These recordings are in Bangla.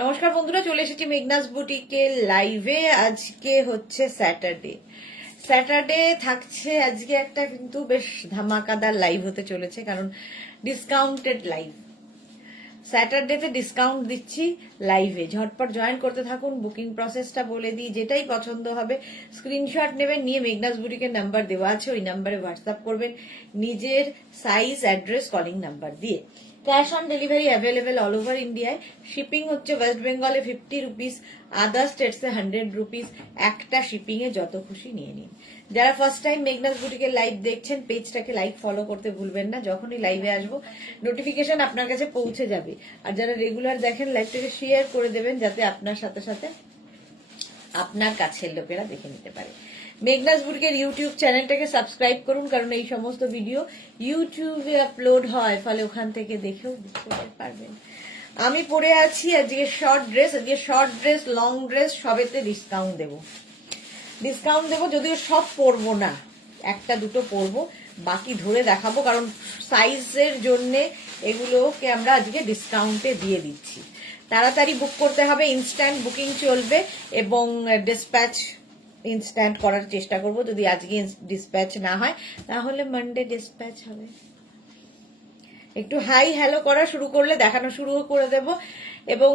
নমস্কার বন্ধুরা, চলে এসেছি মেঘনাস বুটিকে লাইভে। আজকে হচ্ছে স্যাটারডে থাকছে আজকে একটা কিন্তু বেশ ধামাকাদার লাইভ হতে চলেছে, কারণ ডিসকাউন্টেড লাইভ। স্যাটারডেতে ডিসকাউন্ট দিচ্ছি লাইভে, ঝটপট জয়েন করতে থাকুন। বুকিং প্রসেসটা বলে দিই, যেটাই পছন্দ হবে স্ক্রিনশট নেবেন, নিয়ে মেঘনাস বুটিকের নাম্বার দেওয়া আছে, ওই নাম্বারে হোয়াটসঅ্যাপ করবেন নিজের সাইজ, অ্যাড্রেস, কলিং নাম্বার দিয়ে। Cash on delivery available all over ইন্ডিয়ায়। শিপিং হচ্ছে ওয়েস্ট বেঙ্গলে 50 রুপিস, আদার স্টেটসে 100 রুপিস। একটা শিপিং এ যত খুশি নিয়ে নিন। যারা ফার্স্ট টাইম মেঘনাস বুটিকের লাইভ দেখছেন, পেজটাকে লাইক ফলো করতে ভুলবেন না। যখনই লাইভে আসবো নোটিফিকেশন আপনার কাছে পৌঁছে যাবে। আর যারা রেগুলার দেখেন, লাইভটাকে শেয়ার করে দেবেন, যাতে আপনার সাথে সাথে আপনার কাছের লোকেরা দেখে নিতে পারে। মেঘনাস বুটিকের ইউটিউব চ্যানেলটাকে সাবস্ক্রাইব করুন, কারণ এই সমস্ত ভিডিও ইউটিউবে আপলোড হয়, ফলে ওখান থেকে দেখেও বুক করতে পারবেন। আমি পরে আছি আজকে শর্ট ড্রেস, লং ড্রেস সবেতে ডিসকাউন্ট দেবো। যদিও সব পরবো না, একটা দুটো পরবো, বাকি ধরে দেখাবো, কারণ সাইজের জন্য এগুলোকে আমরা আজকে ডিসকাউন্টে দিয়ে দিচ্ছি। তাড়াতাড়ি বুক করতে হবে, ইনস্ট্যান্ট বুকিং চলবে, এবং ডিসপ্যাচ ইনস্ট্যান্ট করার চেষ্টা করব। যদি আজকে ডিসপ্যাচ না হয়, তাহলে মানডে ডিসপ্যাচ হবে। একটু হাই হ্যালো করা শুরু করলে দেখানো শুরু করে দেব, এবং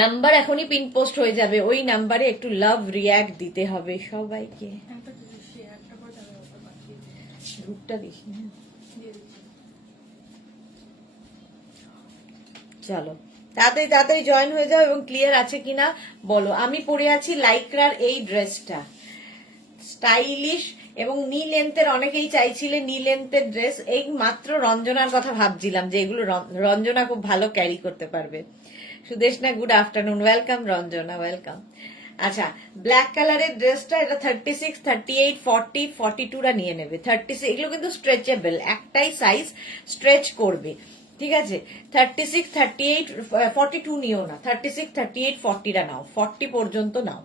নাম্বার এখনই পিন পোস্ট হয়ে যাবে, ওই নাম্বারে একটু লাভ রিয়াক্ট দিতে হবে সবাইকে। গ্রুপটা দেখি, চলো তাড়াতাড়ি জয়েন হয়ে যাও, এবং ক্লিয়ার আছে কিনা বলো। আমি পরে আছি লাইক্রার এই ড্রেসটা, স্টাইলিশ এবং নি লেন্থের। অনেকেই চাইছিলে নি লেন্থের ড্রেস, এই মাত্র রঞ্জনার কথা ভাবছিলাম যে এগুলো রঞ্জনা খুব ভালো ক্যারি করতে পারবে। Sudeshna, good afternoon, welcome Ranjana, welcome. আচ্ছা, ব্ল্যাক কালারের ড্রেসটা, এটা 36, 38, 40, 42রা নিয়ে নেবে। 36 এগুলো কিন্তু স্ট্রেচেবল, একটাই সাইজ, স্ট্রেচ করবে, ঠিক আছে। 36, 38, 42 নিও না, 36, 38, 40রা নাও, 40 পর্যন্ত নাও।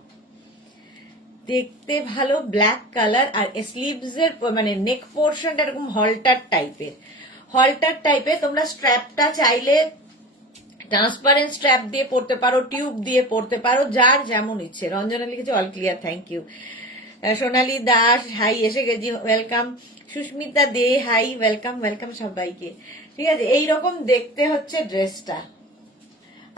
দেখতে ভালো, ব্ল্যাক কালার। আর স্লিভস এর মানে নেক পোর্শনটা এরকম হলটার টাইপের। তোমরা স্ট্র্যাপটা চাইলে ট্রান্সপারেন্ট স্ট্র্যাপ দিয়ে পড়তে পারো, টিউব দিয়ে পড়তে পারো, যার যেমন ইচ্ছে। রঞ্জনা লিখেছে all clear, thank you. Sonali Das, hi, এসে গেছি, welcome. Susmita De, hi, welcome সবাইকে। ঠিক আছে, এইরকম দেখতে হচ্ছে ড্রেসটা।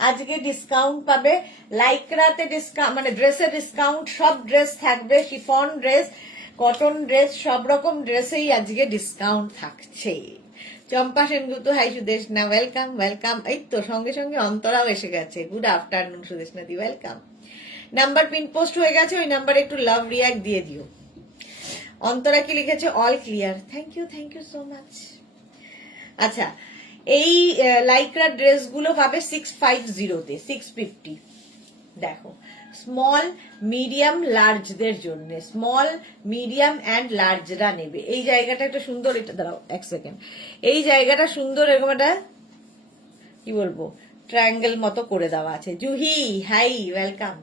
আজকে ডিসকাউন্ট পাবে লাইক্রাতে, ডিসকাউন্ট মানে ড্রেসের ডিসকাউন্ট, সব ড্রেস থাকবে, শিফন ড্রেস, কটন ড্রেস, সব রকম ড্রেসেই আজকে ডিসকাউন্ট থাকছে। চম্পা সেনগুপ্ত, হাই সুদেশনা, ওয়েলকাম। এই তো সঙ্গে সঙ্গে অন্তরাও এসে গেছে, গুড আফটারনুন সুদেশনা দি, ওয়েলকাম। নাম্বার পিন পোস্ট হয়ে গেছে, ওই নাম্বারে একটু লাভ রিয়াক্ট দিয়ে দিও। অন্তরা কি লিখেছে, all clear, thank you so much. আচ্ছা, এই লাইক্রা ড্রেসগুলো পাবে 650-তে, 650। দেখো, স্মল, মিডিয়াম, লার্জদের জন্য, স্মল, মিডিয়াম অ্যান্ড লার্জরা নেবে। এই জায়গাটা একটা সুন্দর, এটা দাঁড়াও এক সেকেন্ড, এই জায়গাটা সুন্দর, এরকম একটা কি বলবো, ট্রায়াঙ্গেল মতো করে দেওয়া আছে। Juhi, hi, welcome.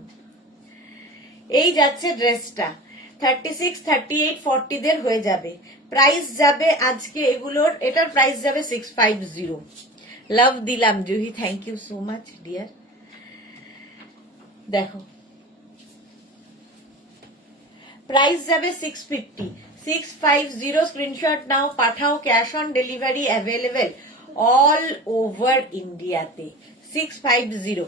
এই যাচ্ছে ড্রেসটা, 36, 38, 40দের হয়ে যাবে। প্রাইস যাবে আজকে এগুলোর, এটার প্রাইস যাবে 650। লাভ দিলাম Juhi, thank you so much dear. দেখো, প্রাইস যাবে 650, স্ক্রিনশট নাও, পাঠাও। Cash on delivery available all over ইন্ডিয়াতে, 650।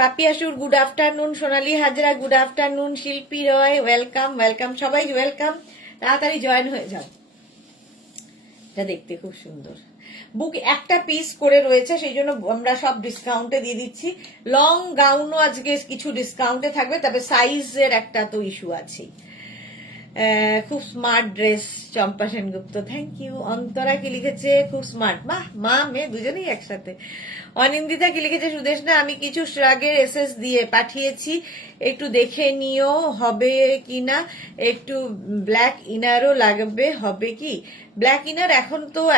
Papiyasur, good afternoon. Sonali Hazra, good afternoon. Shilpi Roy, welcome সবাই, ওয়েলকাম। তাড়াতাড়ি জয়েন হয়ে যাও। এটা দেখতে খুব সুন্দর, বুক একটা পিস করে রয়েছে, সেই জন্য আমরা সব ডিসকাউন্টে দিয়ে দিচ্ছি। লং গাউনও আজকে কিছু ডিসকাউন্টে থাকবে, তবে সাইজের একটা তো ইস্যু আছে। খুব smart dress, Champa Sengupta, thank you. Antara কি লিখেছে, খুব স্মার্ট, মা মেয়ে দুজনেই একসাথে। অনিন্দিতা কি লিখেছে, সুদেশনা, আমি কিছু শ্রাগের এসএস দিয়ে পাঠিয়েছি, একটু দেখে নিও হবে কিনা। একটু ব্ল্যাক ইনারও লাগবে, হবে কি? ব্ল্যাক ইনার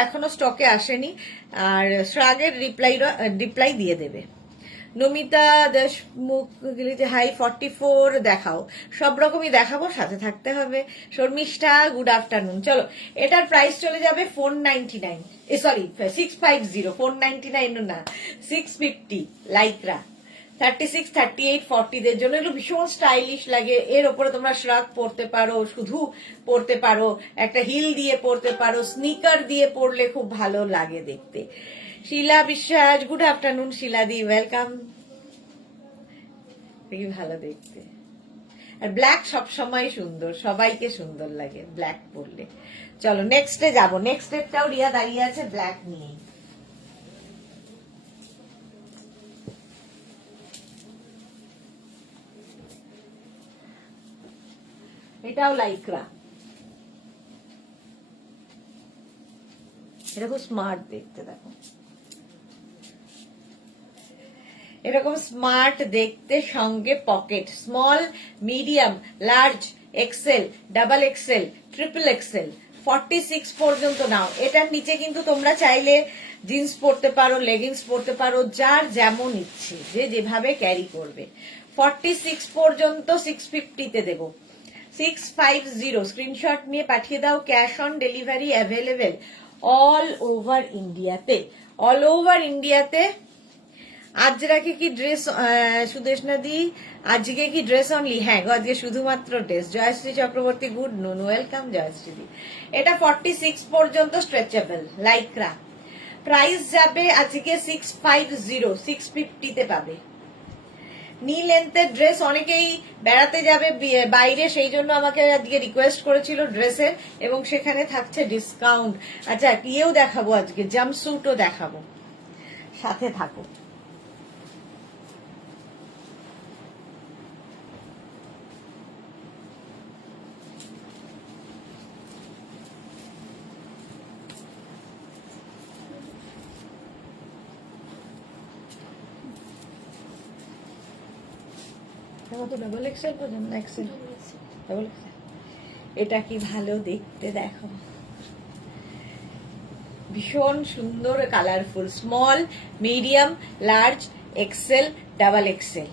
এখনো স্টকে আসেনি, আর শ্রাগের রিপ্লাই দিয়ে দেবে। নমিতা দেশমুখ, হাই, 44 দেখাও, সব রকমই দেখাবো, সাথে থাকতে হবে। Sharmistha, good afternoon. চলো, এটার প্রাইস চলে যাবে 499, সরি 650, 499 না, 650 লাইক্রা, 36, 38, 40 দের জন্য এগুলো ভীষণ স্টাইলিশ লাগে। এর ওপরে তোমরা শ্রাগ পরতে পারো, শুধু পরতে পারো, একটা হিল দিয়ে পরতে পারো, স্নিকার দিয়ে পরলে খুব ভালো লাগে দেখতে। শিলা বিশ্বাস, গুড আফটারনুন শিলাদি, ওয়েলকাম। দেখি ভালো দেখতে। আর ব্ল্যাক সবসময় সুন্দর, সবাইকে সুন্দর লাগে ব্ল্যাক পরলে। চলো নেক্সটে যাবো। নেক্সট এরটাও রিয়া দাঁড়িয়ে আছে ব্ল্যাক নিয়ে। এটাও লাইক্রা, এটা খুব স্মার্ট দেখতে, দেখো এরকম স্মার্ট দেখতে, সঙ্গে pocket, small, medium, large, XL, double XL, triple XL, 46 পর্যন্ত নাও। এটার নিচে কিন্তু তোমরা চাইলে জিন্স পরতে পারো, লেগিংস পরতে পারো, যার যেমন ইচ্ছে, যে যেভাবে ক্যারি করবে। 46 পর্যন্ত 650 তে দেবো। 650 স্ক্রিনশট নিয়ে পাঠিয়ে দাও। Cash on delivery available all over ইন্ডিয়াতে। অল ওভার ইন্ডিয়াতে। আজকে কি ড্রেস, সুদেশনা দি আজকে কি ড্রেস অনলি? হ্যাঁ গো, আজকে শুধুমাত্র dress. Joyshree Chakraborty, good noon, welcome Joyshree di. এটা 46 পর্যন্ত স্ট্রেচেবল লাইক্রা। প্রাইস যাবে আজকে 650, 650 তে পাবে। নি লেন্থের ড্রেস, অনেকেই বেড়াতে যাবে বাইরে, সেই জন্য আমাকে আজকে রিকোয়েস্ট করেছিল ড্রেসের, এবং সেখানে থাকছে ডিসকাউন্ট। আচ্ছা ইয়েও দেখাবো আজকে, জাম্পস্যুটও দেখাবো, সাথে থাকো। ডাবল এক্সেল পর্যন্ত, এক্সেল, ডাবল এক্সেল। এটা কি ভালো দেখতে, দেখো ভীষণ সুন্দর, colourful, small, medium, large, XL, double XL.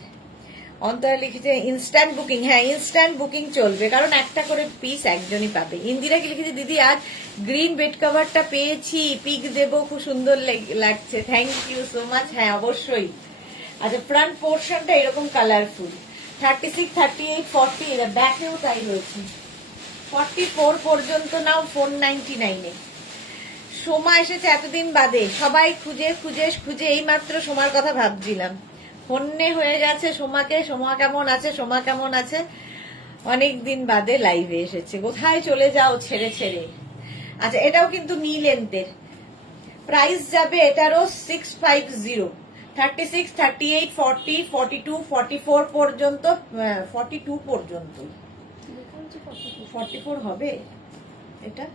Antara লিখেছে ইনস্ট্যান্ট বুকিং। হ্যাঁ ইনস্ট্যান্ট বুকিং চলবে, কারণ একটা করে পিস একজনই পাবে। ইন্দিরা কি লিখেছে, দিদি আজ গ্রিন বেড কভারটা পেয়েছি, পিক দেবো, খুব সুন্দর লাগছে, থ্যাংক ইউ সো মাচ। হ্যাঁ অবশ্যই। আচ্ছা ফ্রন্ট পোর্শনটা এরকম কালারফুল। 36, 38, 40, এরা ব্যাকেও তাই রয়েছে। 44 পর্যন্ত নাও 499-এ। সোমা এসেছে এতদিন বাদে, সবাই খুঁজে খুঁজে খুঁজে এইমাত্র সোমার কথা ভাবছিলাম। ফোনে হয়ে গেছে সোমাকে, সোমা কেমন আছে, সোমা কেমন আছে। অনেক দিন বাদে লাইভে এসেছে, কোথায় চলে যাও ছেড়ে ছেড়ে। আচ্ছা এটাও কিন্তু নি লেন্থের। প্রাইস যাবে এটারও 650। 36, 38, 40, 42, 44 পর্যন্ত, 42 পর্যন্ত। 44 হবে এটা,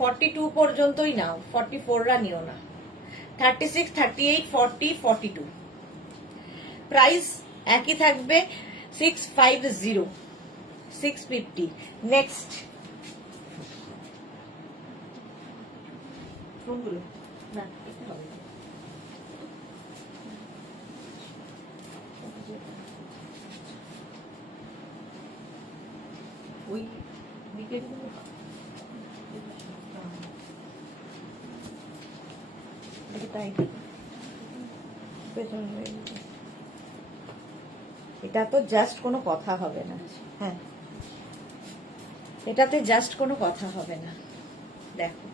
42 পর্যন্তই নাও, 44রা নিও না। 36, 38, 40, 42 প্রাইস একই থাকবে, 650, 650। নেক্সট ফোনগুলো না, এটা হবে না। ওই উইকেটগুলো এটা তো জাস্ট কোনো কথা হবে না। হ্যাঁ এটাতে জাস্ট কোনো কথা হবে না, দেখো।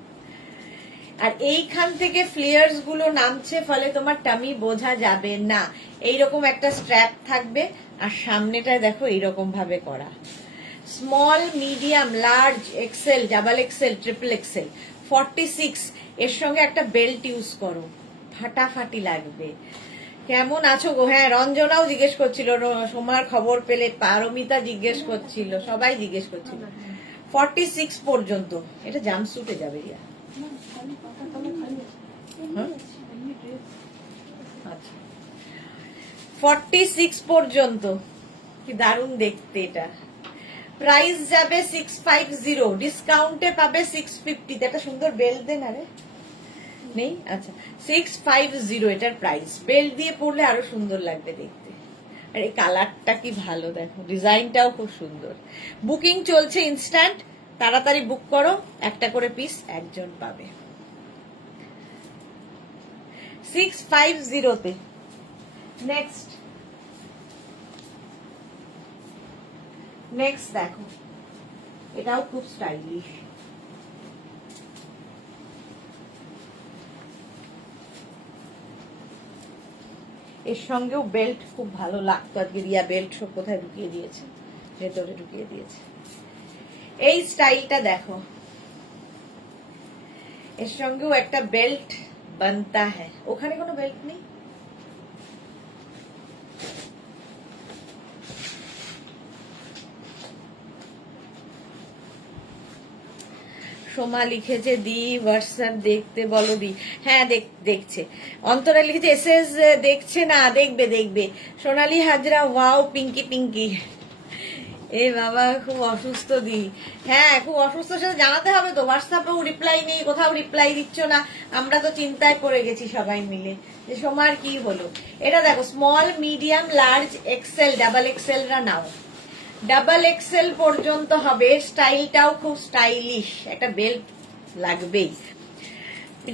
আর এইখান থেকে ফ্লেয়ার্স গুলো নামছে, ফলে তোমার টামি বোঝা যাবে না। এইরকম একটা স্ট্র্যাপ থাকবে, আর সামনেটা দেখো এইরকম ভাবে করা। Small, medium, large, XL, double XL, triple XL. 46 এর সঙ্গে একটা বেল্ট ইউজ করো, ফাটাফাটি লাগবে। কেমন আছো গো? হ্যাঁ রঞ্জনাও জিজ্ঞেস করছিল, সোমার খবর পেলে, পারমিতা জিজ্ঞেস করছিল, সবাই জিজ্ঞেস করছিল। 46 পর্যন্ত এটা জাম্পস্যুটে যাবে রিয়া। আচ্ছা 46 পর্যন্ত, কি দারুণ দেখতে এটা। প্রাইস যাবে 650, ডিসকাউন্টে পাবে 650। একটা সুন্দর বেল্ট দেন, আরে নেই। আচ্ছা 650 এটার প্রাইস। বেল্ট দিয়ে পরলে আরো সুন্দর লাগবে দেখতে। আর এই কালারটা কি ভালো, দেখো ডিজাইনটাও খুব সুন্দর। বুকিং চলছে ইনস্ট্যান্ট, তাড়াতাড়ি বুক করো, একটা করে পিস একজন পাবে। 650 তে। নেক্সট নেক্সট দেখো, এটাও খুব স্টাইলিশ। এর সঙ্গেও বেল্ট খুব ভালো লাগতো। আজকে রিয়া বেল্ট সব কোথায় ঢুকিয়ে দিয়েছে, ভেতরে ঢুকিয়ে দিয়েছে। এই স্টাইলটা দেখো, এর সঙ্গেও একটা বেল্ট বানতা হ্যায়। ওখানে কোনো বেল্ট নেই, সোমা লিখেছে দি হোয়াটসঅ্যাপ দেখতে বলো দি। হ্যাঁ দেখছে। অন্তরা লিখেছে এসএস দেখছে না, দেখবে দেখবে। সোনালি হাজরা ওয়াও পিঙ্কি পিঙ্কি। এ বাবা খুব অসুস্থ দি। হ্যাঁ খুব অসুস্থ, সেটা জানাতে হবে তো। হোয়াটসঅ্যাপেও রিপ্লাই নেই, কোথাও রিপ্লাই দিচ্ছ না, আমরা তো চিন্তায় পড়ে গেছি সবাই মিলে যে সোমার কি হলো। এটা দেখো, small medium large XL double এক্সেলরা নাও, ডাবল এক্সেল পর্যন্ত হবে। স্টাইলটাও খুব স্টাইলিশ, একটা বেল্ট লাগবেই।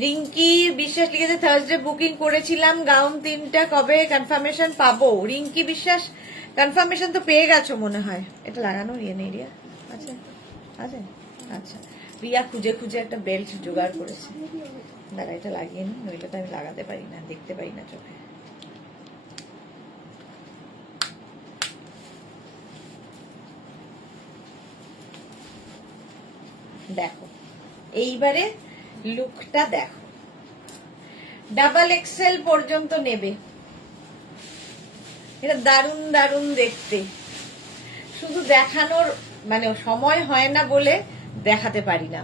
রিঙ্কি বিশ্বাস লিখেছে থার্সডে বুকিং করেছিলাম গাউন 3টা, কবে কনফার্মেশন পাবো? রিঙ্কি বিশ্বাস কনফার্মেশন তো পেয়ে গেছো মনে হয়। এটা লাগানো রিয়া নেই, রিয়া আচ্ছা আচ্ছা আচ্ছা, রিয়া খুঁজে খুঁজে একটা বেল্ট জোগাড় করেছে। দাঁড়া এটা লাগিয়ে নি, নইলে তো আমি লাগাতে পারি না, দেখতে পারি না চোখে। দেখো এইবারে লুকটা দেখো, ডাবল এক্সেল পর্যন্ত নেবে। এটা দারুণ দারুণ দেখতে, শুধু দেখানোর মানে সময় হয় না বলে দেখাতে পারি না।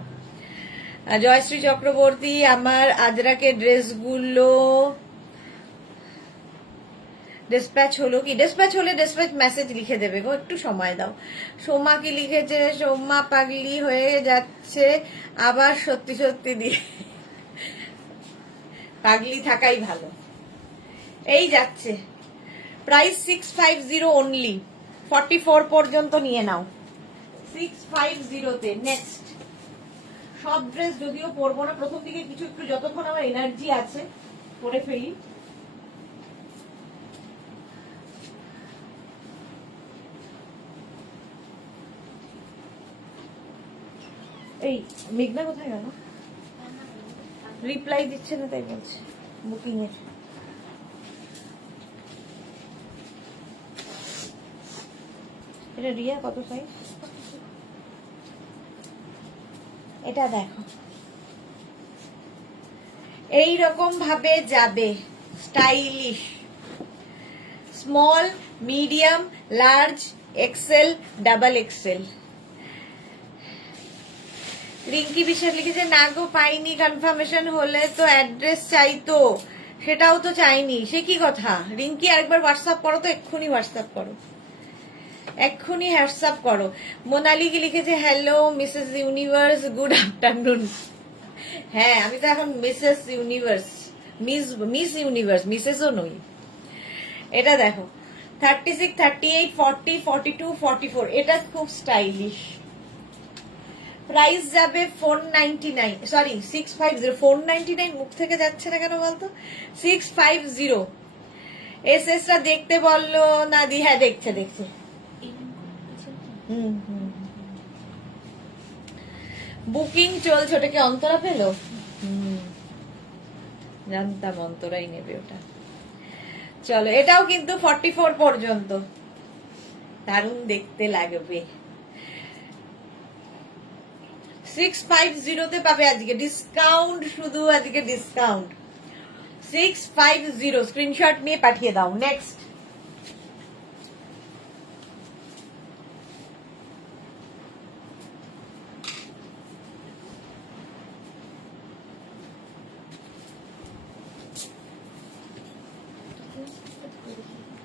জয়শ্রী চক্রবর্তী, আমার আজরাকে ড্রেসগুলো ডিসপ্যাচ হলো কি? ডিসপ্যাচ হলে ডিসপ্যাচ মেসেজ লিখে দেবে গো, একটু সময় দাও। সোমা কি লিখেছে, সোমা পাগলি হয়ে যাচ্ছে আবার সত্যি সত্যি দিয়ে। পাগলি থাকাই ভালো। এই যাচ্ছে, প্রাইস 650 অনলি, 44 পর্যন্ত নিয়ে নাও 650-তে। নেক্সট, সব ড্রেস যদিও পরবো না, প্রথম দিকে কিছু একটু যতক্ষণ আমার এনার্জি আছে পরে ফেলি। এই মেঘনা কোথায় গেল? রিপ্লাই দিচ্ছে না তাই বলছে বুকিং এর। এটা রিয়া কত সাইজ? এটা দেখো, এই রকম ভাবে যাবে, stylish. Small medium large XL double Excel. Rinki বিশ্বাস লিখেছে না গো পাইনি, কনফার্মেশন হলে তো অ্যাড্রেস চাইতো, সেটাও তো চাইনি। সে কি কথা রিঙ্কি, আরেকবার হোয়াটসঅ্যাপ করো তো, এক্ষুনি হোয়াটসঅ্যাপ করো, এক্ষুনি হোয়াটসঅ্যাপ করো। মোনালি কি লিখেছে hello Mrs universe good afternoon. হ্যাঁ আমি তো এখন মিসেস ইউনিভার্স, মিস ইউনিভার্স, মিসেসও নই। এটা দেখো 36, 38, 40, 42, 44, এটা খুব স্টাইলিশ। প্রাইস যাবে 499, সরি 650। 499 মুখ থেকে যাচ্ছে না কেন বলতো? 650। এসএসটা দেখতে বললো না দি? হ্যাঁ দেখছে দেখছে। বুকিং চলছে, ওটাকে অন্তরা পেলো। জানতাম অন্তরাই নেবে ওটা। চলো এটাও কিন্তু 44 পর্যন্ত, দারুণ দেখতে লাগবে। 650-তে পাবে আজকে ডিসকাউন্ট, শুধু আজকে ডিসকাউন্ট 650। স্ক্রিনশট নিয়ে পাঠিয়ে দাও। নেক্সট,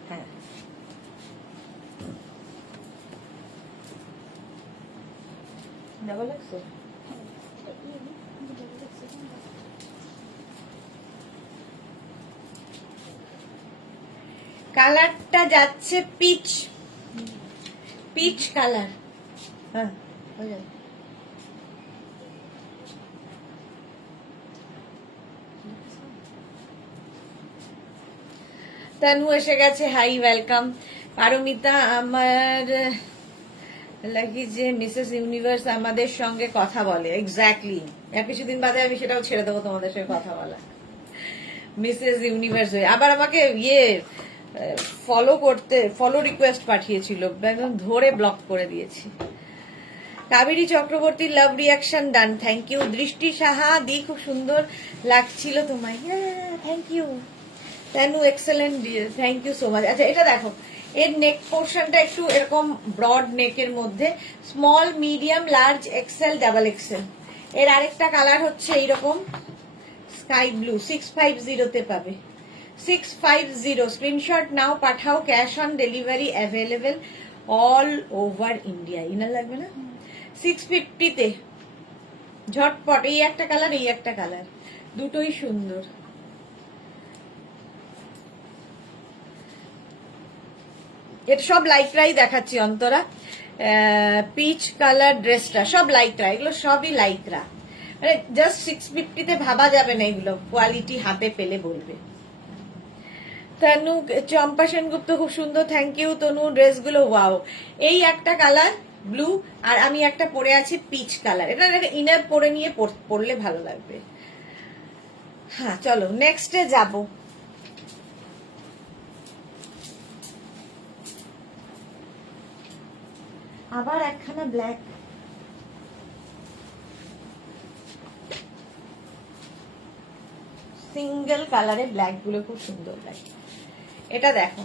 হ্যাঁ ডাবল এক্সেল। কালারটা যাচ্ছে পিচ, পিচ কালার। হ্যাঁ হয়ে যাবে। তানু এসে গেছে, হাই ওয়েলকাম। পারমিতা, আমার লাগি যে মিসেস ইউনিভার্স আমাদের সঙ্গে কথা বলে। এক্স্যাক্টলি, কিছুদিন বাদে আমি সেটাও ছেড়ে দেবো তোমাদের সঙ্গে কথা বলা। মিসেস ইউনিভার্স হয়ে আবার আমাকে ফলো রিকোয়েস্ট পাঠিয়েছিল, একদম ধরে ব্লক করে দিয়েছি। Kaberi Chakraborty love reaction done, thank you. Drishti Saha দি খুব সুন্দর লাগছিল তোমায়, thank you. Tanu excellent, thank you so much. আচ্ছা এটা দেখো, এর নেক পোর্শনটা একটু এরকম ব্রড নেকের মধ্যে, small medium large XL double Excel. এর আরেকটা কালার হচ্ছে এইরকম স্কাই ব্লু, 650 পাবে, 650। স্ক্রিনশট নাও, পাঠাও, cash on delivery available all over India. Inner লাগবে না? 650-তে ঝটপট। এই একটা কালার, এই একটা কালার, দুটোই সুন্দর। এটা সব লাইকরাই দেখাচ্ছি অন্তরা। পিচ কালার ড্রেসটা সব লাইকরা, এগুলো সবই লাইকরা, মানে জাস্ট 650-তে ভাবা যাবে না, এগুলো কোয়ালিটি হাতে পেলে বলবে। তনু, চম্পা সেনগুপ্ত খুব সুন্দর, থ্যাংক ইউ তনু। ড্রেসগুলো ওয়াও। এই একটা কালার ব্লু, আর আমি একটা পরে আছি পিচ কালার। এটা ইনার পরে নিয়ে পরলে ভালো লাগবে। হ্যাঁ চলো নেক্সটে যাব। আবার একখানা ব্ল্যাক, সিঙ্গেল কালারে ব্ল্যাক গুলো খুব সুন্দর লাগে। এটা দেখো,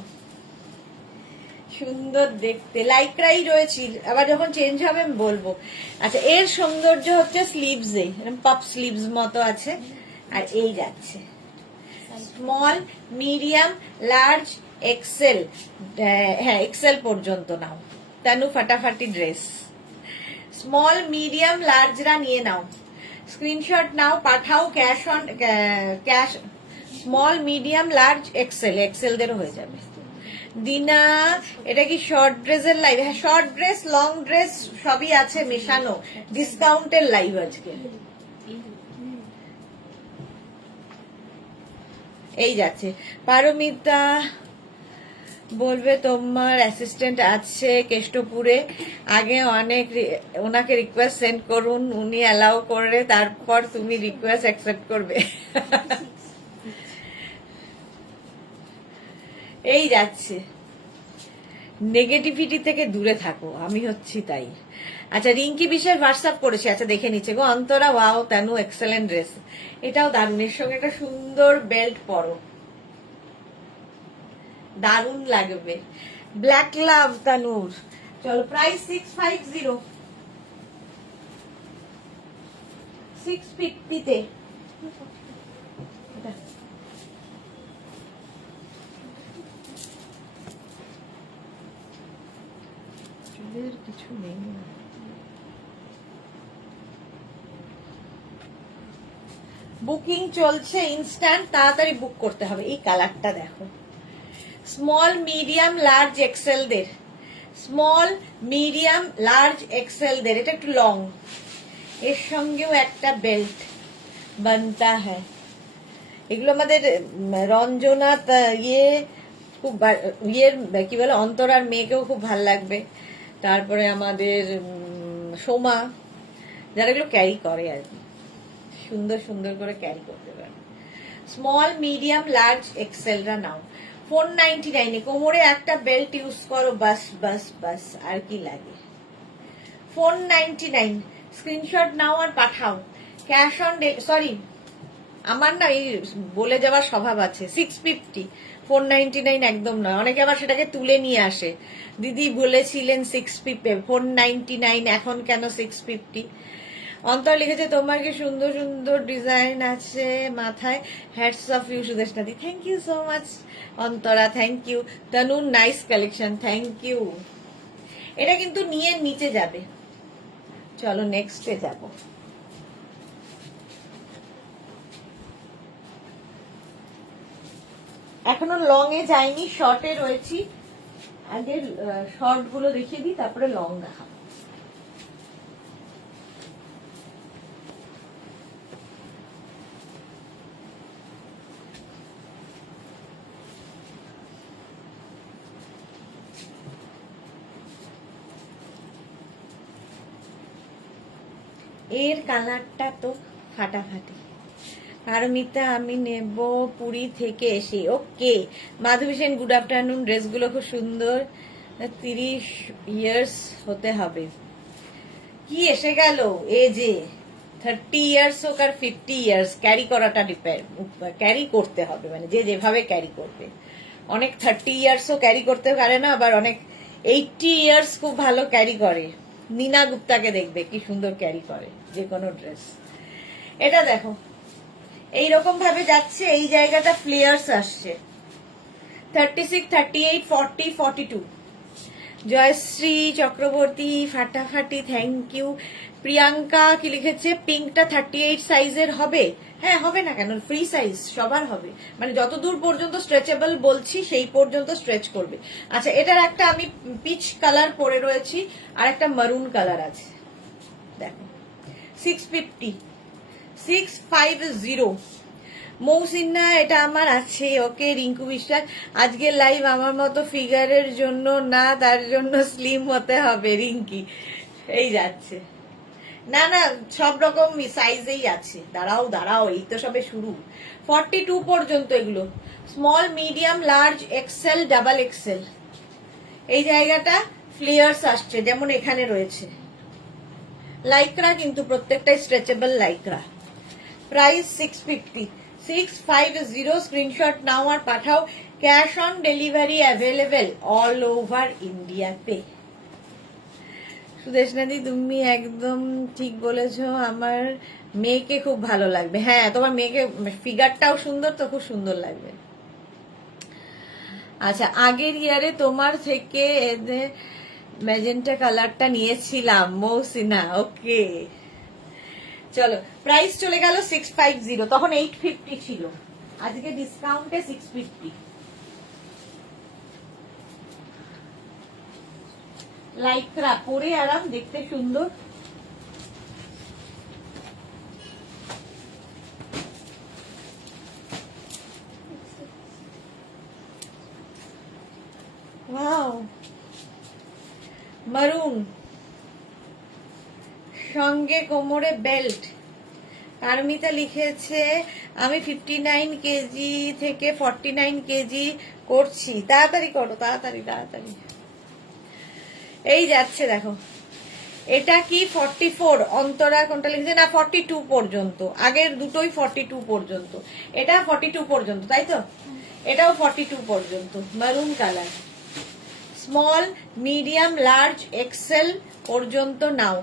সুন্দর দেখতে, লাইকরাই রয়েছে, আবার যখন চেঞ্জ হবে আমি বলবো। আচ্ছা এর সৌন্দর্য হচ্ছে স্লিভসে, পাপ স্লিভস মতো আছে, আর এই যাচ্ছে স্মল মিডিয়াম লার্জ এক্সেল। হ্যাঁ এক্সেল পর্যন্ত নাও তানু, ফাটাফাটি ড্রেস। স্মল মিডিয়াম লার্জরা নিয়ে নাও, স্ক্রিনশট নাও, পাঠাও, cash small medium large XL, এক্সেলদেরও হয়ে যাবে। দিনা, এটা কি শর্ট ড্রেসের লাইভ? হ্যাঁ শর্ট ড্রেস লং ড্রেস সবই আছে মেশানো, ডিসকাউন্টের লাইভ আজকে। এই যাচ্ছে। পারমিতা বলবে তোমার অ্যাসিস্ট্যান্ট আছে কেষ্টপুরে, আগে ওনাকে রিকোয়েস্ট সেন্ড করুন, উনি অ্যালাউ করে তারপর তুমি রিকোয়েস্ট অ্যাকসেপ্ট করবে। এই যাচ্ছে, নেগেটিভিটি থেকে দূরে থাকো, আমি হচ্ছি তাই। আচ্ছা রিঙ্কি বিশ্বাস হোয়াটসঅ্যাপ করেছে, আচ্ছা দেখে নিচ্ছে গো। Antara wow Tanu excellent dress, এটাও দারুণ, এর সঙ্গে একটা সুন্দর বেল্ট পরো, দারুণ লাগবে। ব্ল্যাক লাভ তানুর, চলো প্রাইস 650, 650-তে। কিছু নেই, বুকিং চলছে ইনস্ট্যান্ট, তাড়াতাড়ি বুক করতে হবে। এই কালারটা দেখো, স্মল মিডিয়াম লার্জ এক্সেলদের, স্মল মিডিয়াম লার্জ এক্সেলদের, এটা একটু লং, এর সঙ্গেও একটা বেল্ট বানতা হ্যায়। এগুলো আমাদের রঞ্জনা খুব কি বলে, অন্তরার মেয়েকেও খুব ভাল লাগবে। তারপরে আমাদের সোমা, যারা এগুলো ক্যারি করে আর কি, সুন্দর সুন্দর করে ক্যারি করতে পারে। স্মল মিডিয়াম লার্জ এক্সেলরা নাও। 499-এ কোমরে একটা বেল্ট ইউজ করো, বাস বাস বাস, আর কি লাগে। 499, স্ক্রিনশট নাও আর পাঠাও, ক্যাশ অন সরি আমার না এই বলে যাওয়ার স্বভাব আছে। 650, 499 একদম নয়। অনেকে আবার সেটাকে তুলে নিয়ে আসে, দিদি বলেছিলেন 650, 499, এখন কেন 650? অন্তর লিখেছে তোমার কি সুন্দর সুন্দর ডিজাইন আছে মাথায়, হ্যাটস অফ ইউ সুদেশনা দি, thank you so much Antara, thank you. Tanu nice collection, thank you. এটা কিন্তু নিয়ে নিচে যাবে। চলো নেক্সটে যাব। এখনো লং এ যাইনি, শর্টে রয়েছি। আগে শর্ট গুলো দেখিয়ে দিই, তারপরে লং দেখাবো। এর কালারটা তো ফাটাফাটি। পারমিতা আমি নেব পুরী থেকে এসে। ওকে মাধবী সেন গুড আফটারনুন। ড্রেসগুলো খুব সুন্দর। 30 ইয়ার্স হতে হবে। কি এসে গেল এজে 30 ইয়ার্স হোক আর 50 ইয়ার্স, ক্যারি করাটা ক্যারি করতে হবে, মানে যে যেভাবে ক্যারি করবে। অনেক 30 ইয়ার্সও ক্যারি করতে পারে না, আবার অনেক 80 ইয়ার্স খুব ভালো ক্যারি করে। নীনা গুপ্তাকে দেখবে কি সুন্দর ক্যারি করে যে কোনো ড্রেস। এটা দেখো এইরকম ভাবে যাচ্ছে, এই জায়গাটা ফ্লেয়ার্স আসছে। 36, 38, 40, 42। জয়শ্রী চক্রবর্তী ফাটাফাটি, থ্যাংক ইউ। প্রিয়াঙ্কা কি লিখেছে, পিঙ্কটা 38 সাইজের হবে? হ্যাঁ হবে না কেন, ফ্রি সাইজ সবার হবে, মানে যতদূর পর্যন্ত স্ট্রেচেবল বলছি সেই পর্যন্ত স্ট্রেচ করবে। আচ্ছা এটার একটা আমি পিচ কালার পরে রয়েছি, আর একটা মারুন কালার আছে, দেখো 650, 650। মৌসিন্না এটা আমার আছে। ওকে রিঙ্কু বিশ্বাস, আজকের লাইভ আমার মতো ফিগারের জন্য না, তার জন্য স্লিম হতে হবে। রিঙ্কি এই যাচ্ছে, না না সব রকম সাইজেই আছে। দাঁড়াও দাঁড়াও, এই তো সবে শুরু। 42 পর্যন্ত এগুলো, small medium large XL double Excel. এই জায়গাটা ফ্লেয়ার্স আসছে যেমন এখানে রয়েছে। লাইক্রা কিন্তু প্রত্যেকটাই স্ট্রেচেবল লাইক্রা। প্রাইস 650, 650। স্ক্রিনশট নাও আর পাঠাও। Cash on delivery available all over ইন্ডিয়াতে। সুদেশনাদি তুমি একদম ঠিক বলেছো, আমার মেয়েকে খুব ভালো লাগবে। হ্যাঁ তোমার মেয়েকে, ফিগারটাও সুন্দর তো, খুব সুন্দর লাগবে। আচ্ছা আগের ইয়ারে তোমার থেকে এদের ম্যাজেন্টা কালারটা নিয়েছিলাম মৌসিনা। ওকে চলো, প্রাইস চলে গেল 650, তখন 850 ছিল, আজকে ডিসকাউন্টে 650। লাইক্রা পরে আরাম, দেখতে সুন্দর। ওয়াও মারুন, সঙ্গে কোমরে বেল্ট। পারমিতা লিখেছে আমি 59 কেজি থেকে 49 কেজি করছি। তাড়াতাড়ি করো, তাড়াতাড়ি তাড়াতাড়ি। এই যাচ্ছে দেখো, এটা কি 44? অন্তরা কোনটা লিখেছে, না 42 পর্যন্ত, আগের দুটোই 42 পর্যন্ত, এটা 42 পর্যন্ত, তাই তো? এটাও 42 পর্যন্ত, মারুন colour. Small medium large Excel পর্যন্ত নাও।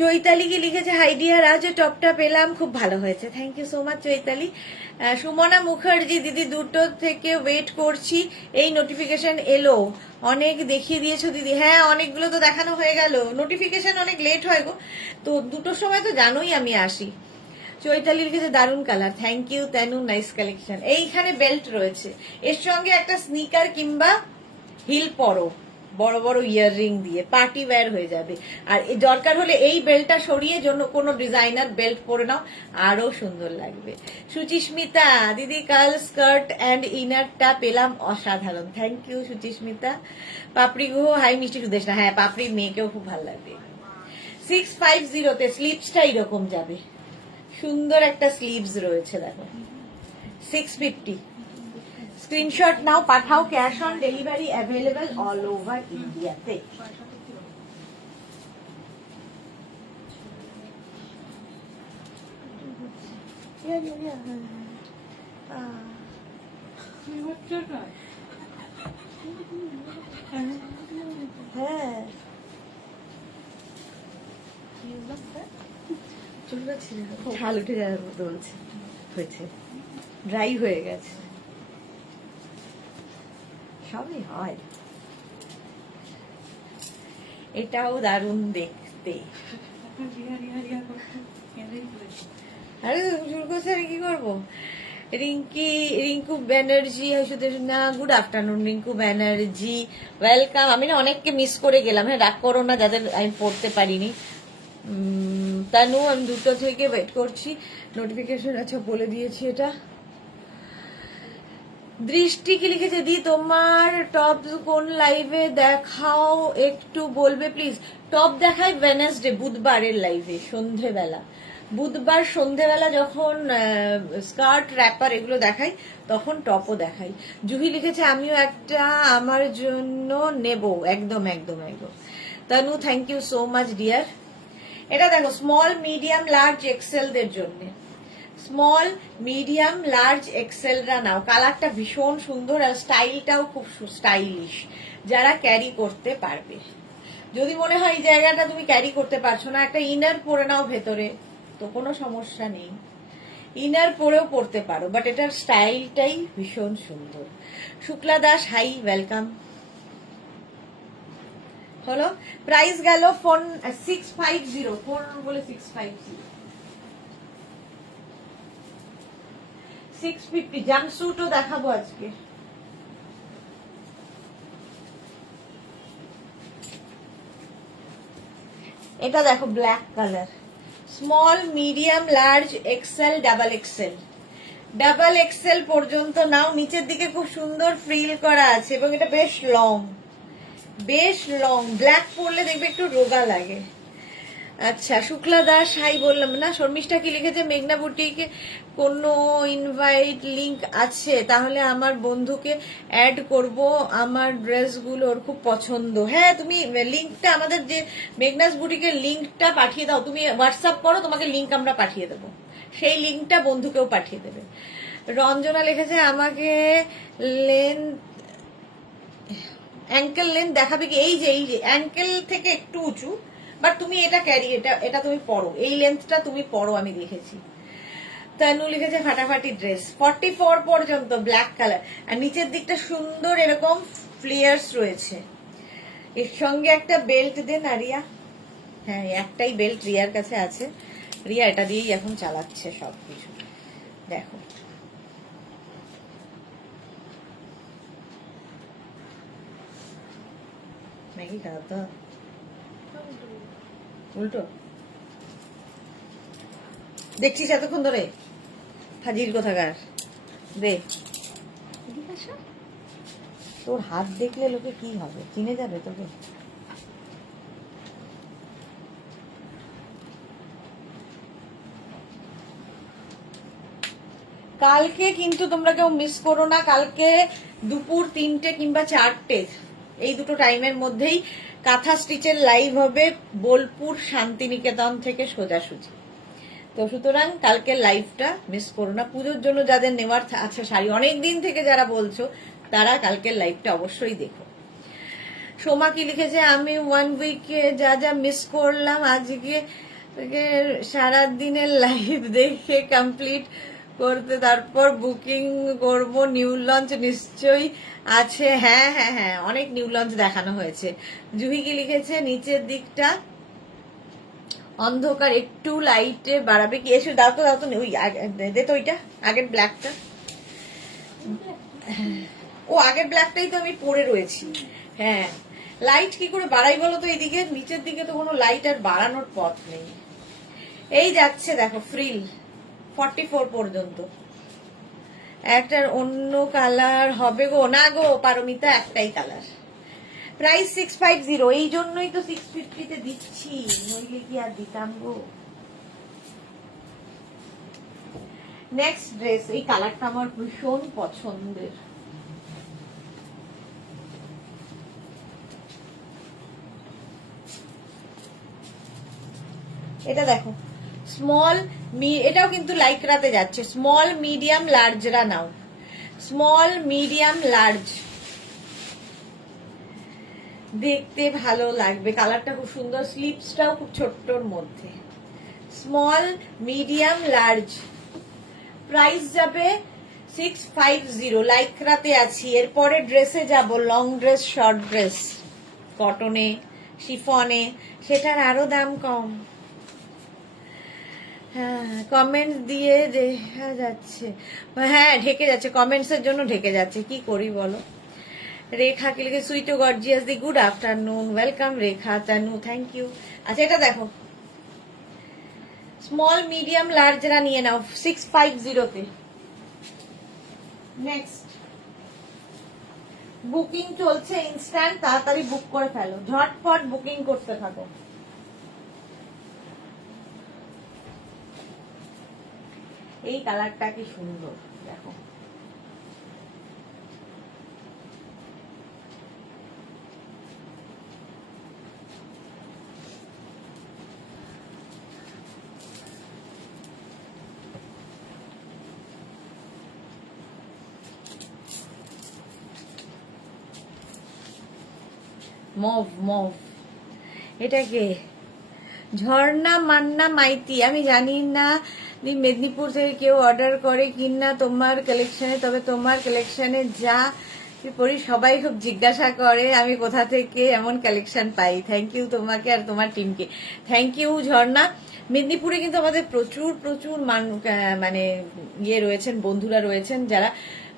চৈতালি কি লিখেছে, হাই ডিয়ার আজ টপটা পেলাম, খুব ভালো হয়েছে, thank you so much Chaitali. Sumana Mukherjee দিদি, দুটো থেকে ওয়েট করছি, এই নোটিফিকেশন এলো, অনেক দেখিয়ে দিয়েছো দিদি। হ্যাঁ অনেকগুলো তো দেখানো হয়ে গেল, নোটিফিকেশন অনেক লেট হয় গো, তো দুটোর সময় তো জানোই আমি আসি। চৈতালি লিখেছে দারুন colour, thank you Tenu, nice collection. এইখানে বেল্ট রয়েছে, এর সঙ্গে একটা স্নিকার কিংবা হিল পরো, বড় বড় ইয়াররিং দিয়ে পার্টি ওয়্যার হয়ে যাবে। আর দরকার হলে এই বেল্টটা সরিয়ে জন্য কোনো ডিজাইনার বেল্ট পরে নাও, আরো সুন্দর লাগবে। সুচিস্মিতা দিদি, কার্ল স্কার্ট অ্যান্ড ইনারটা পেলাম অসাধারণ, thank you Suchismita. Papri Guha hi মিষ্টি সুদেশ না, হ্যাঁ পাপড়ি মেয়েকেও খুব ভালো লাগবে। 650 স্লিভসটা এরকম যাবে, সুন্দর একটা স্লিভস রয়েছে দেখো, 650। স্ক্রিনশট নাও পাঠাও, cash on delivery available all over ইন্ডিয়াতে। হ্যাঁ ঝাল উঠে যাওয়ার মতো বলছে, হয়েছে, ড্রাই হয়ে গেছে, সবই হয়। এটাও দারুণ দেখতে। আরে শুরু করছে, আমি কি করবো? রিঙ্কু ব্যানার্জি, না good afternoon Rinku Banerjee, welcome. আমি না অনেককে মিস করে গেলাম, হ্যাঁ রাগ করো না যাদের আমি পড়তে পারিনি। তানু আমি দুটো থেকে ওয়েট করছি, নোটিফিকেশন আচ্ছা বলে দিয়েছি। এটা দৃষ্টি কি লিখেছে, দি তোমার টপ কোন লাইভে দেখাও একটু বলবে প্লিজ। টপ দেখাই ওয়েডনেসডে, বুধবারের লাইভে সন্ধেবেলা। বুধবার সন্ধেবেলা যখন স্কার্ট র্যাপার এগুলো দেখাই তখন টপও দেখাই। জুহি লিখেছে আমিও একটা আমার জন্য নেব। একদম একদম একদম। Tanu thank you so much dear. এটা দেখো স্মল মিডিয়াম লার্জ এক্সেল দের জন্য। স্মল মিডিয়াম লার্জ এক্সেলরা নাও। কালারটা ভীষণ সুন্দর আর স্টাইলটাও খুব স্টাইলিশ, যারা ক্যারি করতে পারবে। যদি মনে হয় এই জায়গাটা তুমি ক্যারি করতে পারছো না, একটা ইনার পরে নাও ভেতরে, তো কোনো সমস্যা নেই, ইনার পরেও পরতে পারো, বাট এটার স্টাইলটাই ভীষণ সুন্দর। Shukla Das hi, welcome. হলো প্রাইস গেল ফোন 650, ফোন বলে 650, 650। জাম্পস্যুটও দেখাবো আজকে। এটা দেখো black colour, small medium large XL double XL. Double XL পর্যন্ত নাও। নিচের দিকে খুব সুন্দর ফ্রিল করা আছে এবং এটা বেশ লং, বেশ লং। ব্ল্যাক পরলে দেখবে একটু রোগা লাগে। আচ্ছা শুক্লা দাস হাই বললাম না। শর্মিষ্ঠা কি লিখেছে, মেঘনা বুটিকে কোনো ইনভাইট লিংক আছে? তাহলে আমার বন্ধুকে অ্যাড করব, আমার ড্রেসগুলো ওর খুব পছন্দ। হ্যাঁ তুমি লিংকটা, আমাদের যে মেঘনাস বুটিকের লিংকটা পাঠিয়ে দাও, তুমি হোয়াটসঅ্যাপ করো, তোমাকে লিংক আমরা পাঠিয়ে দেবো, সেই লিংকটা বন্ধুকেও পাঠিয়ে দেবে। রঞ্জনা লিখেছে আমাকে লেন্থ, অ্যাঙ্কেল লেন্থ দেখাবে কি? এই যে অ্যাঙ্কেল থেকে একটু উঁচু, বাট তুমি এটা ক্যারি, এটা তুমি পরো, এই লেন্থটা তুমি পরো, আমি দেখেছি। তানু লিখেছে ফাটাফাটি ড্রেস, 44 পর্যন্ত ব্ল্যাক কালার, আর নিচের দিকটা সুন্দর এরকম ফ্লিয়ার্স রয়েছে। এর সঙ্গে একটা বেল্ট দেন রিয়া। হ্যাঁ একটাই বেল্ট রিয়ার কাছে আছে, রিয়া এটা দিয়েই এখন চালাচ্ছে সবকিছু। দেখো ম্যাগি দাদা উল্টো দেখছিস এতক্ষণ ধরে, ফাজিল কোথাকার। দে, তোর হাত দেখলে লোকে কি হবে, চিনে যাবে তোকে। কালকে কিন্তু তোমরা কেউ মিস করো না, কালকে দুপুর 3টে কিংবা 4টে, এই দুটো টাইমের মধ্যেই কাঁথা স্টিচের লাইভ হবে বোলপুর শান্তিনিকেতন থেকে সোজাসুজি। তো সুতরাং কালকে লাইভটা মিস করো না। পুজোর জন্য যাদের নেওয়ার আছে শাড়ি, অনেক দিন থেকে যারা বলছো, তারা কালকের লাইভটা অবশ্যই দেখো। সোমা কি লিখেছে, আমি 1 উইকে যা যা মিস করলাম আজকে সারাদিনের লাইভ দেখে কমপ্লিট করতে, তারপর বুকিং করব। নিউ লঞ্চ নিশ্চয়ই আছে। হ্যাঁ হ্যাঁ হ্যাঁ, অনেক নিউ লঞ্চ দেখানো হয়েছে। জুহি কি লিখেছে, নিচের দিকটা অন্ধকার, একটু লাইটে বাড়াবে কি? এসে দাও তো ওই দে তো ওইটা, আগের ব্ল্যাকটা। ও আগের ব্ল্যাকটাই তো আমি পরে রয়েছি। হ্যাঁ লাইট কি করে বাড়াই বলো তো? এইদিকে নিচের দিকে তো কোনো লাইট আর বাড়ানোর পথ নেই। এই যাচ্ছে দেখো ফ্রিল 44 পর্যন্ত। একটার অন্য কালার হবে গো? না গো পারমিতা, একটাই কালার। প্রাইস 650, এই জন্যই তো 650-তে দিচ্ছি, নইলে কি আর দিতাম গো। নেক্সট ড্রেস, এই কালারটা আমার ভীষণ পছন্দের। এটা দেখো স্মল, এটাও কিন্তু লাইক্রাতে যাচ্ছে। স্মল মিডিয়াম লার্জরা নাও, স্মল মিডিয়াম লার্জ, দেখতে ভালো লাগবে, কালারটা খুব সুন্দর, স্লিপসটাও খুব ছোট্টর মধ্যে। স্মল মিডিয়াম লার্জ, প্রাইস যাবে 650। লাইক্রাতে আছি, এরপরে ড্রেসে যাব, লং ড্রেস, শর্ট ড্রেস, কটনে, শিফনে, সেটার আরো দাম কম। হ্যাঁ কমেন্টস দিয়ে দেখা যাচ্ছে, হ্যাঁ ঢেকে যাচ্ছে, কমেন্টস এর জন্য ঢেকে যাচ্ছে, কি করি বলো। রেখা কি লিখে, সুইট ও গর্জিয়াস দি good afternoon, welcome Rekha. Tanu thank you. আচ্ছা এটা দেখো স্মল মিডিয়াম লার্জরা নিয়ে নাও 650-তে। নেক্সট বুকিং চলছে ইনস্ট্যান্ট, তাড়াতাড়ি বুক করে ফেলো, ঝটপট বুকিং করতে থাকো। এই কালারটা কি সুন্দর দেখো, মভ মভ। এটা কে? ঝর্ণা মান্না মাইতি। আমি জানি না মেদিনীপুর থেকে কেউ অর্ডার করে কিনা তোমার কালেকশনে, তবে তোমার কালেকশনে যা পরি সবাই খুব জিজ্ঞাসা করে আমি কোথা থেকে এমন কালেকশন পাই। থ্যাংক ইউ তোমাকে আর তোমার টিমকে, থ্যাংক ইউ ঝর্ণা। মেদিনীপুরে কিন্তু আমাদের প্রচুর প্রচুর মানে ইয়ে রয়েছেন, বন্ধুরা রয়েছেন যারা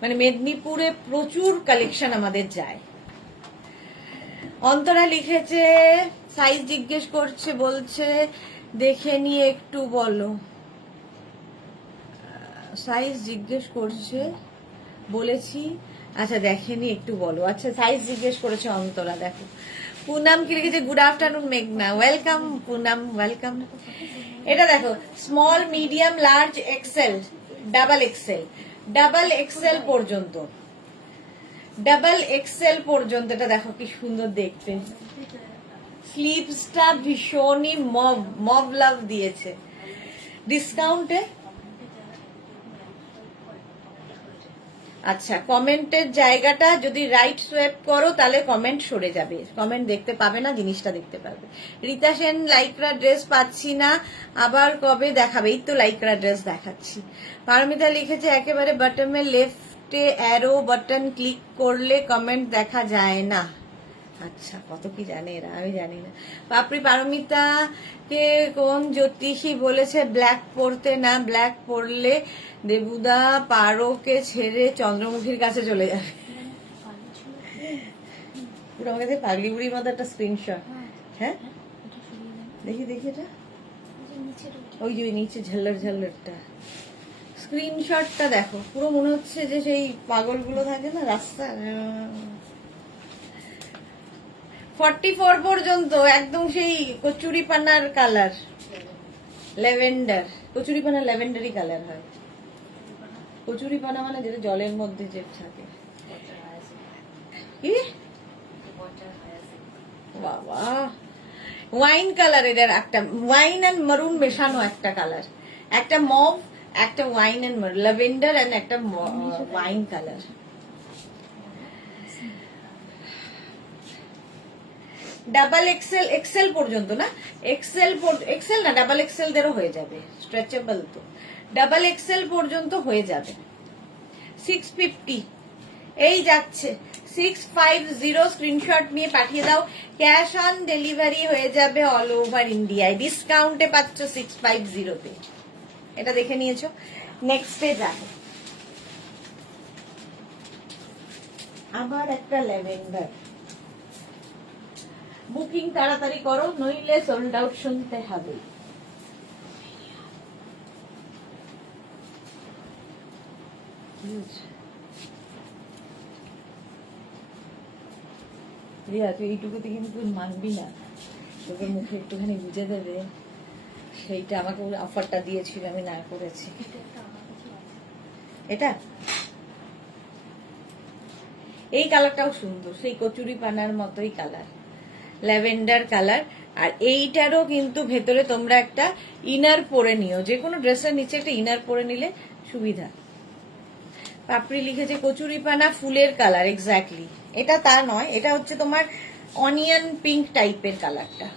মানে মেদিনীপুরে প্রচুর কালেকশন আমাদের যায়। অন্তরা লিখেছে সাইজ জিজ্ঞেস করছে, বলছে দেখে নিয়ে একটু বলো। সাইজ জিজ্ঞেস করছে বলেছি, আচ্ছা দেখেনি একটু বলো। আচ্ছা সাইজ জিজ্ঞেস করেছে অন্তরা। দেখো পুনাম কি লিখেছে, গুড আফটারনুন মেঘনা, ওয়েলকাম পুনাম, ওয়েলকাম। এটা দেখো small medium large XL double XL, double XL পর্যন্ত, ডাবল এক্সেল পর্যন্ত। এটা দেখো কি সুন্দর দেখতে, স্লিভসটা ভীষণই মব মব লাভ দিয়েছে ডিসকাউন্টে। আচ্ছা কমেন্টের জায়গাটা যদি রাইট সোয়াইপ করো তাহলে কমেন্ট সরে যাবে, কমেন্ট দেখতে পাবে না, জিনিসটা দেখতে পাবে। রীতা সেন লাইকরা ড্রেস পাচ্ছি না, আবার কবে দেখাবে? এই তো লাইকরা ড্রেস দেখাচ্ছি। পারমিতা লিখেছে একেবারে বটমে লেফটে অ্যারো বাটন ক্লিক করলে কমেন্ট দেখা যায় না। আচ্ছা কত কি জানে এরা, আমি জানি না। পাপড়ি পারমিতা কে কোন জ্যোতিষী বলেছে ব্ল্যাক পরতে? না, ব্ল্যাক পরলে দেবুদা পারোকে ছেড়ে চন্দ্রমুখীর কাছে চলে যাবে। পুরো আমার কাছে পাগলি বুড়ির মতো একটা স্ক্রিনশট। হ্যাঁ দেখি দেখি, এটা ওই যে নিচে ঝাল্লার ঝাল্লারটা স্ক্রিনশটটা দেখো, পুরো মনে হচ্ছে যে সেই পাগলগুলো থাকে না রাস্তা। 44 পর্যন্ত একদম সেই কচুরিপানার কালার, ল্যাভেন্ডার। কচুরিপানা ল্যাভেন্ডারি কালার হয়। কচুরিপানা মানে যেটা জলের মধ্যে যে থাকে। বাবা ওয়াইন কালার, এটার একটা ওয়াইন এন্ড মারুন মেশানো একটা কালার, একটা মভ, একটা wine and maroon, lavender and একটা wine colour. Double XL, XL পর্যন্ত না, এক্সেল এক্সেল না ডাবল এক্সেল দেরও হয়ে যাবে, স্ট্রেচেবল তো। ডাবল এক্সেল পর্যন্ত হয়ে যাবে। 650 এই যাচ্ছে, 650 স্ক্রিনশট নিয়ে পাঠিয়ে দাও। ক্যাশ অন ডেলিভারি হয়ে যাবে অল ওভার ইন্ডিয়ায়, ডিসকাউন্টে পাচ্ছ 650-তে। এটা দেখে নিয়েছো। নেক্সটে যাবে আবার একটা ল্যাভেন্ডার। বুকিং তাড়াতাড়ি করো নইলে সোল্ড আউট শুনতে হবে। রিয়া তুই এইটুকুতে কিন্তু মানবি না, তোকে মুখে একটুখানি বুঝে দেবে, সেইটা আমাকে অফারটা দিয়েছিল, আমি না করেছি। এটা এই কালারটাও সুন্দর, সেই কচুরি পানার মতোই কালার, ল্যাভেন্ডার কালার। আর এইটারও কিন্তু ভেতরে তোমরা একটা ইনার পরে নিও, যে কোনো ড্রেসের নিচে একটা ইনার পরে নিলে সুবিধা। পাপড়ি লিখেছে কচুরি পানা ফুলের কালার, এক্স্যাক্টলি এটা তা নয়, এটা হচ্ছে তোমার অনিয়ন পিঙ্ক টাইপের কালারটা,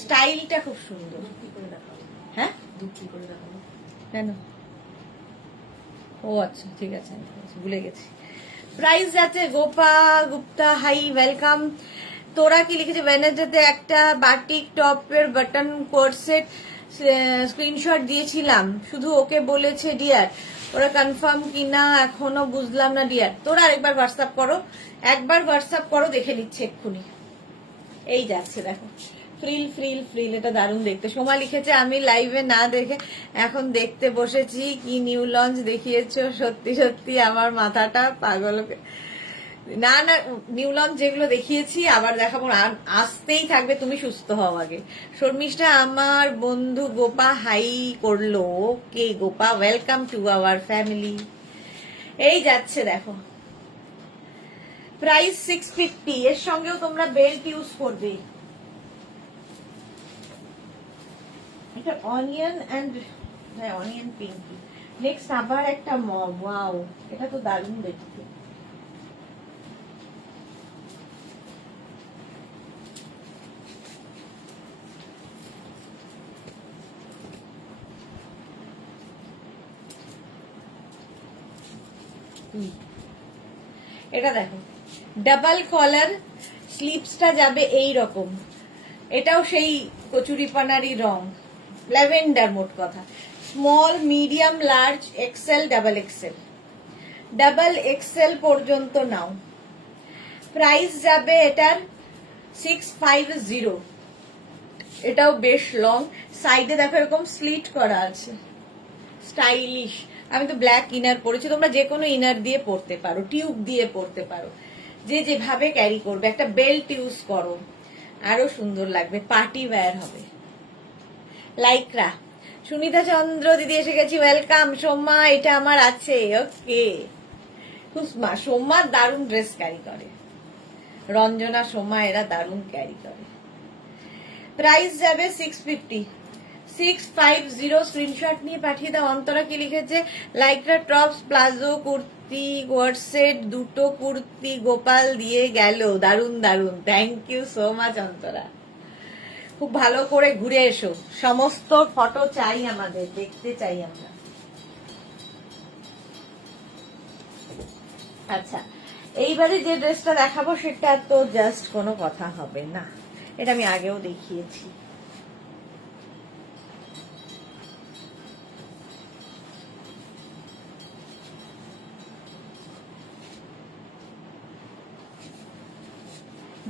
স্টাইলটা খুব সুন্দর। হ্যাঁ কেন? ও আচ্ছা ঠিক আছে, ভুলে গেছি। প্রাইস যাচ্ছে গোপা গুপ্তা, হাই ওয়েলকাম। তোরা কি লিখেছে ওয়েডনেসডেতে একটা বাটিক টপের বাটন কোর্সেট স্ক্রিনশট দিয়েছিলাম, শুধু ওকে বলেছে ডিয়ার, ওরা কনফার্ম কিনা এখনো বুঝলাম না ডিয়ার। তোরা আরেকবার হোয়াটসঅ্যাপ করো, একবার হোয়াটসঅ্যাপ করো, দেখে নিচ্ছে এক্ষুনি। এই যাচ্ছে দেখো, ফ্রিল ফ্রিল ফ্রিল, এটা দারুণ দেখতে। সোমা লিখেছে আমি লাইভে না দেখে এখন দেখতে বসেছি, কি নিউ লঞ্চ দেখিয়েছো, সত্যি সত্যি আমার মাথাটা পাগল না না, নিউ লঞ্চ যেগুলো দেখিয়েছি আবার দেখাবো, আসতেই থাকবে, তুমি সুস্থ হও আগে। শর্মিষ্ঠা আমার বন্ধু গোপা হাই করলো, okay Gopa, welcome to our family. এই যাচ্ছে দেখো, প্রাইস 650, এর সঙ্গেও তোমরা বেল্ট ইউজ করবে। এটা অনিয়ন এন্ড, হ্যাঁ অনিয়ন পিঙ্ক। নেক্সট আবার একটা মব, ওয়াও এটা তো দারুণ দেখতে। এটা দেখো, ডাবল কলার, স্লিভসটা যাবে এই রকম, এটাও সেই কচুরিপানারই রং, ল্যাভেন্ডার মোট কথা। Small, medium, large, XL, double XL, double XL পর্যন্ত নাও। প্রাইস যাবে এটার 650। এটাও বেশ লং, সাইডে দেখো এরকম স্লিট করা আছে, স্টাইলিশ। আমি তো ব্ল্যাক ইনার পরেছি, তোমরা যে কোনো ইনার দিয়ে পরতে পারো, টিউব দিয়ে পরতে পারো, যে যেভাবে ক্যারি করবে। একটা বেল্ট ইউজ করো, আরো সুন্দর লাগবে, পার্টি ওয়্যার হবে। লাইকরা, সুনিতা চন্দ্র দিদি এসে গেছি, ওয়েলকাম। সোমা, এটা আমার আছে, ওকে। কুসমা, সোমা দারুণ ড্রেস ক্যারি করে, রঞ্জনা, সোমা এরা দারুণ ক্যারি করে। প্রাইস যাবে 650, 650। স্ক্রিনশট নিয়ে পাঠিয়ে দাও। অন্তরা কি লিখেছে, lycra tops, palazzo, kurti, coord set, দুটো কুর্তি গোপাল দিয়ে গেল, দারুণ দারুণ, thank you so much Antara. খুব ভালো করে ঘুরে এসো, সমস্ত ফটো চাই আমাদের, দেখতে চাই আমরা। আচ্ছা, এইবারে যে ড্রেসটা দেখাবো সেটা তো জাস্ট কোনো কথা হবে না, এটা আমি আগেও দেখিয়েছি।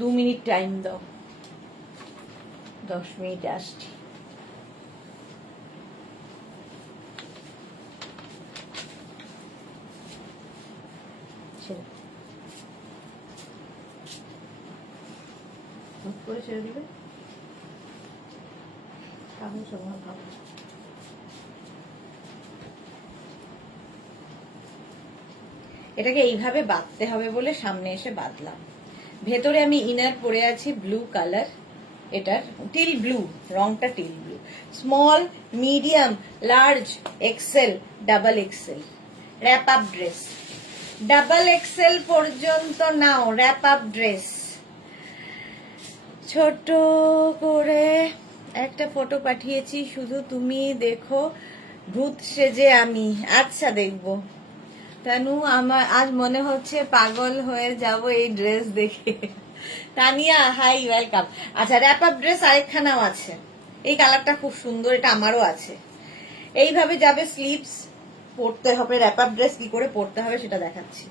দু মিনিট টাইম দাও, 10 মিনিট আসছি। করে ছেড়ে দিবে, এটাকে এইভাবে বাঁধতে হবে বলে সামনে এসে বাঁধলাম। ভেতরে আমি ইনার পরে আছি ব্লু কালার, এটার টিল ব্লু, রংটা teal blue. Small, medium, large, XL, double XL, wrap up dress, double XL পর্যন্ত নাও। র্যাপ আপ ড্রেস, ছোট করে একটা ফটো পাঠিয়েছি, শুধু তুমি দেখো, ভূত সেজে আমি। আচ্ছা দেখবো। তানু, আমার আজ মনে হচ্ছে পাগল হয়ে যাব এই ড্রেস দেখে। Tania, hi, welcome. আচ্ছা, র্যাপ আপ ড্রেস আরেকখানাও আছে, এই কালারটা খুব সুন্দর, এটা আমারও আছে। এইভাবে যাবে, স্লিভস পরতে হবে। র্যাপ আপ ড্রেস কি করে পরতে হবে সেটা দেখাচ্ছি।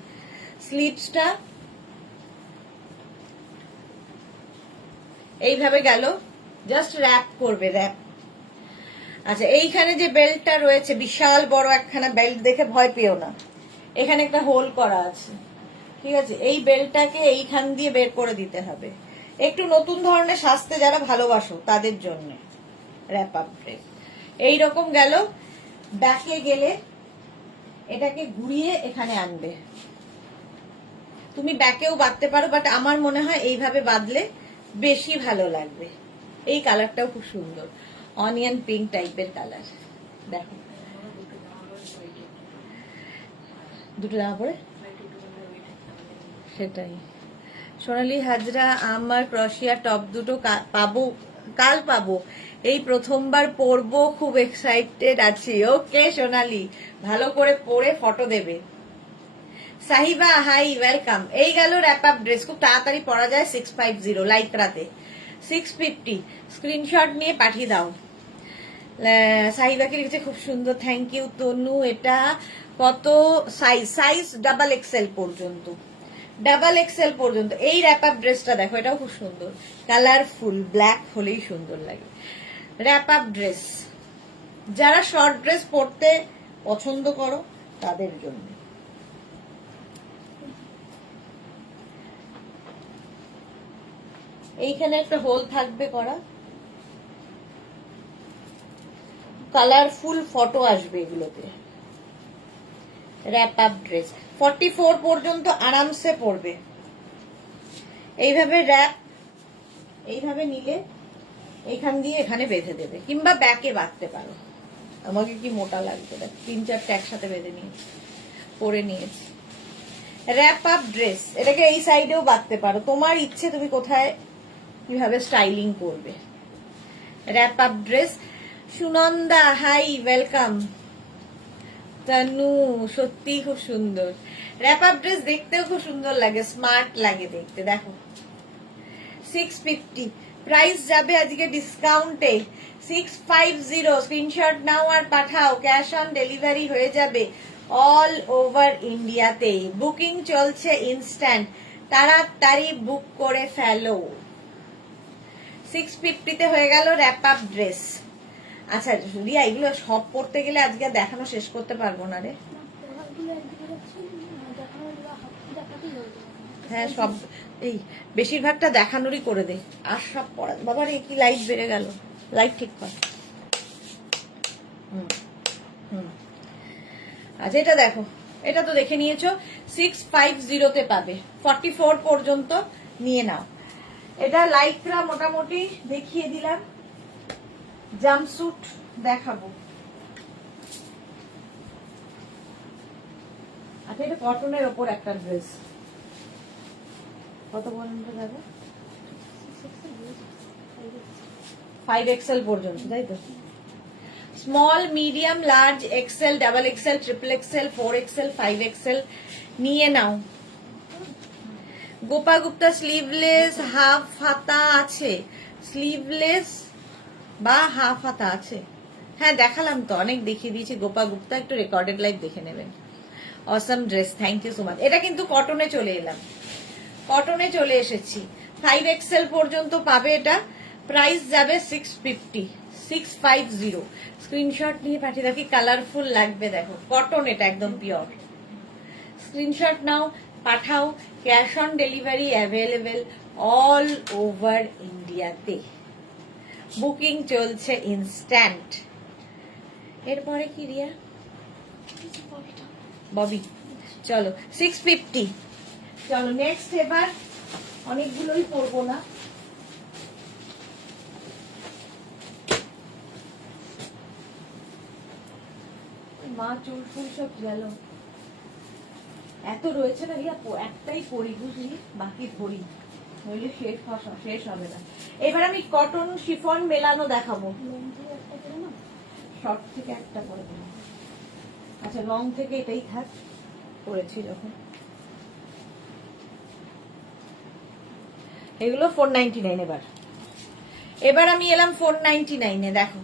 স্লিভসটা এইভাবে গেল, জাস্ট র্যাপ করবে, র্যাপ। আচ্ছা, এইখানে যে বেল্টটা রয়েছে, বিশাল বড় একখানা বেল্ট দেখে ভয় পেও না, এখানে একটা হোল করা আছে, ঠিক আছে? এই বেল্টটাকে এইখান দিয়ে বের করে দিতে হবে। একটু নতুন ধরনের সাজতে যারা ভালোবাসো তাদের জন্য র্যাপ আপ ড্রেস। এইরকম গেল, ব্যাকে গেলে এটাকে ঘুরিয়ে এখানে আনবে। তুমি ব্যাকেও বাঁধতে পারো, বাট আমার মনে হয় এইভাবে বাঁধলে বেশি ভালো লাগবে। এই কালারটাও খুব সুন্দর, অনিয়ন পিঙ্ক টাইপের কালার। দেখো, দুটো জামা পরে সেটাই। সোনালি হাজরা, আমার ক্রশিয়া টপ দুটো পাবো, কাল পাবো, এই প্রথমবার পরবো, খুব এক্সাইটেড আছি। ওকে সোনালি, ভালো করে পরে ফটো দেবে। Sahiba, hi, welcome. এই গেল র্যাপ আপ ড্রেস, খুব তাড়াতাড়ি পরা যায়। 650 লাইট রাতে, 650। স্ক্রিনশট নিয়ে পাঠিয়ে দাও। সাহিবাকে লিখেছে খুব সুন্দর, থ্যাংক ইউ তনু। এটা কত সাইজ? সাইজ ডাবল এক্সেল পর্যন্ত, ডাবল এক্সেল পর্যন্ত। এই র্যাপ আপ ড্রেসটা দেখো, এটাও খুব সুন্দর, কালারফুল, ব্ল্যাক হলেই সুন্দর লাগে। র্যাপ আপ ড্রেস, যারা শর্ট ড্রেস পরতে পছন্দ করো তাদের জন্য। এইখানে একটা হোল থাকবে করা, কালারফুল ফটো আসবে এগুলোতে। র্যাপ আপ ড্রেস 44 পর্যন্ত আরামসে পরবে। এইভাবে র্যাপ, এইভাবে নিলে এইখান দিয়ে এখানে বেঁধে দেবে, কিংবা ব্যাকে বাঁধতে পারো। আমাকে কি মোটা লাগবে, 3-4টা একসাথে বেঁধে নিয়েছি, পরে নিয়েছি। র্যাপ আপ ড্রেস, এটাকে এই সাইডেও বাঁধতে পারো, তোমার ইচ্ছে তুমি কোথায় কিভাবে স্টাইলিং করবে। Wrap up dress. Sunanda hi, welcome. Tanu সত্যি খুব সুন্দর। র্যাপ আপ ড্রেস দেখতেও খুব সুন্দর লাগে, স্মার্ট লাগে দেখতে। দেখো 650 প্রাইস যাবে আজকে ডিসকাউন্টে 650। স্ক্রিনশট নাও আর পাঠাও, ক্যাশ অন ডেলিভারি হয়ে যাবে অল ওভার ইন্ডিয়াতে। বুকিং চলছে ইনস্ট্যান্ট, তাড়াতাড়ি বুক করে ফেলো। 650 হয়ে গেল র্যাপ আপ ড্রেস। আচ্ছা রিয়া, এগুলো সব পড়তে গেলে আজকে দেখানো শেষ করতে পারবো না রে। হ্যাঁ সব এই বেশিরভাগটা দেখানোরই করে দে, আর সব পড়া। বাবা রে কি লাইট বেড়ে গেল, লাইট ঠিক কর। আচ্ছা এটা দেখো, এটা তো দেখে নিয়েছো, 650 পাবে, 44 পর্যন্ত নিয়ে নাও। এটা লাইকরা মোটামুটি দেখিয়ে দিলাম, জাম্পস্যুট দেখাবো। আচ্ছা এটা কটনের ওপর একটা ড্রেস, কত পর্যন্ত যাবে? 5XL পর্যন্ত, তাই তো? Small, medium, large, XL, double XL, triple XL, 4XL, 5XL নিয়ে নাও। গোপা গুপ্তা স্লিভলেস হাফ হাতা আছে, স্লিভলেস বা হাফ হাতা আছে। হ্যাঁ দেখালাম তো, অনেক দেখিয়ে দিয়েছি। গোপা গুপ্তা, একটু রেকর্ডেড লাইভ দেখে নেবেন। Awesome dress, thank you so much. এটা কিন্তু কটনে চলে এলাম, কটনে চলে এসেছি। 5XL পর্যন্ত পাবে এটা, প্রাইস যাবে 650, 650। স্ক্রিনশট নিয়ে পাঠিয়ে দেখি, কালারফুল লাগবে। দেখো কটন, এটা একদম পিওর। স্ক্রিনশট নাও, পাঠাও, cash on delivery available all over ইন্ডিয়াতে। বুকিং চলছে ইনস্ট্যান্ট। এরপরে কি রিয়া? ববি। চলো 650। চলো নেক্সট, এবার অনেকগুলোই পরবো না। মা চুল ফুল সব গেল, এত রয়েছে না রিয়া, একটাই পরি বুঝলি, বাকি ধরি, নইলে শেষ হবে না। এবার আমি কটন শিফন মেলানো দেখাবো। শর্ট থেকে একটা করে দেবো। আচ্ছা লং থেকে এটাই থাক, পরেছি যখন। এগুলো 499। এবার আমি এলাম 499-এ। দেখো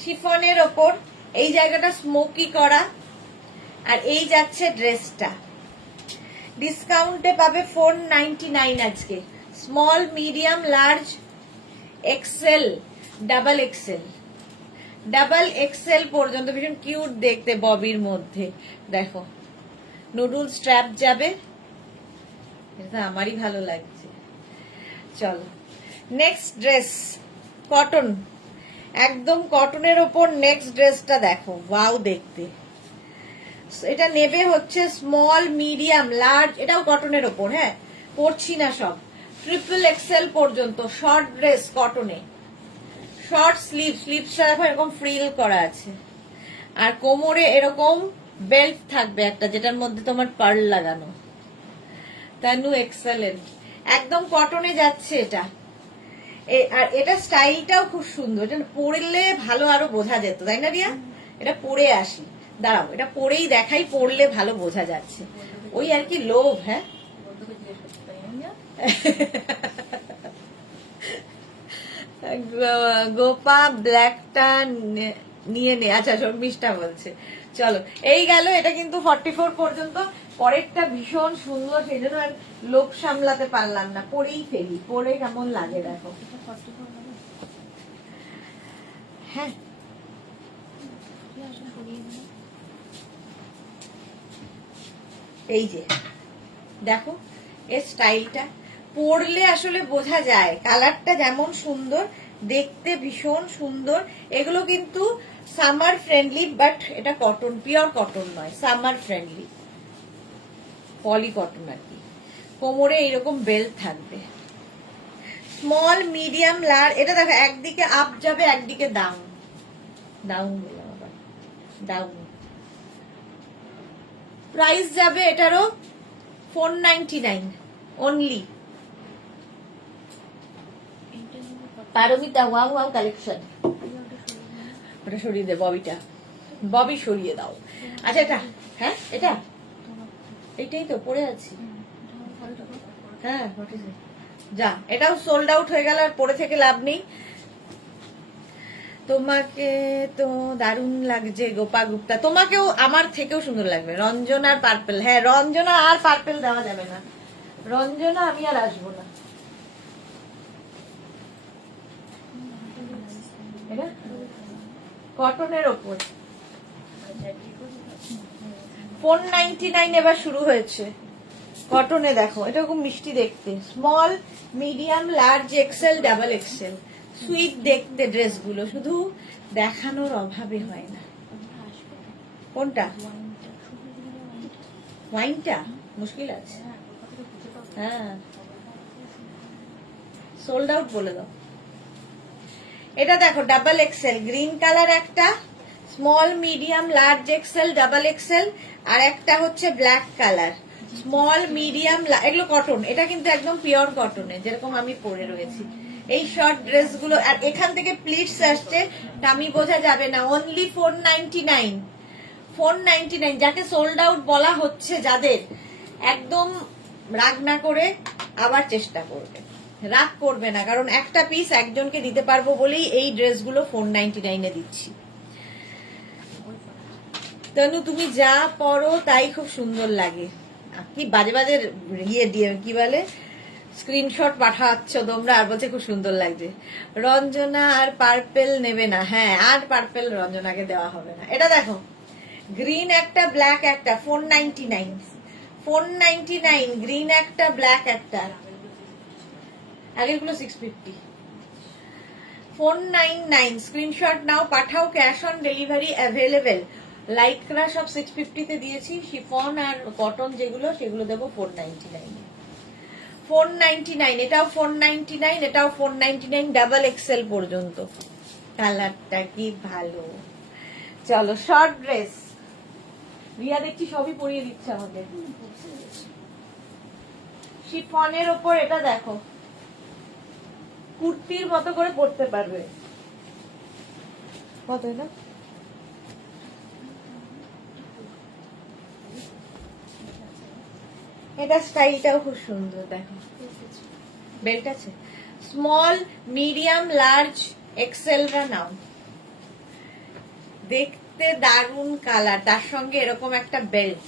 শিফনের ওপর এই জায়গাটা স্মোকি করা, আর এই যাচ্ছে ড্রেসটা। ডিসকাউন্টে পাবে 499 আজকে। Small, medium, large, XL, double XL, double XL পর্যন্ত। ভীষণ কিউট দেখতে ববির মধ্যে। দেখো নুডল স্ট্র্যাপ যাবে, এটা আমারই ভালো লাগছে। চলো নেক্সট ড্রেস, কটন, একদম কটনের ওপর নেক্সট ড্রেসটা দেখো, ওয়াও দেখতে। এটা নেবে হচ্ছে স্মল, মিডিয়াম, লার্জ, এটাও কটনের ওপর। হ্যাঁ পরছি না সব, ট্রিপল এক্সেল পর্যন্ত। শর্ট ড্রেস কটনে, শর্ট স্লিভ, স্লিভসটা দেখো এরকম ফ্রিল করা আছে, আর কোমরে এরকম বেল্ট থাকবে একটা, যেটার মধ্যে তোমার পার্ল লাগানো। তানু এক্সেলেন্ট, একদম কটনে যাচ্ছে এটা। আর এটা স্টাইলটাও খুব সুন্দর, এটা পরলে ভালো আরো বোঝা যেত, তাই না রিয়া? এটা পরে আসি, দাঁড়াও এটা পরেই দেখাই, পরলে ভালো বোঝা যাচ্ছে, ওই আর কি লোভ। হ্যাঁ গোপা ব্ল্যাকটা নিয়ে নে। আচ্ছা শর্মিষ্ঠা বলছে। চলো এই গেল, এটা কিন্তু 44 পর্যন্ত। পরেরটা ভীষণ সুন্দর, সেই জন্য আর লোভ সামলাতে পারলাম না, পরেই ফেলি। পরে কেমন লাগে দেখো। হ্যাঁ এই যে দেখো এর স্টাইলটা, পরলে আসলে বোঝা যায় কালারটা যেমন সুন্দর, দেখতে ভীষণ সুন্দর। এগুলো কিন্তু সামার ফ্রেন্ডলি, বাট এটা কটন, পিওর কটন নয়, সামার ফ্রেন্ডলি পলি কটন আর কি। কোমরে এইরকম বেল্ট থাকবে। Small, medium, large. এটা দেখো একদিকে আপ যাবে, একদিকে ডাউন। ডাউন বললাম আবার, ডাউন। প্রাইস যাবে এটারও 499 only. Paromita wow wow collection. ওটা সরিয়ে দে, ববিটা, ববি সরিয়ে দাও। আচ্ছা এটা, হ্যাঁ এটা এইটাই তো পরে আছি। হ্যাঁ যা, এটাও সোল্ড আউট হয়ে গেল, আর পরে থেকে লাভ নেই। তোমাকে তো দারুণ লাগছে গোপা গুপ্তা, তোমাকেও আমার থেকেও সুন্দর লাগবে। রঞ্জনা আর পার্পেল, হ্যাঁ রঞ্জনা আর পার্পেল দেওয়া যাবে না, রঞ্জনা আমি আর আসবো না। কটনের ওপর 499 এবার শুরু হয়েছে কটনে। দেখো এটা খুব মিষ্টি দেখতে, small, medium, large, XL, double XL. Sweet দেখতে ড্রেসগুলো, শুধু দেখানোর অভাবে হয় না। কোনটা? ওয়াইনটা মুশকিল আছে। হ্যাঁ সোল্ড আউট বলে দাও। এটা দেখো ডাবল এক্সেল, গ্রিন কালার একটা, small, medium, large XL, double XL, আর একটা হচ্ছে ব্ল্যাক কালার। স্মল, মিডিয়াম, এগুলো কটন, এটা কিন্তু একদম পিওর কটনে, যেরকম আমি পরে রয়েছি। এই শর্ট ড্রেসগুলো, আর এখান থেকে প্লিটস আসছে, দামি বোঝা যাবে না। অনলি 499, 499। যাকে সোল্ড আউট বলা হচ্ছে, যাদের একদম রাগ না করে আবার চেষ্টা করবে, রাগ করবে না, কারণ একটা পিস একজনকে দিতে পারবো বলেই এই ড্রেসগুলো 499 এ দিচ্ছি। তনু তুমি যা পরো তাই খুব সুন্দর লাগে। কি বাজে বাজে ইয়ে দিয়ে কি বলে স্ক্রিনশট পাঠাচ্ছ তোমরা, আর বলছে খুব সুন্দর লাগছে। রঞ্জনা আর পার্পেল নেবে না, হ্যাঁ আর পার্পেল রঞ্জনাকে দেওয়া হবে না। এটা দেখো গ্রিন একটা, ব্ল্যাক একটা, 499, 499, গ্রিন একটা, ব্ল্যাক একটা। আগেরগুলো 650, 499। স্ক্রিনশট নাও, পাঠাও, ক্যাশ অন ডেলিভারি অ্যাভেলেবেল। লাইকরা সব 650 তে দিয়েছি, শিফন আর কটন যেগুলো সেগুলো দেবো 499, 499। এটাও 499, এটাও 499, ডাবল এক্সেল পর্যন্ত। কালারটা কি ভালো। চলো শর্ট ড্রেস, রিয়া দেখছি সবই পরিয়ে দিচ্ছে আমাদের। শিফনের ওপর এটা দেখো, কুর্তির মতো করে পরতে পারবে। কত এটা? এটা স্টাইলটাও খুব সুন্দর, দেখো বেল্ট আছে। স্মল, মিডিয়াম, লার্জ, এক্সেলরা নাও। দেখতে দারুণ কালার, তার সঙ্গে এরকম একটা বেল্ট,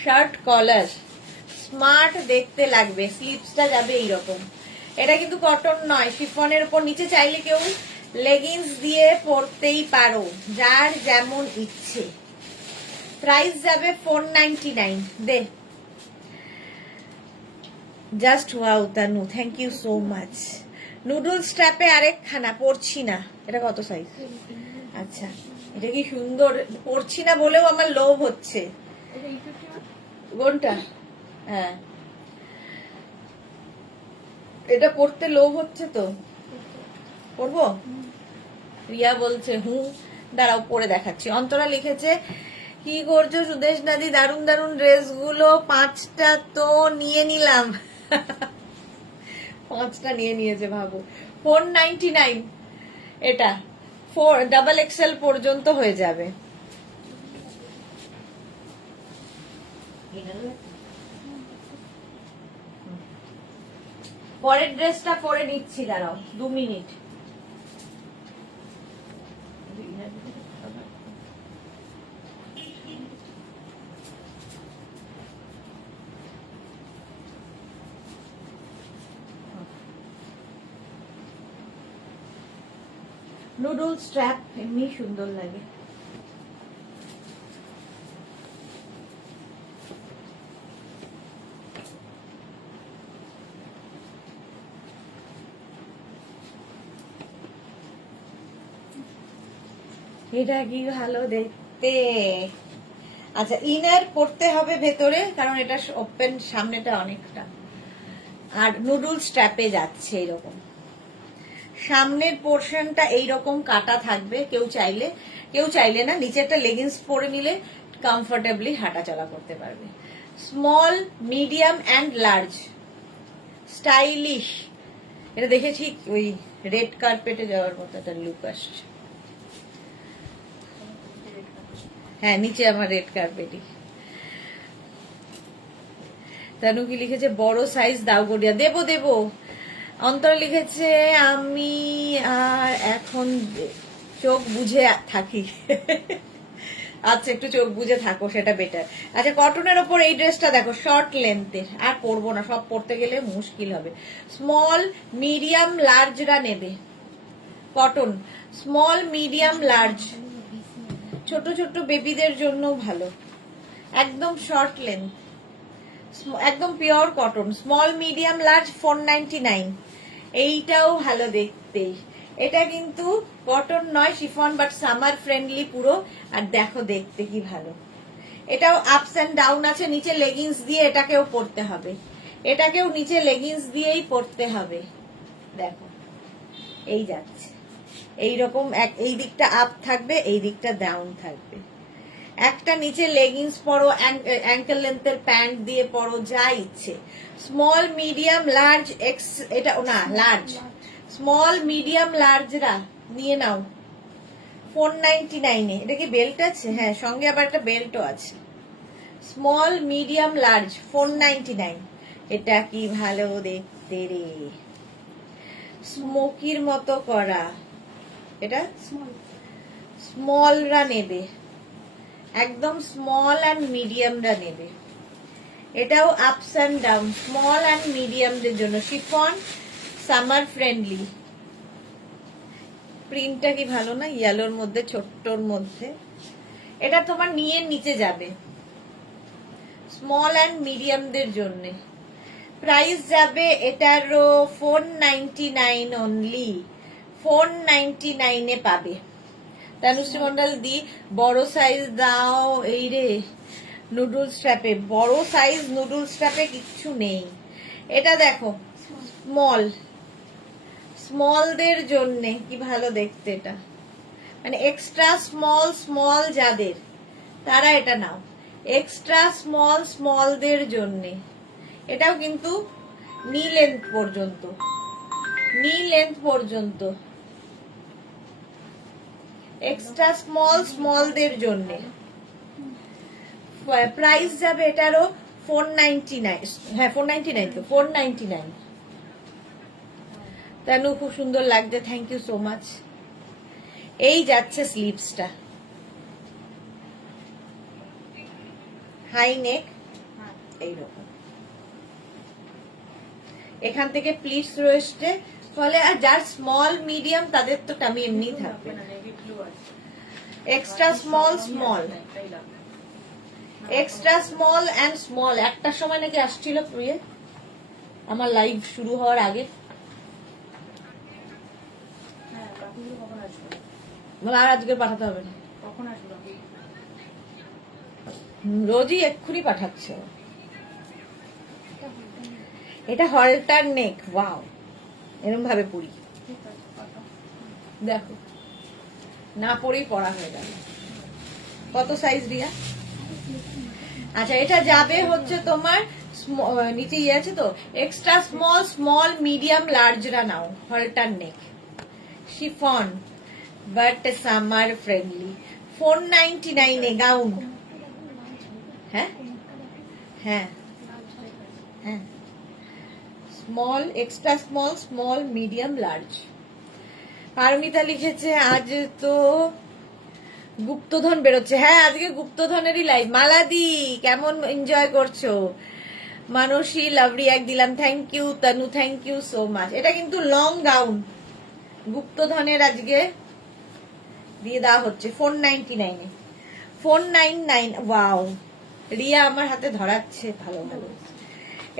শার্ট কলার, স্মার্ট দেখতে লাগবে। স্লিভসটা যাবে এইরকম। এটা কিন্তু কটন নয়, শিফনের উপর। নিচে চাইলে কেউ লেগিংস দিয়ে পরতেই পারো, যার যেমন ইচ্ছে। প্রাইস যাবে 499। দে just wow Tanu, thank you so much. Noodle স্ট্র্যাপে আরেক খানা, পরছি না। এটা কত সাইজ? আচ্ছা এটা কি সুন্দর, পরছি না বলেও আমার লোভ হচ্ছে। কোনটা? হ্যাঁ এটা পড়তে লোভ হচ্ছে তো, পড়বো। রিয়া বলছে দাঁড়াও পরে দেখাচ্ছি। অন্তরা লিখেছে কি করছো সুদেশ দাদি, দারুন দারুন ড্রেসগুলো 5টা তো নিয়ে নিলাম। 5টা নিয়ে নিয়েছে, ভাবো। 499 এটা, 4 ডাবল এক্সেল পর্যন্ত হয়ে যাবে। পরের ড্রেসটা পরে নিচ্ছি, দাঁড়াও 2 মিনিট। নুডল স্ট্র্যাপ এমনি সুন্দর লাগে। এটা কি ভালো দেখতে। আচ্ছা, ইনার পড়তে হবে ভেতরে, কারণ এটা ওপেন, সামনেটা অনেকটা, আর নুডল স্ট্র্যাপে যাচ্ছে এরকম। সামনের পোর্শনটা এইরকম কাটা থাকবে, কেউ চাইলে না নিচে একটা লেগিংস পরে নিলে কমফোর্টেবলি হাঁটাচলা করতে পারবে। Small, medium and large, stylish. এটা দেখেছি ওই রেড কার্পেটে যাওয়ার মতো একটা লুক আসছে। হ্যাঁ, নিচে আমার রেড কার্পেটই। তানু কি লিখেছে, বড় সাইজ দাও গড়িয়া। দেবো দেবো। অন্তর লিখেছে, আমি আর এখন চোখ বুঝে থাকি। আচ্ছা, একটু চোখ বুঝে থাকো, সেটা বেটার। আচ্ছা, কটনের ওপর এই ড্রেসটা দেখো, শর্ট লেন্থের। আর পরবো না, সব পরতে গেলে মুশকিল হবে। স্মল, মিডিয়াম, লার্জরা নেবে। কটন, স্মল, মিডিয়াম, লার্জ, ছোট ছোট বেবিদের জন্য ভালো। একদম শর্ট লেন্থ, একদম pure cotton. Small, medium, large 499। এইটাও ভালো দেখতে। এটা কিন্তু কটন নয়, শিফন, বাট সামার ফ্রেন্ডলি পুরো। আর দেখো দেখতে কি ভালো। এটাও আপস এন্ড ডাউন আছে, নিচে লেগিংস দিয়ে এটাকেও পরতে হবে, এটাকেও নিচে লেগিংস দিয়েই পরতে হবে। দেখো, এই যাচ্ছে এইরকম, এই দিকটা আপ থাকবে, এই দিকটা ডাউন থাকবে। একটা নিচে লেগিংস পরো, অ্যাঙ্কেল লেন্থের প্যান্ট দিয়ে পরো, যা ইচ্ছে। স্মল, মিডিয়াম, লার্জ, এক্স, এটা না লার্জ, স্মল, মিডিয়াম, লার্জরা নিয়ে নাও 499-এ। এটা কি বেল্ট আছে? হ্যাঁ, সঙ্গে আবার একটা বেল্টও আছে। Small, medium, large 499। এটা কি ভালো দেখতে রে, স্মোকির মতো করা। এটা স্মলরা নেবে, একদম স্মল অ্যান্ড মিডিয়ামরা নেবে। এটাও ups and down, small and মিডিয়ামদের জন্য। Chiffon, summer friendly. প্রিন্টটা কি ভালো না, ইয়েলোর মধ্যে, ছোট্টর মধ্যে। এটা তোমার নিয়ে নিচে যাবে, স্মল অ্যান্ড মিডিয়ামদের জন্য। প্রাইস যাবে এটারও 499 অনলি, 499-এ পাবে। তানুশ্রী মন্ডল দি, বড় সাইজ দাও। এই রে, নুডল স্ট্র্যাপে বড় সাইজ, নুডল স্ট্র্যাপে কিচ্ছু নেই। এটা দেখো, স্মল, স্মলদের জন্য কি ভালো দেখতে। এটা মানে এক্সট্রা স্মল, স্মল যাদের, তারা এটা নাও। এক্সট্রা স্মল, স্মলদের জন্য। এটাও কিন্তু নি লেন্থ পর্যন্ত, নি লেন্থ পর্যন্ত। এক্সট্রা স্মল, স্মলদের জন্য। প্রাইস যাবে এটারও 499। হ্যাঁ, 499 তো, 499। তানু, খুব সুন্দর লাগছে, থ্যাংক ইউ সো মাচ। এই যাচ্ছে স্লিভসটা, হাই নেক, এইরকম। এখান থেকে প্লিটস রয়েছে, ফলে আর যার স্মল, মিডিয়াম তাদের তো টামি এমনি থাকবে। Extra small, small, extra small and small. একটার সময় নাকি আসছিল প্রিয়ে, আমার লাইভ শুরু হওয়ার আগে। আর আজকে পাঠাতে হবে না, রোজই এক্ষুনি পাঠাচ্ছে। এটা হলটার নেক, ওয়াও, এরকম ভাবে পরি। দেখো, না পরেই পড়া হয়ে গেল। কত সাইজ দিয়া? আচ্ছা, এটা যাবে হচ্ছে তোমার নিচে ইয়ে আছে তো, এক্সট্রা স্মল, স্মল, মিডিয়াম, লার্জরা নাও। Halter neck, chiffon, but summer friendly. 499-এ গাউন। হ্যাঁ হ্যাঁ হ্যাঁ, small, extra small, small, medium, large. Paromita লিখেছে, আজ তো গুপ্তধন বেরোচ্ছে। হ্যাঁ, আজকে গুপ্তধনেরই লাইভ। মালাদি, কেমন এনজয় করছো? মানসী, লাভরি এক দিলাম, thank you. Tanu, thank you so much. এটা কিন্তু লং গাউন, গুপ্তধনের আজকে দিয়ে দেওয়া হচ্ছে 499-এ। 499, ওয়াও। রিয়া আমার হাতে ধরাচ্ছে, ভালো ভালো।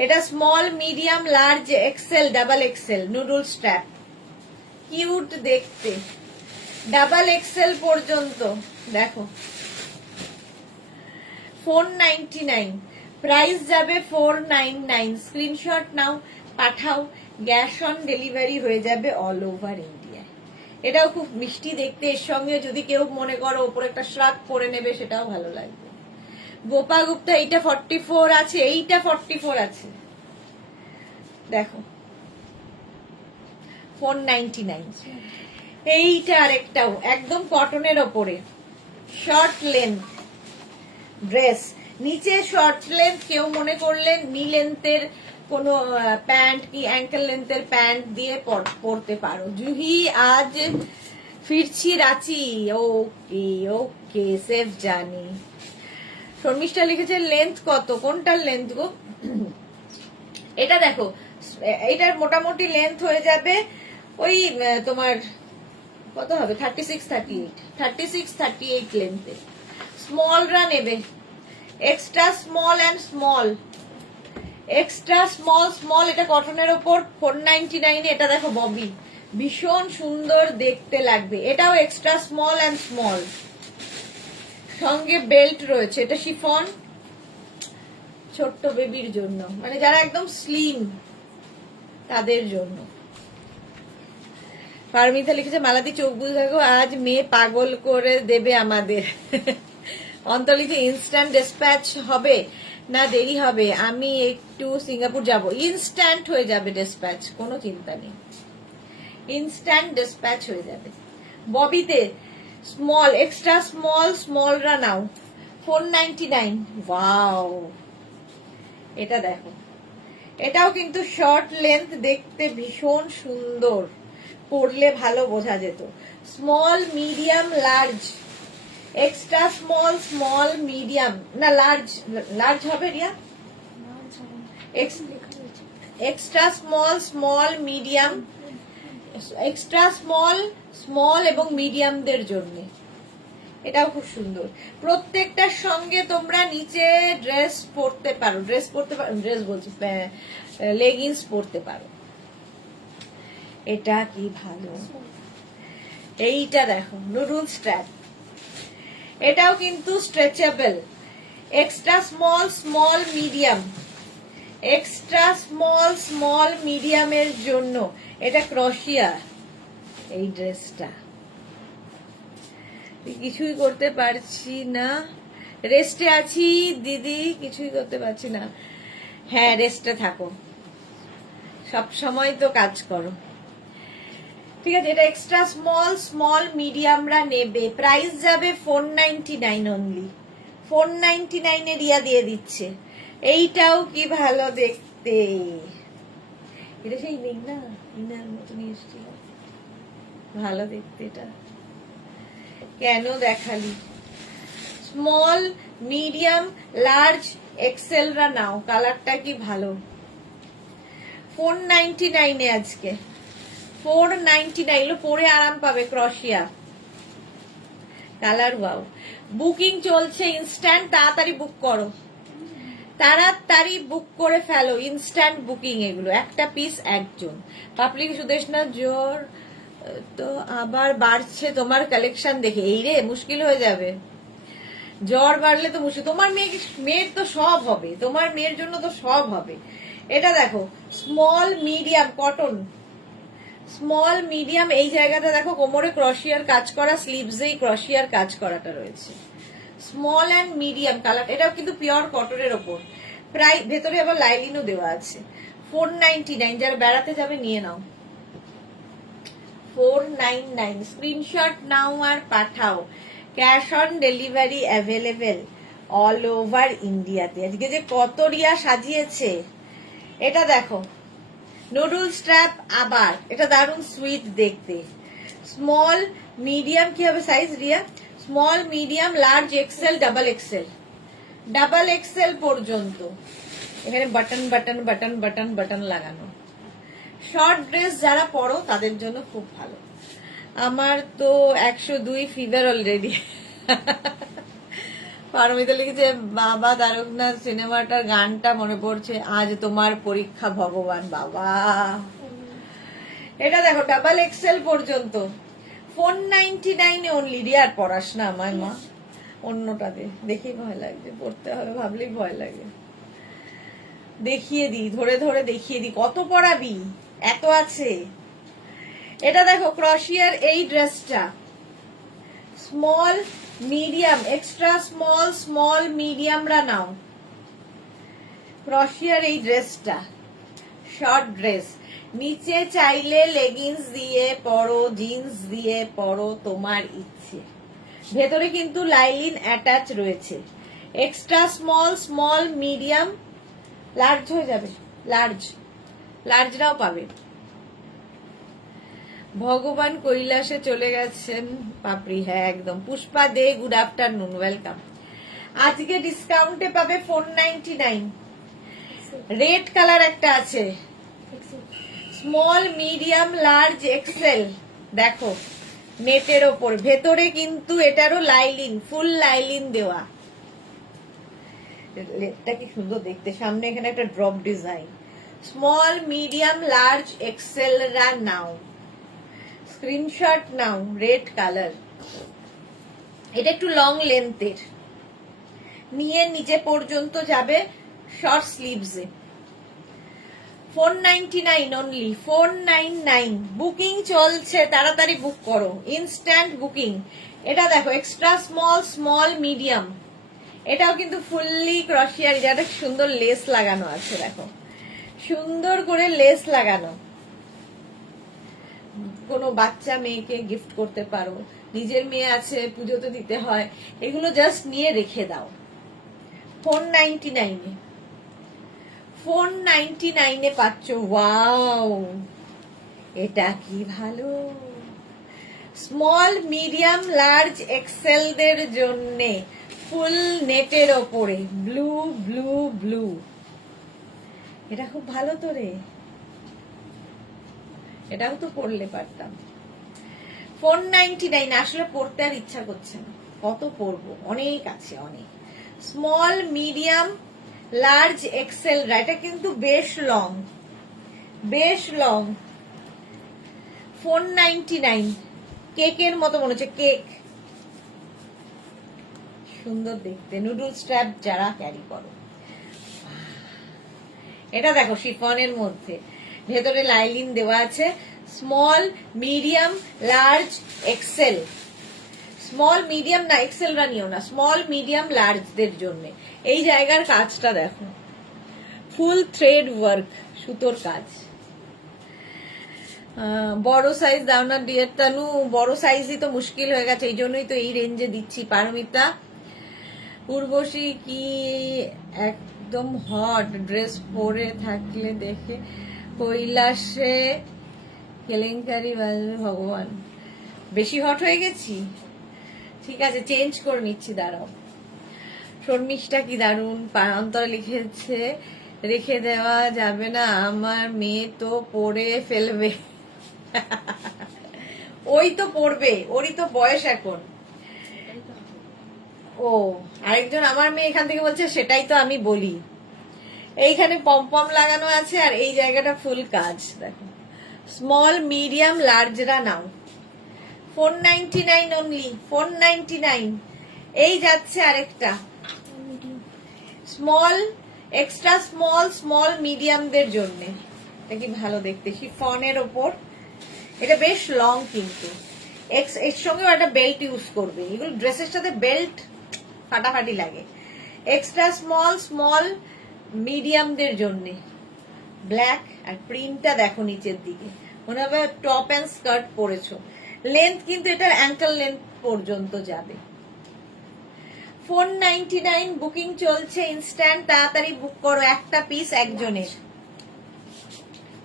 এটা small, medium, large, XL, double XL, noodle strap, cute দেখতে। ডাবল এক্সেল পর্যন্ত দেখো 499, প্রাইস যাবে 499। স্ক্রিনশট নাও, পাঠাও, গ্যাস অন ডেলিভারি হয়ে যাবে অল ওভার ইন্ডিয়া। এটাও খুব মিষ্টি দেখতে, এর সঙ্গে যদি কেউ মনে করো ওপরে একটা শ্রাক পরে নেবে সেটাও ভালো লাগবে। গোপা গুপ্তা এইটা 44 আছে, এইটা 44 আছে, দেখো 499। এইটা আরেকটাও একদম কটনের ওপরে শর্ট লেন্থ ড্রেস, নিচে শর্ট লেন্থ, কেউ মনে করলে নি লেন্থের কোনো প্যান্ট কি অ্যাঙ্কেল লেন্থের প্যান্ট দিয়ে পরতে পারো। জুহি আজ ফিরছি রাঁচি, ওকে ওকে, সেফ জানি। শর্মিষ্ঠা লিখেছে লেন্থ কত, কোনটার লেন্থ গো? এটা দেখো, এটার মোটামুটি লেন্থ হয়ে যাবে ওই তোমার কত হবে, 36-38 লেন্থে। স্মলরা নেবে, extra small and small, extra small small, এটা কটনের ওপর 499। এটা দেখো ববি, ভীষণ সুন্দর দেখতে লাগবে। এটাও এক্সট্রা স্মল অ্যান্ড স্মল, সঙ্গে বেল্ট রয়েছে। এটা শিফন, ছোট্ট বেবির জন্য, মানে যারা একদম স্লিম তাদের জন্য। পারমিতা লিখেছে মালাদি চোখ বুঝে থাকো, আজ মেয়ে পাগল করে দেবে আমাদের। অন্তলিতে ইনস্ট্যান্ট ডিসপ্যাচ হবে না দেরি হবে? আমি একটু সিঙ্গাপুর যাব, ইনস্ট্যান্ট হয়ে যাবে ডিসপ্যাচ, কোনো চিন্তা নেই, ইনস্ট্যান্ট ডিসপ্যাচ হয়ে যাবে। ববিতে স্মল, এক্সট্রা স্মল, স্মলরা নাও 499। ওয়াও, এটা দেখো, এটাও কিন্তু শর্ট লেন্থ, দেখতে ভীষণ সুন্দর, পরলে ভালো বোঝা যেত। Small medium large, extra small small medium, না লার্জ, লার্জ হবে Riya, extra small small medium, extra small small এবং মিডিয়ামদের জন্য। এটাও খুব সুন্দর, প্রত্যেকটার সঙ্গে তোমরা নিচে ড্রেস পরতে পারো, ড্রেস বলছি, লেগিংস পরতে পারো। এটা কি ভালো, এইটা দেখো নুডল স্ট্র্যাপ, এটাও কিন্তু stretchable, extra small small medium, extra small small মিডিয়ামের জন্য। এটা ক্রোশিয়া, এই ড্রেসটা কিছুই করতে পারছি না, রেস্টে আছি দিদি, কিছুই করতে পারছি না। হ্যাঁ রেস্টে থাকো, সব সময় তো কাজ করো, ঠিক আছে। এটা এক্সট্রা স্মল স্মল মিডিয়ামরা নেবে, প্রাইস যাবে 499 অনলি, 499 এ রিয়া দিয়ে দিচ্ছে। এইটাও কি ভালো দেখতে, এটা সেই মেঘনা ইনার মতন এসেছিল, ভালো দেখতে। এটা কেন দেখালি? স্মল মিডিয়াম লার্জ এক্সেলরা নাও, কালারটা কি ভালো। 499 এ আজকে 499, পরে আরাম পাবে, ক্রোশিয়া কালার। ওয়াও, বুকিং চলছে ইনস্ট্যান্ট, তাড়াতাড়ি বুক করো, তাড়াতাড়ি বুক করে ফেলো, ইনস্ট্যান্ট বুকিং এগুলো, একটা পিস একজন। পাবলিক সুদেশনা জোর তো আবার বাড়ছে তোমার কালেকশন দেখে, এই রে মুশকিল হয়ে যাবে, জ্বর বাড়লে তো মুশকিল। তোমার মেয়ের তো সব হবে, তোমার মেয়ের জন্য তো সব হবে। এটা দেখো small medium cotton, small medium, এই জায়গাটা দেখো কোমরে ক্রোশিয়ার কাজ করা, স্লিভসেই ক্রোশিয়ার কাজ করাটা রয়েছে। স্মল অ্যান্ড মিডিয়াম কালার, এটাও কিন্তু পিওর কটনের ওপর, প্রায় ভেতরে আবার লাইলিনও দেওয়া আছে। 499, যারা বেড়াতে যাবে নিয়ে নাও, 499। স্ক্রিনশট নাও আর পাঠাও, cash on delivery available all over ইন্ডিয়াতে। আজকে যে কত রিয়া সাজিয়েছে, এটা দেখো নুডল স্ট্র্যাপ, আবার এটা দারুণ সুইট দেখতে। স্মল মিডিয়াম কি হবে size Riya? Small medium large XL double XL, double XL পর্যন্ত। এখানে button button button button button লাগানো। শর্ট ড্রেস যারা পরো তাদের জন্য খুব ভালো। আমার তো 102 ফিভার অলরেডি। পারমিতা লিখেছে বাবা দ্বারকনাথ সিনেমাটার গানটা মনে পড়ছে, আজ তোমার পরীক্ষা ভগবান। বাবা এটা দেখো ডাবল এক্সেল পর্যন্ত 499 অনলি। রিয়ার পড়াস না আমার মা, অন্যটা দেখেই ভয় লাগছে, পড়তে হবে ভাবলেই ভয় লাগে। দেখিয়ে দি, ধরে ধরে দেখিয়ে দি, কত পড়াবি, এত আছে। এটা দেখো ক্রশিয়ার এই ড্রেসটা, small medium, extra small, small মিডিয়ামরা নাও। ক্রশিয়ার এই ড্রেসটা শর্ট ড্রেস, নিচে চাইলে লেগিংস দিয়ে পরো, জিন্স দিয়ে পরো, তোমার ইচ্ছে। ভেতরে কিন্তু লাইলিন অ্যাটাচ রয়েছে। Extra small, small, medium, large হয়ে যাবে, লার্জরাও পাবে। ভগবান কৈলাসে চলে গেছেন পাপড়ি, হ্যাঁ একদম। পুষ্পা দে, গুড আফটারনুন, ওয়েলকাম। আজকে ডিসকাউন্টে পাবে 499। রেড কালার একটা আছে, স্মল, মিডিয়াম, লার্জ, এক্সেল। দেখো নেটের ওপর, ভেতরে কিন্তু এটারও লাইলিন, ফুল লাইলিন দেওয়া। লেটটা কি সুন্দর দেখতে, সামনে এখানে একটা drop design. Small, medium, large, XL রা নাও, স্ক্রিনশট নাও। রেড কালার, এটা একটু লং লেন্থের, নিয়ে নিচে পর্যন্ত যাবে, শর্ট স্লিভসে। 499 অনলি, 499। বুকিং চলছে, তাড়াতাড়ি বুক করো, ইনস্ট্যান্ট বুকিং। এটা দেখো এক্সট্রা স্মল, স্মল, মিডিয়াম, এটাও কিন্তু ফুললি ক্রশিয়ার, যেটা সুন্দর লেস লাগানো আছে, দেখো সুন্দর করে লেস লাগানো। কোনো বাচ্চা মেয়েকে গিফট করতে পারো, নিজের মেয়ে আছে পুজোতে দিতে হয়, এগুলো জাস্ট নিয়ে রেখে দাও। 499 এ, 499 এ পাচ্ছ। ওয়াও, এটা কি ভালো। স্মল, মিডিয়াম, লার্জ, এক্সেল দের জন্য ফুল নেটের ওপরে, ব্লু ব্লু ব্লু, এটা খুব ভালো তো রে, এটাও তো পড়লে পারতাম। 499, আসলে পড়তে আর ইচ্ছা করছে না, কত পড়বো, অনেক আছে অনেক। স্মল, মিডিয়াম, লার্জ, এক্সেল, এটা কিন্তু বেশ লং, বেশ লং। 499, কেকের মতো মনে হচ্ছে, কেক, সুন্দর দেখতে। নুডল স্ট্র্যাপ যারা ক্যারি করো, এটা দেখো শিফনের মধ্যে, ভেতরে লাইলিন দেওয়া আছে। Small, medium, large, XL. Small, medium না, এক্সেল রা নিও না, স্মল, মিডিয়াম, লার্জদের জন্য। এই জায়গার কাজটা দেখো, ফুল থ্রেড ওয়ার্ক, সুতোর কাজ। বড় সাইজ দাও না ডিয়ার তানু, বড় সাইজই তো মুশকিল হয়ে গেছে, এই জন্যই তো এই রেঞ্জে দিচ্ছি। পারমিতা, উর্বশী কি একদম হট ড্রেস পরে থাকলে দেখে কৈলাসে কেলেঙ্কারি বাজবে, ভগবান বেশি হট হয়ে গেছি, ঠিক আছে চেঞ্জ করে নিচ্ছি, দাঁড়াও। শর্মিষ্ঠা কি দারুণ, অন্তরা লিখেছে রেখে দেওয়া যাবে না, আমার মেয়ে তো পড়ে ফেলবে। ওই তো পড়বে, ওরই তো বয়স এখন। ও আরেকজন আমার মেয়ে এখান থেকে বলছে, সেটাই তো আমি বলি। এইখানে পম লাগানো আছে, আর এই জায়গাটা ফুল কাজ, দেখো। স্মল, মিডিয়াম, লার্জরা নাও। 499 অনলি, 499। এই যাচ্ছে আরেকটা স্মল, এক্সট্রা স্মল, স্মল, মিডিয়ামদের জন্য। এটা কি ভালো দেখতে, শিফনের ওপর, এটা বেশ লং কিন্তু। এর সঙ্গেও একটা বেল্ট ইউজ করবে, এগুলো ড্রেসের সাথে বেল্ট ফাটাফাটি লাগে। এক্সট্রা স্মল, স্মল, মিডিয়ামদের জন্য। ব্ল্যাক, আর প্রিন্টটা দেখো নিচের দিকে, মনে হবে টপ অ্যান্ড স্কার্ট পরেছো। লেন্থ কিন্তু এটার অ্যাঙ্কেল লেন্থ পর্যন্ত যাবে। 499 বুকিং চলছে, ইনস্ট্যান্ট, তাড়াতাড়ি বুক করো, একটা পিস একজনের।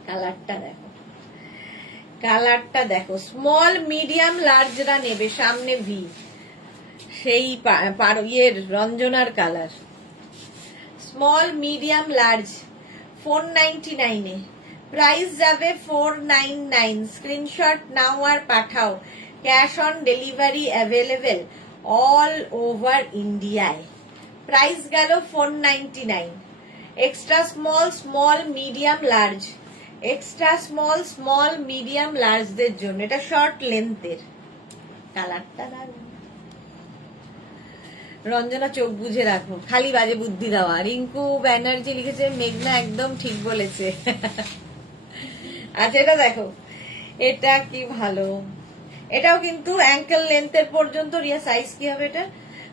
কালারটা দেখো, কালারটা দেখো, স্মল, মিডিয়াম, লার্জরা নেবে, সামনে ভি, সেই ইয়ের রঞ্জনার কালার। স্মল, মিডিয়াম, লার্জ, 499 এ প্রাইস যাবে 499। স্ক্রিনশট নাও আর পাঠাও, cash on delivery available all over ইন্ডিয়ায়। প্রাইস গেল 499। Extra small, small, medium, large, extra small, small, medium, লার্জদের জন্য। এটা শর্ট লেন্থের, কালারটা দারুণ। রঞ্জনা চোখ বুঝে রাখো, খালি বাজে বুদ্ধি দেওয়া। রিঙ্কু ব্যানার্জি লিখেছে মেঘনা একদম ঠিক বলেছে। আচ্ছা এটা দেখো, এটা কি ভালো, এটাও কিন্তু অ্যাঙ্কেল লেন্থের পর্যন্ত। রিয়া সাইজ কি হবে এটা?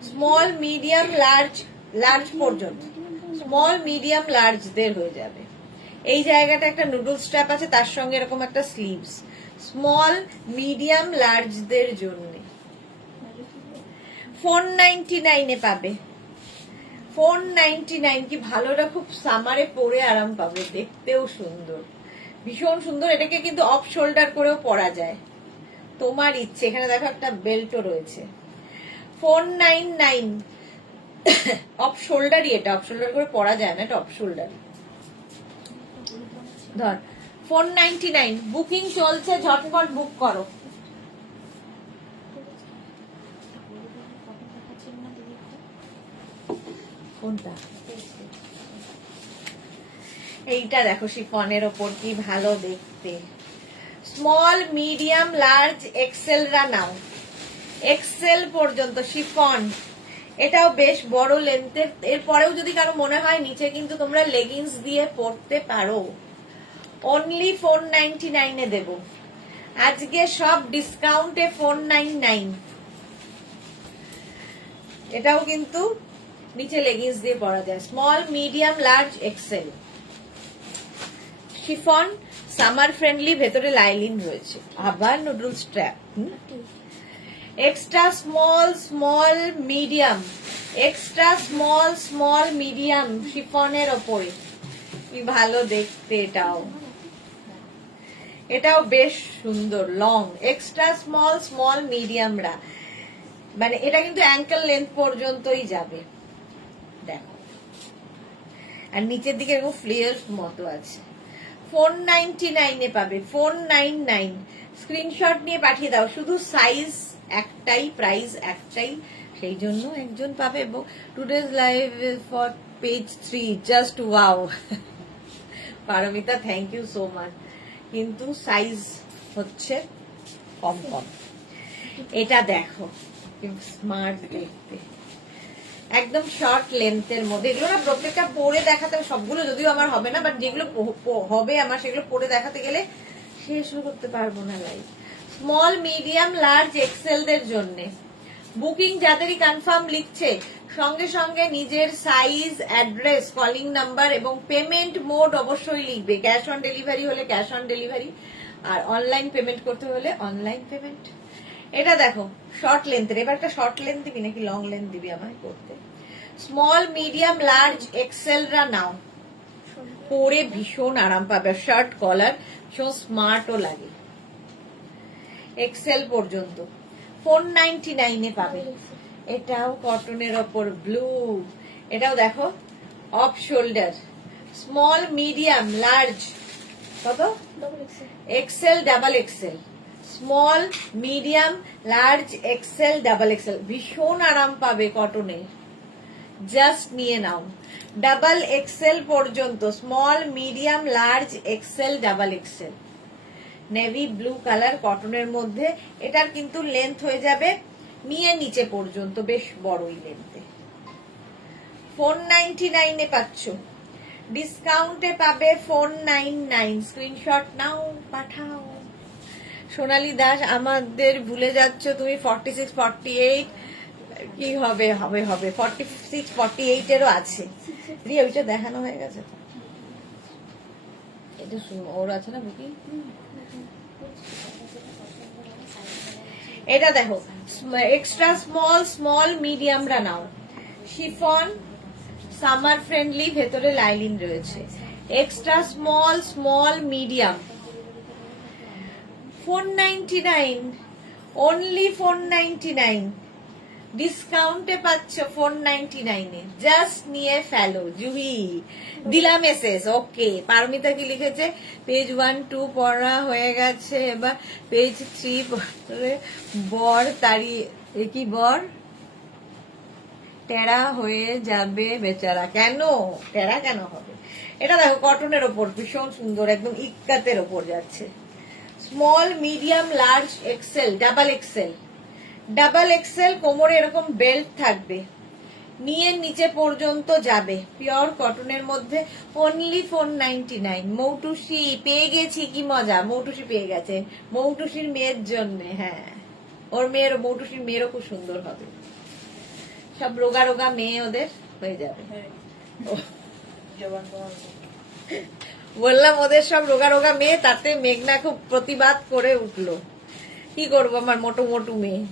স্মল মিডিয়াম লার্জ, লার্জ পর্যন্ত, স্মল মিডিয়াম লার্জদের হয়ে যাবে। এই জায়গাটা একটা নুডল স্ট্র্যাপ আছে, তার সঙ্গে এরকম একটা স্লিভস, স্মল মিডিয়াম লার্জদের জন্য। 499 পাবে, 499। কি ভালো, এটা খুব সামারে পরে আরাম পাবে, দেখতেও সুন্দর, ভীষণ সুন্দর। এটাকে কিন্তু অফ শোল্ডার করেও পরা যায়, তোমার ইচ্ছে। এখানে দেখো একটা বেল্টও রয়েছে। 499 অফ শোল্ডারই, এটা অফ শোল্ডার করে পরা যায় না, এটা অফ শোল্ডার। ধর 499 বুকিং চলছে, ঝটপট বুক করো। কোনটা? এইটা দেখো, শিফনের ওপর কি ভালো দেখতে। স্মল মিডিয়াম লার্জ এক্সেল রা নাও, এক্সেল পর্যন্ত শিফন। এটাও বেশ বড় লেন্থের। এরপরেও যদি কারো মনে হয় নিচে কিন্তু তোমরা লেগিংস দিয়ে পরতে পারো। অনলি 499 দেব আজকে, সব ডিসকাউন্টে 499। এটাও কিন্তু নিচে লেগিংস দিয়ে পরা যায়, small medium large XL chiffon, summer friendly, ভেতরে লাইলিন রয়েছে, আবার noodle strap. Extra small small medium, extra small small medium শিফনের ওপরে, কি ভালো দেখতে। এটাও, এটাও বেশ সুন্দর, লং। এক্সট্রা স্মল স্মল মিডিয়ামরা, মানে এটা কিন্তু অ্যাঙ্কেল লেন্থ পর্যন্তই যাবে, দেখো। আর নিচের দিকে এরকম ফ্লেয়ার মতো আছে। 499 পাবে, 499। স্ক্রিনশট নিয়ে পাঠিয়ে দাও, শুধু সাইজ একটাই, প্রাইস একটাই, সেই জন্য একজন পাবে। এবং today's live for page 3 just wow. Paromita thank you so much. কিন্তু সাইজ হচ্ছে কম কম। এটা দেখো, স্মার্ট দেখতে, একদম শর্ট লেন্থের মধ্যে। এগুলো না প্রত্যেকটা পরে দেখাতে, সবগুলো যদিও আমার হবে না, বাট যেগুলো হবে আমার সেগুলো পরে দেখাতে গেলে শেষও করতে পারবো না লাইভ। স্মল মিডিয়াম লার্জ এক্সেলদের জন্য বুকিং যাদেরই কনফার্ম লিখছে, সঙ্গে সঙ্গে নিজের সাইজ, অ্যাড্রেস, কলিং নাম্বার এবং পেমেন্ট মোড অবশ্যই লিখবে। ক্যাশ অন ডেলিভারি হলে ক্যাশ অন ডেলিভারি, আর অনলাইন পেমেন্ট করতে হলে অনলাইন পেমেন্ট। এটা দেখো শর্ট লেন্থের, এবার একটা শর্ট লেন্থ দিবি নাকি লং লেন্থ দিবি আমায় করতে? স্মল মিডিয়াম লার্জ এক্সেলরা নাও, পরে ভীষণ আরাম পাবে, শার্ট কলার, ভীষণ স্মার্টও লাগে। এক্সেল পর্যন্ত 499 পাবে। এটাও কটনের ওপর ব্লু, এটাও দেখো off shoulder, small medium large, কত? XL double XL, small medium large XL double XL, ভীষণ আরাম পাবে কটনে, জাস্ট নিয়ে নাও। ডাবল এক্সেল পর্যন্ত, small medium large XL double XL, navy blue colour কটনের মধ্যে। এটার কিন্তু লেন্থ হয়ে যাবে নিয়ে নিচে পর্যন্ত, বেশ বড়ই লেন্থে। 499 পাচ্ছ, ডিসকাউন্টে পাবে 499। স্ক্রিনশট নাও, পাঠাও। সোনালী দাস, আমাদের ভুলে যাচ্ছ তুমি। 46 48 কি হবে? হবে হবে 46 48 এরও আছে। রিয়া ওইটা দেখানো হয়ে গেছে, এটা ওর আছে না বুকিং। এটা দেখো এক্সট্রা স্মল স্মল মিডিয়ামরা নাও, শিফন, সামার ফ্রেন্ডলি, ভেতরে লাইলিন রয়েছে। Extra small small medium 499, only 499। ডিসকাউন্টে পাচ্ছ 499 জাস্ট নিয়ে ফেলো। জুহি দিলাম এসএস, ওকে। পারমিতা কি লিখেছে? পেজ 1 2 পড়া হয়ে গেছে, এবার পেজ 3 পড়ে বর তাড়িয়ে, কি বর টেরা হয়ে যাবে বেচারা। কেন টেরা কেন হবে? এটা দেখো কটনের ওপর, ভীষণ সুন্দর, একদম ইক্কাতের ওপর যাচ্ছে। Small medium large XL double XL, double Excel, কোমরে এরকম বেল্ট থাকবে, নিয়ে নিচে পর্যন্ত যাবে, পিওর কটনের মধ্যে, অনলি 499। মৌটুসি পেয়ে গেছি, কি মজা, মৌটুসি পেয়ে গেছে, মৌটুসির মেয়ের জন্য। হ্যাঁ, ওর মেয়ের, মৌটুসির মেয়েরও খুব সুন্দর হবে, সব রোগা রোগা মেয়ে ওদের হয়ে যাবে। বললাম ওদের সব রোগা রোগা মেয়ে, তাতে মেঘনা খুব প্রতিবাদ করে উঠলো, কি করবো আমার মোটু মোটু মেয়ে।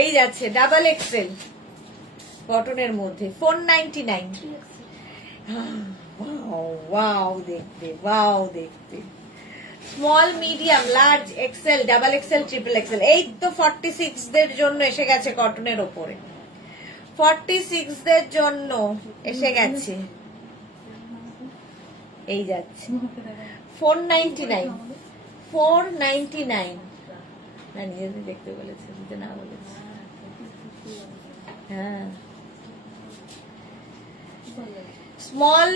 এই যাচ্ছে ডাবল এক্সেল কটনের মধ্যে, 499। ওয়াও দেখতে, ওয়াও দেখতে। Small, medium, large, XL, double XL, triple XL. এই তো 46 দের জন্য এসে গেছে কটনের ওপরে, 46 দের জন্য এসে গেছে। এই যাচ্ছে 499, 499। না, নিজেদের দেখতে বলেছে, দিতে না বলেছে। হ্যাঁ, small,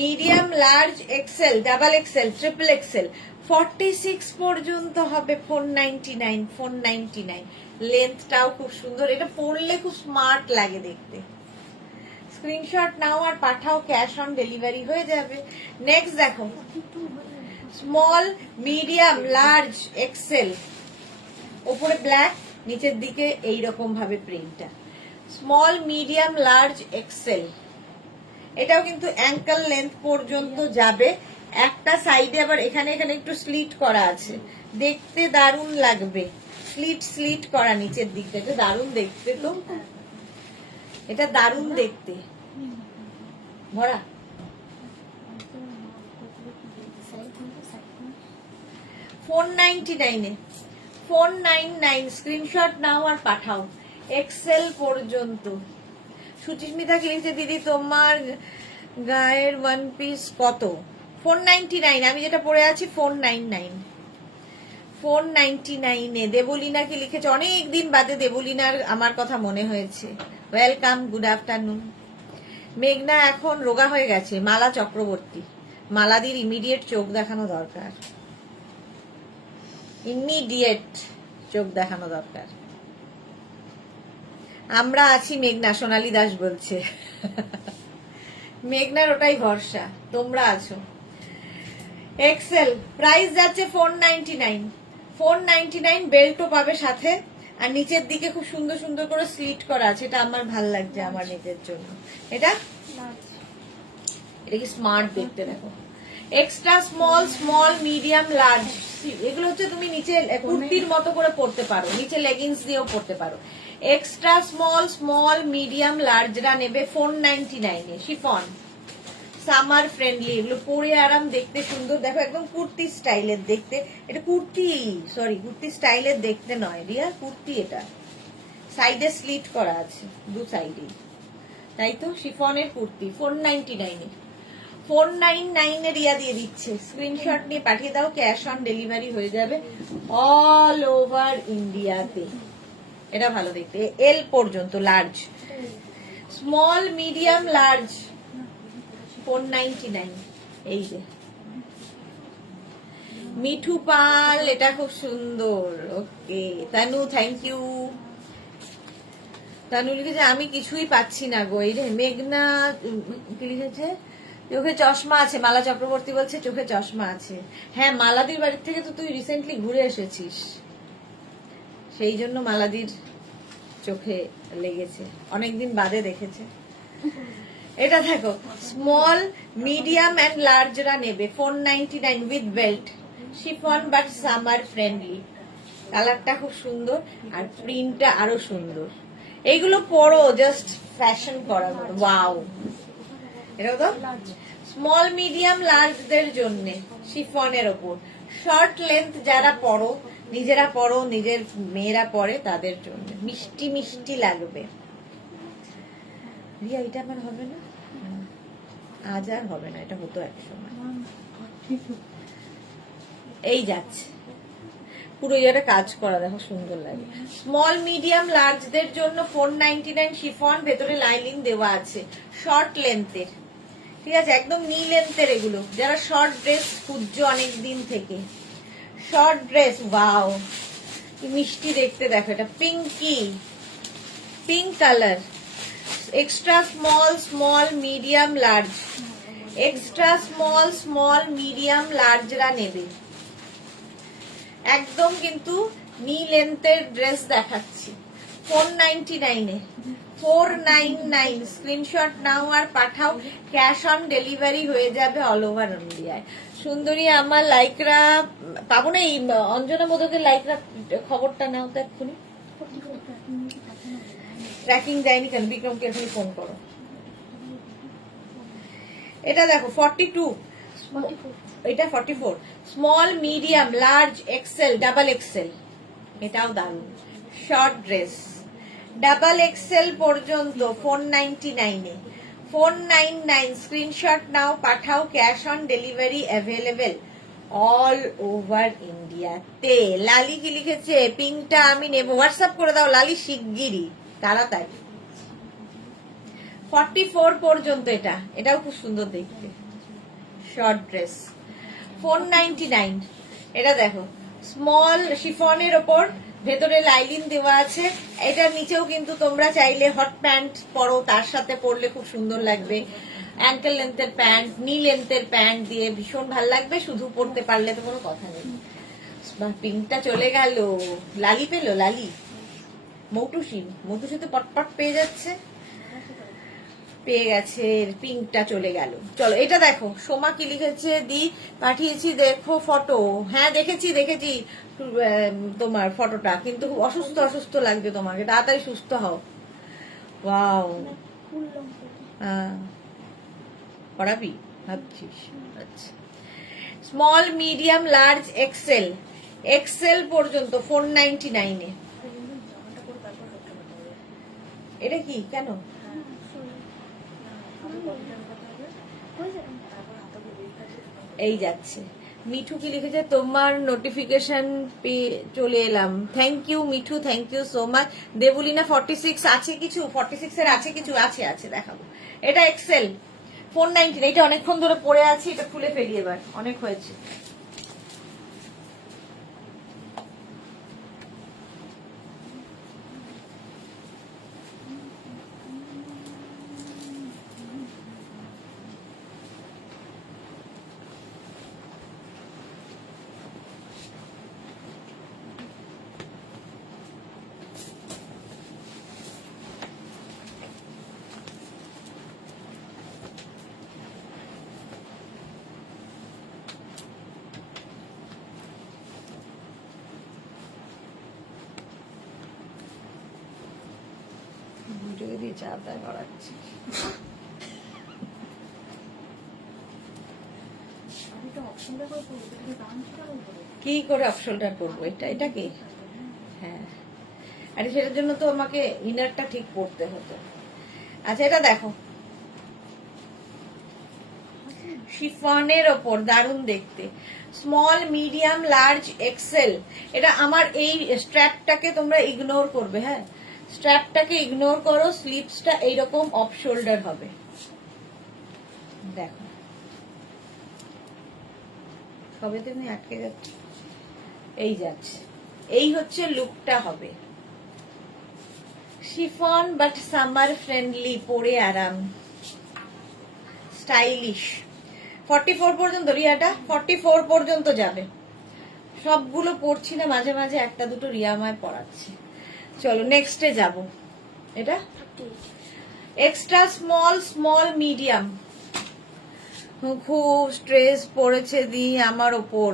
medium, large, XL, double XL, triple XL, 46 পর্যন্ত হবে 499, 499। লেন্থটাও খুব সুন্দর, এটা পরলে খুব স্মার্ট লাগে দেখতে। স্ক্রিনশট নাও আর পাঠাও, ক্যাশ অন ডেলিভারি হয়ে যাবে। নেক্সট দেখো, স্মল, মিডিয়াম, লার্জ, এক্সেল, ওপরে ব্ল্যাক, নিচের দিকে এইরকম ভাবে প্রিন্টটা। স্মল, মিডিয়াম, লার্জ, এক্সেল, এটাও কিন্তু অ্যাঙ্কেল লেন্থ পর্যন্ত যাবে। একটা সাইডে আবার এখানে এখানে একটু স্লিট করা আছে, দেখতে দারুণ লাগবে। স্লিট স্লিট করা নিচের দিকটা, এটা দারুণ দেখতে, তো এটা দারুণ দেখতে। ভরা 499 এ, 499। স্ক্রিনশট নাও আর পাঠাও, এক্সেল পর্যন্ত। সুচিস্মিতা কি লিখছে, দিদি তোমার গায়ের ওয়ান পিস কত? 499। আমি যেটা পরে আছি 499, 499 এ। দেবলীনা কি লিখেছে, অনেকদিন বাদে দেবলীনার আমার কথা মনে হয়েছে। Welcome, good afternoon. মেঘনা এখন রোগা হয়ে গেছে, মালা চক্রবর্তী। মালাদির ইমিডিয়েট চোখ দেখানো দরকার, ইমিডিয়েট চোখ দেখানো দরকার। আমরা আছি মেঘনা, সোনালী দাস বলছে। মেঘনার ওটাই ভরসা, তোমরা আছো। এক্সেল প্রাইস যাচ্ছে 499, 499। বেল্টও পাবে সাথে, আর নিচের দিকে খুব সুন্দর সুন্দর করে স্লিট করা আছে, এটা আমার ভাল লাগছে আমার নিজের জন্য। এটা কি স্মার্ট দেখতে, দেখো। Extra small, small, medium, large, এগুলো হচ্ছে তুমি নিচে কুর্তির মতো করে পরতে পারো, নিচে লেগিংস দিয়েও পরতে পারো। এক্সট্রা স্মল, স্মল, মিডিয়াম, লার্জরা নেবে 499 এ। শিফন, সামার ফ্রেন্ডলি, এগুলো পরে আরাম, দেখতে সুন্দর। দেখো একদম কুর্তি স্টাইলের দেখতে, এটা কুর্তি, সরি কুর্তি স্টাইলের দেখতে নয় রিয়া, কুর্তি। এটা সাইডে স্লিট করা আছে দু সাইডে, তাই তো। শিফনের কুর্তি 499 এ, 499 এ রিয়া দিয়ে দিচ্ছে। স্ক্রিনশট নিয়ে পাঠিয়ে দাও, ক্যাশ অন ডেলিভারি হয়ে যাবে অল ওভার ইন্ডিয়াতে। এটা ভালো দেখতে, এল পর্যন্ত, লার্জ, স্মল, মিডিয়াম, লার্জ, 499। এই যে মিঠু পাল, এটা খুব সুন্দর। ওকে তানু, থ্যাংক ইউ। তানু লিখেছে আমি কিছুই পাচ্ছি না গো। এই রে মেঘনা কি লিখেছে, চোখে চশমা আছে। মালা চক্রবর্তী বলছে চোখে চশমা আছে। হ্যাঁ, মালাদির বাড়ির থেকে তো তুই রিসেন্টলি ঘুরে এসেছিস, সেই জন্য মালাদির চোখে লেগেছে, অনেকদিন বাদে দেখেছে। এটা দেখো, স্মল, মিডিয়াম এন্ড লার্জরা নেবে 499 with belt. Chiffon but summer friendly, কালারটা খুব সুন্দর আর প্রিন্টটা আরো সুন্দর। এইগুলো পরো জাস্ট ফ্যাশন করার মতো। ওয়াও, এটা তো স্মল, মিডিয়াম, লার্জদের জন্য শিফনের ওপর। শর্ট লেন্থ যারা পরো, নিজেরা পরো, নিজের মেয়েরা পরে, তাদের জন্য মিষ্টি মিষ্টি লাগবে। রিয়া এটা আমার হবে না, আজ আর হবে না, এটা হতো এক সময়। এই যাচ্ছে পুরো ইয়েটা কাজ করা, দেখো সুন্দর লাগে। স্মল, মিডিয়াম, লার্জদের জন্য 499 শিফন, ভেতরে লাইনিং দেওয়া আছে, শর্ট লেন্থের। ঠিক আছে, একদম নি লেন্থের এগুলো, যারা শর্ট ড্রেস খুঁজছো অনেক দিন থেকে। শর্ট ড্রেস, ওয়াও, কি মিষ্টি দেখতে, দেখো এটা pinky, pink colour, extra small small medium large, extra small small medium লার্জরা নেবে। একদম কিন্তু নি লেন্থের ড্রেস দেখাচ্ছি 499 এ, 499। স্ক্রিনশট নাও আর পাঠাও, ক্যাশ অন ডেলিভারি হয়ে যাবে অল ওভার ইন্ডিয়ায়। সুন্দরী আমার লাইকরা পাবো না, এই অঞ্জনা মোদকের লাইকরা খবরটা নাও তো এক্ষুনি। ট্র্যাকিং যায়নি কেন? বিক্রমকে এখনই ফোন করো। এটা দেখো 42, এটা 44, small medium large XL double Excel, এটাও দারুণ শর্ট ড্রেস, ডাবল এক্সেল পর্যন্ত 499 এ, 499। স্ক্রিনশট নাও পাঠাও, cash on delivery available all over ইন্ডিয়াতে। লালি কি লিখেছে? পিঙ্কটা আমি নেব, হোয়াটসঅ্যাপ করে দাও লালি শিগগিরই, তাড়াতাড়ি। 44 পর্যন্ত এটা, এটাও খুব সুন্দর দেখতে শর্ট ড্রেস 499। এটা দেখো স্মল শিফনের ওপর ভেতরে লাইলিন দেওয়া আছে। এটার নিচেও কিন্তু তোমরা চাইলে হট প্যান্ট পরো, তার সাথে পরলে খুব সুন্দর লাগবে। অ্যাঙ্কেল লেন্থের প্যান্ট, নি লেন্থের প্যান্ট দিয়ে ভীষণ ভাল লাগবে, শুধু পরতে পারলে তো কোনো কথা নেই। পিঙ্কটা চলে গেল, লালি পেলো, লালি মৌটুসি, মৌটুসি তো পটপট পেয়ে যাচ্ছে, পেয়ে গেছে, পিঙ্কটা চলে গেল। চলো এটা দেখো, সোমা কি লিখেছে? দি পাঠিয়েছি দেখো ফটো। হ্যাঁ দেখেছি দেখেছি তোমার ফটোটা, কিন্তু খুব অসুস্থ অসুস্থ লাগছে তোমাকে, তাড়াতাড়ি সুস্থ হও। ওয়াও, হ্যাঁ পড়াবি ভাবছিস? আচ্ছা, small medium large XL, XL পর্যন্ত 499 এ। এটা কি কেন? এই যাচ্ছে। মিঠু কি লিখেছে? তোমার নোটিফিকেশন পেয়ে চলে এলাম, thank you Mithu, thank you so much. Debolina 46 আছে কিছু, 46 এর আছে কিছু, আছে আছে দেখাবো। এটা এক্সেল 499, এটা অনেকক্ষণ ধরে পড়ে আছি, এটা খুলে ফেলি এবার, অনেক হয়েছে। দিয়ে চা দায় করাচ্ছি। কি করে অপশনটা করবো? এটা এটা কি? হ্যাঁ, আরে সেটার জন্য তো আমাকে ইনারটা ঠিক করতে হতো। আচ্ছা এটা দেখো, শিফনের ওপর দারুণ দেখতে, স্মল মিডিয়াম লার্জ এক্সেল। এটা আমার এই স্ট্র্যাপটাকে তোমরা ইগনোর করবে, হ্যাঁ স্ট্র্যাপটাকে ইগনোর করো, স্লিপসটা এইরকম অফ শোল্ডার হবে। দেখো সবে তুমি আটকে যাচ্ছে, এই যাচ্ছে, এই হচ্ছে লুকটা হবে। শিফন বাট সামার ফ্রেন্ডলি, পরে আরাম, স্টাইলিশ। 44 পর্যন্ত রিয়াটা, 44 পর্যন্ত যাবে। সবগুলো পড়ছি না, মাঝে মাঝে একটা দুটো রিয়া আমায় পড়াচ্ছে। চলো নেক্সটে যাব। এটা এক্সট্রা স্মল স্মল মিডিয়াম, খুব স্ট্রেস পড়েছে দি আমার ওপর,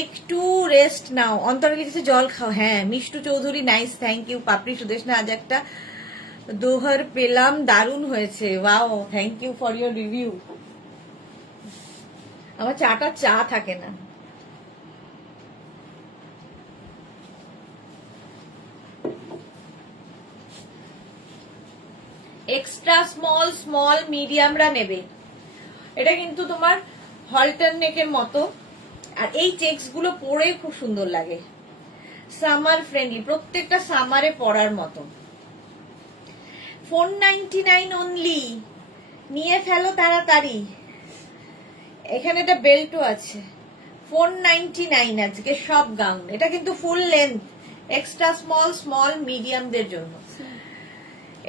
একটু রেস্ট নাও। অন্তরে লিখেছে জল খাও। হ্যাঁ Mishtu Chowdhury nice, thank you. Papri Sudesh না, আজ একটা দোহার পেলাম, দারুণ হয়েছে, wow thank you for your review. আমার চাটা চা থাকে না। এক্সট্রা স্মল স্মল মিডিয়ামরা নেবে। এটা কিন্তু তোমার হলটার নেকের মতো, আর এই চেক্স গুলো পরে খুব সুন্দর লাগে, সামার ফ্রেন্ডলি, প্রত্যেকটা সামারে পরার মতো। 499 অনলি, নিয়ে ফেলো তাড়াতাড়ি। এখানে একটা বেল্টও আছে। 499 আজকে সব গাউন। এটা কিন্তু full length, extra small small মিডিয়ামদের জন্য।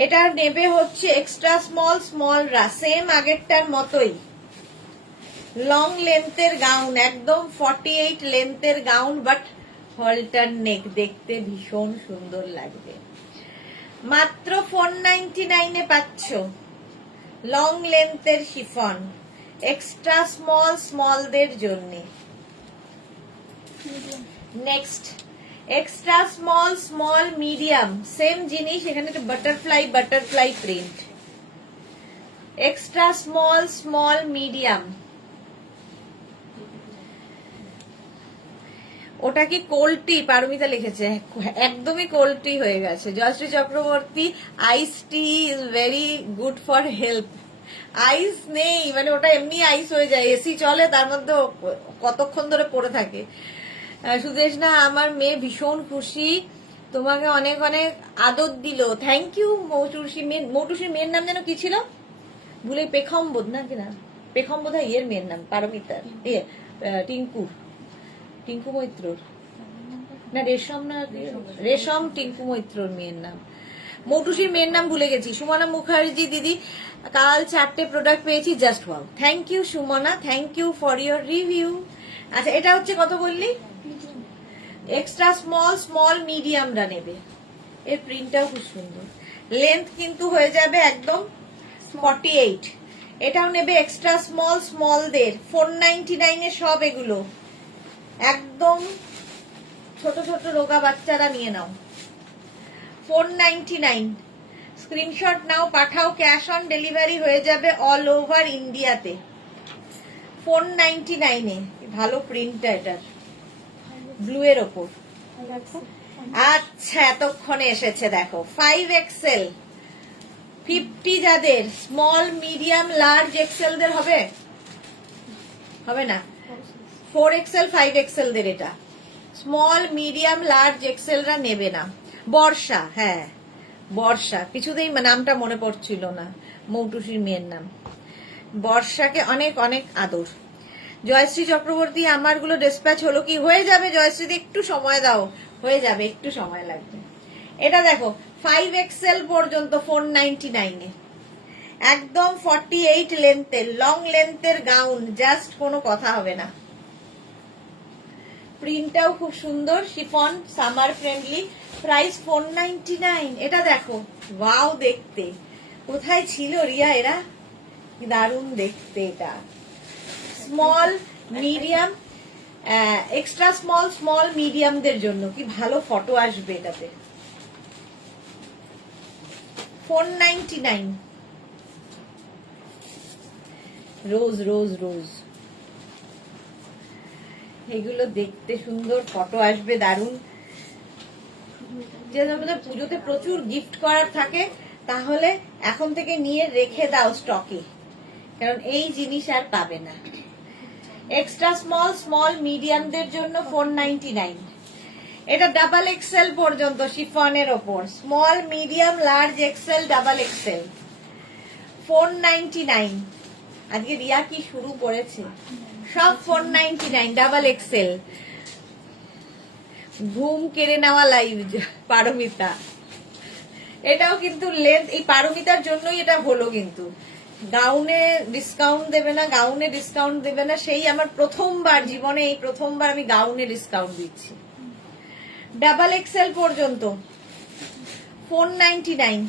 এটা নেবে হচ্ছে এক্সট্রা স্মল স্মলরা, সেম আগেরটার মতোই লং লেন্থের গাউন, একদম 48 লেন্থের গাউন, বাট হলটার নেক, দেখতে ভীষণ সুন্দর লাগবে। মাত্র 499 পাচ্ছ লং লেন্থের শিফন, এক্সট্রা স্মল স্মলদের জন্য। Next extra small small medium, same জিনিস, এখানে একটা butterfly print, extra small small medium. ওটা কি কোল্টি? পারমিতা লিখেছে একদমই কোল্টি হয়ে গেছে। Joyshree Chakraborty, ice tea is very good for health. Ice নেই, মানে ওটা এমনি আইস হয়ে যায়, এসি চলে তার মধ্যে কতক্ষণ ধরে পড়ে থাকে। সুদেশ না, আমার মেয়ে ভীষণ খুশি, তোমাকে অনেক অনেক আদর দিল। থ্যাংক ইউ মৌটুসির মেয়ের নাম যেন কি ছিল ভুলে, পেখম্বোধ না কিনা, পেখম্বোধ ইয়ের মেয়ের নাম পারমিতার, টিঙ্কু মৈত্রর না, রেশম টিঙ্কু মৈত্রর মেয়ের নাম। মৌটুসির মেয়ের নাম ভুলে গেছি। সুমনা মুখার্জি দিদি, কাল 4টে প্রোডাক্ট পেয়েছি, just wow. Thank you Sumana, thank you for your review. আচ্ছা, এটা হচ্ছে কত বললি? এক্সট্রা স্মল স্মল মিডিয়ামরা নেবে। এর প্রিন্টটাও খুব সুন্দর, লেন্থ কিন্তু হয়ে যাবে একদম 48। এটাও নেবে এক্সট্রা স্মল স্মলদের, 499 সব এগুলো, একদম ছোট ছোট রোগা বাচ্চারা নিয়ে নাও। 499 স্ক্রিনশট নাও, পাঠাও, ক্যাশ অন ডেলিভারি হয়ে যাবে অল ওভার ইন্ডিয়াতে। 499 ভালো প্রিন্টটা এটার, ব্লু এর ওপর। আচ্ছা, এতক্ষণে এসেছে দেখো 5XL 50 যাদের, স্মল মিডিয়াম লার্জ এক্সেল দের হবে না, 4XL 5XL দের এটা। স্মল মিডিয়াম লার্জ এক্সেলরা নেবে না। বর্ষা, হ্যাঁ বর্ষা, কিছুতেই নামটা মনে পড়ছিল না, মৌটুসির মেয়ের নাম। বর্ষাকে অনেক অনেক আদর। জয়শ্রী চক্রবর্তী, আমারগুলো ডিসপ্যাচ হলো কি? হয়ে যাবে জয়শ্রী, একটু সময় দাও, হয়ে যাবে, একটু সময় লাগবে। এটা দেখো 5XL পর্যন্ত 499, একদম 48 লেন্থের লং লেন্থের গাউন, জাস্ট কোনো কথা হবে না। প্রিন্টটাও খুব সুন্দর, শিফন, সামার ফ্রেন্ডলি, প্রাইস 499। এটা দেখো, ওয়াও দেখতে, কোথায় ছিল রিয়া এরা, কি দারুণ দেখতে। এটা small medium, extra small small মিডিয়ামদের জন্য কি ভালো ফটো আসবে এটাতে। 499 রোজ রোজ রোজ, এগুলো দেখতে সুন্দর, ফটো আসবে দারুণ। যে আমাদের পুজোতে প্রচুর গিফট করার থাকে, তাহলে এখন থেকে নিয়ে রেখে দাও স্টকে, কারণ এই জিনিস আর পাবে না। এক্সট্রা স্মল স্মল মিডিয়ামদের জন্য 499। এটা ডাবল এক্সেল পর্যন্ত শিফনের ওপর, small medium large XL double XL 499। আজকে রিয়া কি শুরু করেছে, সব 499 ডাবল এক্সেল। ঘুম কেড়ে নেওয়া লাইভ পারমিতা, এটাও কিন্তু লেন্থ, এই পারমিতার জন্যই এটা হলো, কিন্তু গাউনে ডিসকাউন্ট দেবে না, গাউনে ডিসকাউন্ট দেবে না, সেই আমার প্রথমবার জীবনে, এই প্রথমবার আমি গাউনে ডিসকাউন্ট দিচ্ছি। ডাবল এক্সেল পর্যন্ত 499,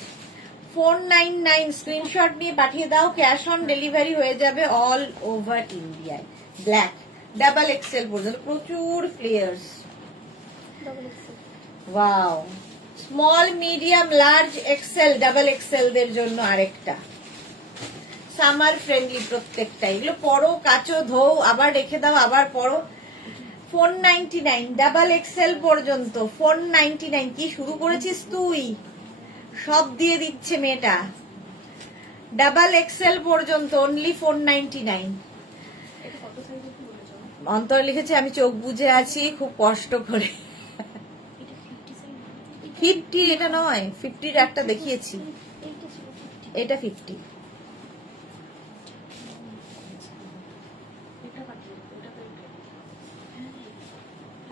499 স্ক্রিনশট নিয়ে পাঠিয়ে দাও, ক্যাশ অন ডেলিভারি হয়ে যাবে অল ওভার ইন্ডিয়ায়। ব্ল্যাক ডাবল এক্সেল পর্যন্ত, প্রচুর flares, wow. Small medium large XL double XL দের জন্য আরেকটা, সামার ফ্রেন্ডলি প্রত্যেকটা। এগুলো পরো, কাচো, ধোও, আবার রেখে দাও, আবার পরো। 499 ডাবল এক্সেল পর্যন্ত 499। কি শুরু করেছিস তুই, সব দিয়ে দিচ্ছে মেয়েটা। ডাবল এক্সেল পর্যন্ত অনলি 499। অন্তর লিখেছে, আমি চোখ বুজে আছি খুব কষ্ট করে। 50 এটা নয়, 50 একটা দেখিয়েছি, এটা 50।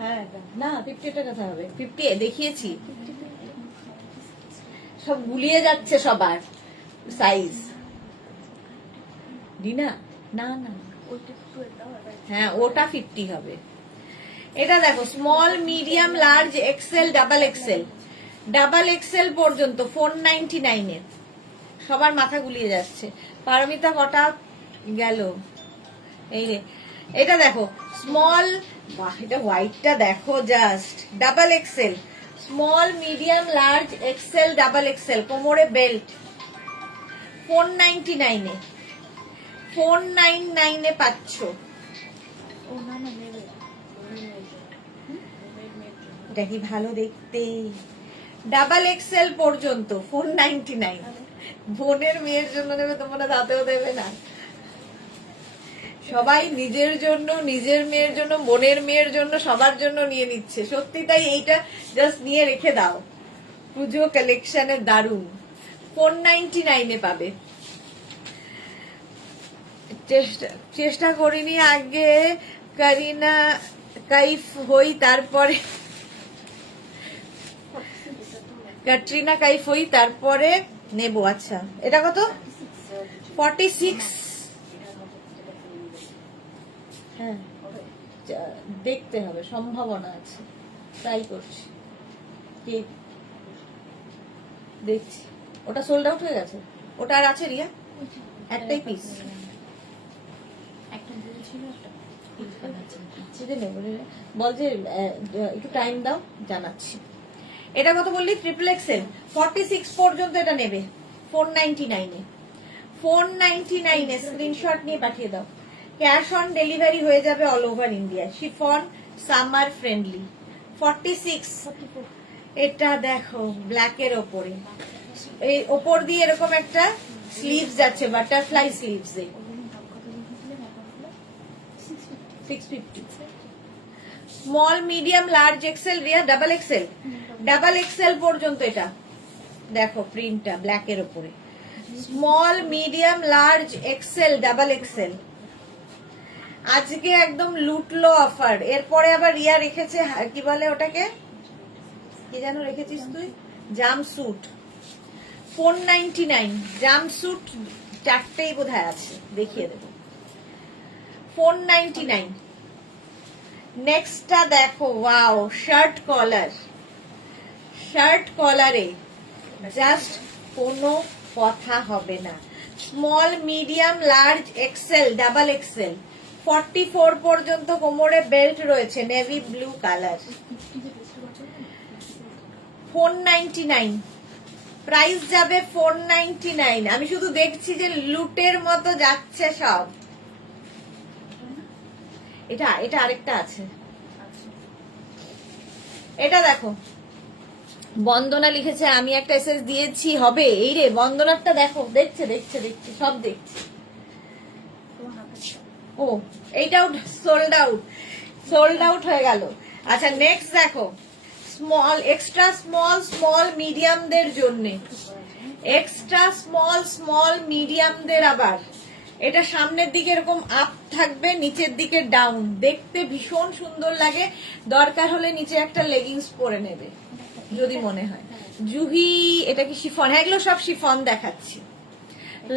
হ্যাঁ না 50 টাকা হবে 50 দেখিয়েছি, সব গুলিয়ে যাচ্ছে সবার সাইজ। ডিনা না না হ্যাঁ ওটা 50 হবে। এটা দেখো small medium large XL double XL, double XL পর্যন্ত 499 এর। সবার মাথা গুলিয়ে যাচ্ছে। পারমিতা কটা গেল? এই রে, এটা দেখো স্মল, বাহ এটা হোয়াইটটা দেখো just, double XL, small medium large XL double Excel, কোমরে বেল্ট 499 এ, 499 এ পাচ্ছ। এটা কি ভালো দেখতে, ডাবল এক্সেল পর্যন্ত 499। বোনের মেয়ের জন্য নেবে, তোমরা তাতেও দেবে না। সবাই নিজের জন্য, নিজের মেয়ের জন্য, বোনের মেয়ের জন্য, সবার জন্য নিয়ে নিচ্ছে। সত্যি তাই, এইটা জাস্ট নিয়ে রেখে দাও, পুজো কালেকশনের দারুন। 499 এ পাবে। চেষ্টা করিনি আগে, কারিনা কাইফ হই তারপরে, ক্যাটরিনা কাইফ হই তারপরে নেব। আচ্ছা এটা কত? 46। হ্যাঁ দেখতে হবে, সম্ভাবনা আছে, ট্রাই করছি, দেখছি। ওটা সোল্ড আউট হয়ে গেছে, ওটা আর আছে রিয়া? একটাই পিস, বল যে একটু টাইম দাও, জানাচ্ছি। এটা কত বললি? ট্রিপল এক্সেল 46 পর্যন্ত এটা নেবে 499 এ, 499 এ। স্ক্রিনশট নিয়ে পাঠিয়ে দাও। ক্যাশ অন ডেলিভারি হয়ে যাবে all over India. Chiffon summer friendly 46। এটা দেখো ব্ল্যাকের ওপরে, এই ওপর দিয়ে এরকম একটা স্লিভস যাচ্ছে, butterfly sleeves. 650। Small medium large Excel Riya, double XL, double XL পর্যন্ত এটা দেখো, প্রিন্টটা ব্ল্যাকের ওপরে। Small medium large XL double Excel. আজকে একদম লুটলো অফার। এরপরে আবার রিয়া রেখেছে, কি বলে ওটাকে, কি যেন রেখেছিস তুই, জাম্পস্যুট 499। জাম্পস্যুট 4টেই বোধহয় আছে, দেখিয়ে দেবো। 499। নেক্সটটা দেখো, ওয়াও, শার্ট কলার, শার্ট কলারে জাস্ট কোনো কথা হবে না। Small medium large XL double XL 44 পর্যন্ত কোমরে বেল্ট রয়েছে, নেভি ব্লু কালার। 499 প্রাইস যাবে 499। আমি শুধু দেখছি যে লুটের মতো যাচ্ছে সব। এটা এটা আরেকটা আছে, এটা দেখো, বন্দনা লিখেছে, আমি একটা এসএস দিয়েছি হবে। এই রে বন্দনারটা দেখো, দেখছে দেখছে দেখছে, সব দেখছে। ও এইটাও সোল্ড আউট, সোল্ড আউট হয়ে গেল। আচ্ছা নেক্সট দেখো, স্মল এক্সট্রা স্মল স্মল মিডিয়ামদের জন্য, এক্সট্রা স্মল স্মল মিডিয়ামদের। আবার এটা সামনের দিকে এরকম আপ থাকবে, নিচের দিকে ডাউন, দেখতে ভীষণ সুন্দর লাগে। দরকার হলে নিচে একটা লেগিংস পরে নেবে যদি মনে হয়। জুহি, এটা কি শিফন? হ্যাঁ এগুলো সব শিফন দেখাচ্ছি।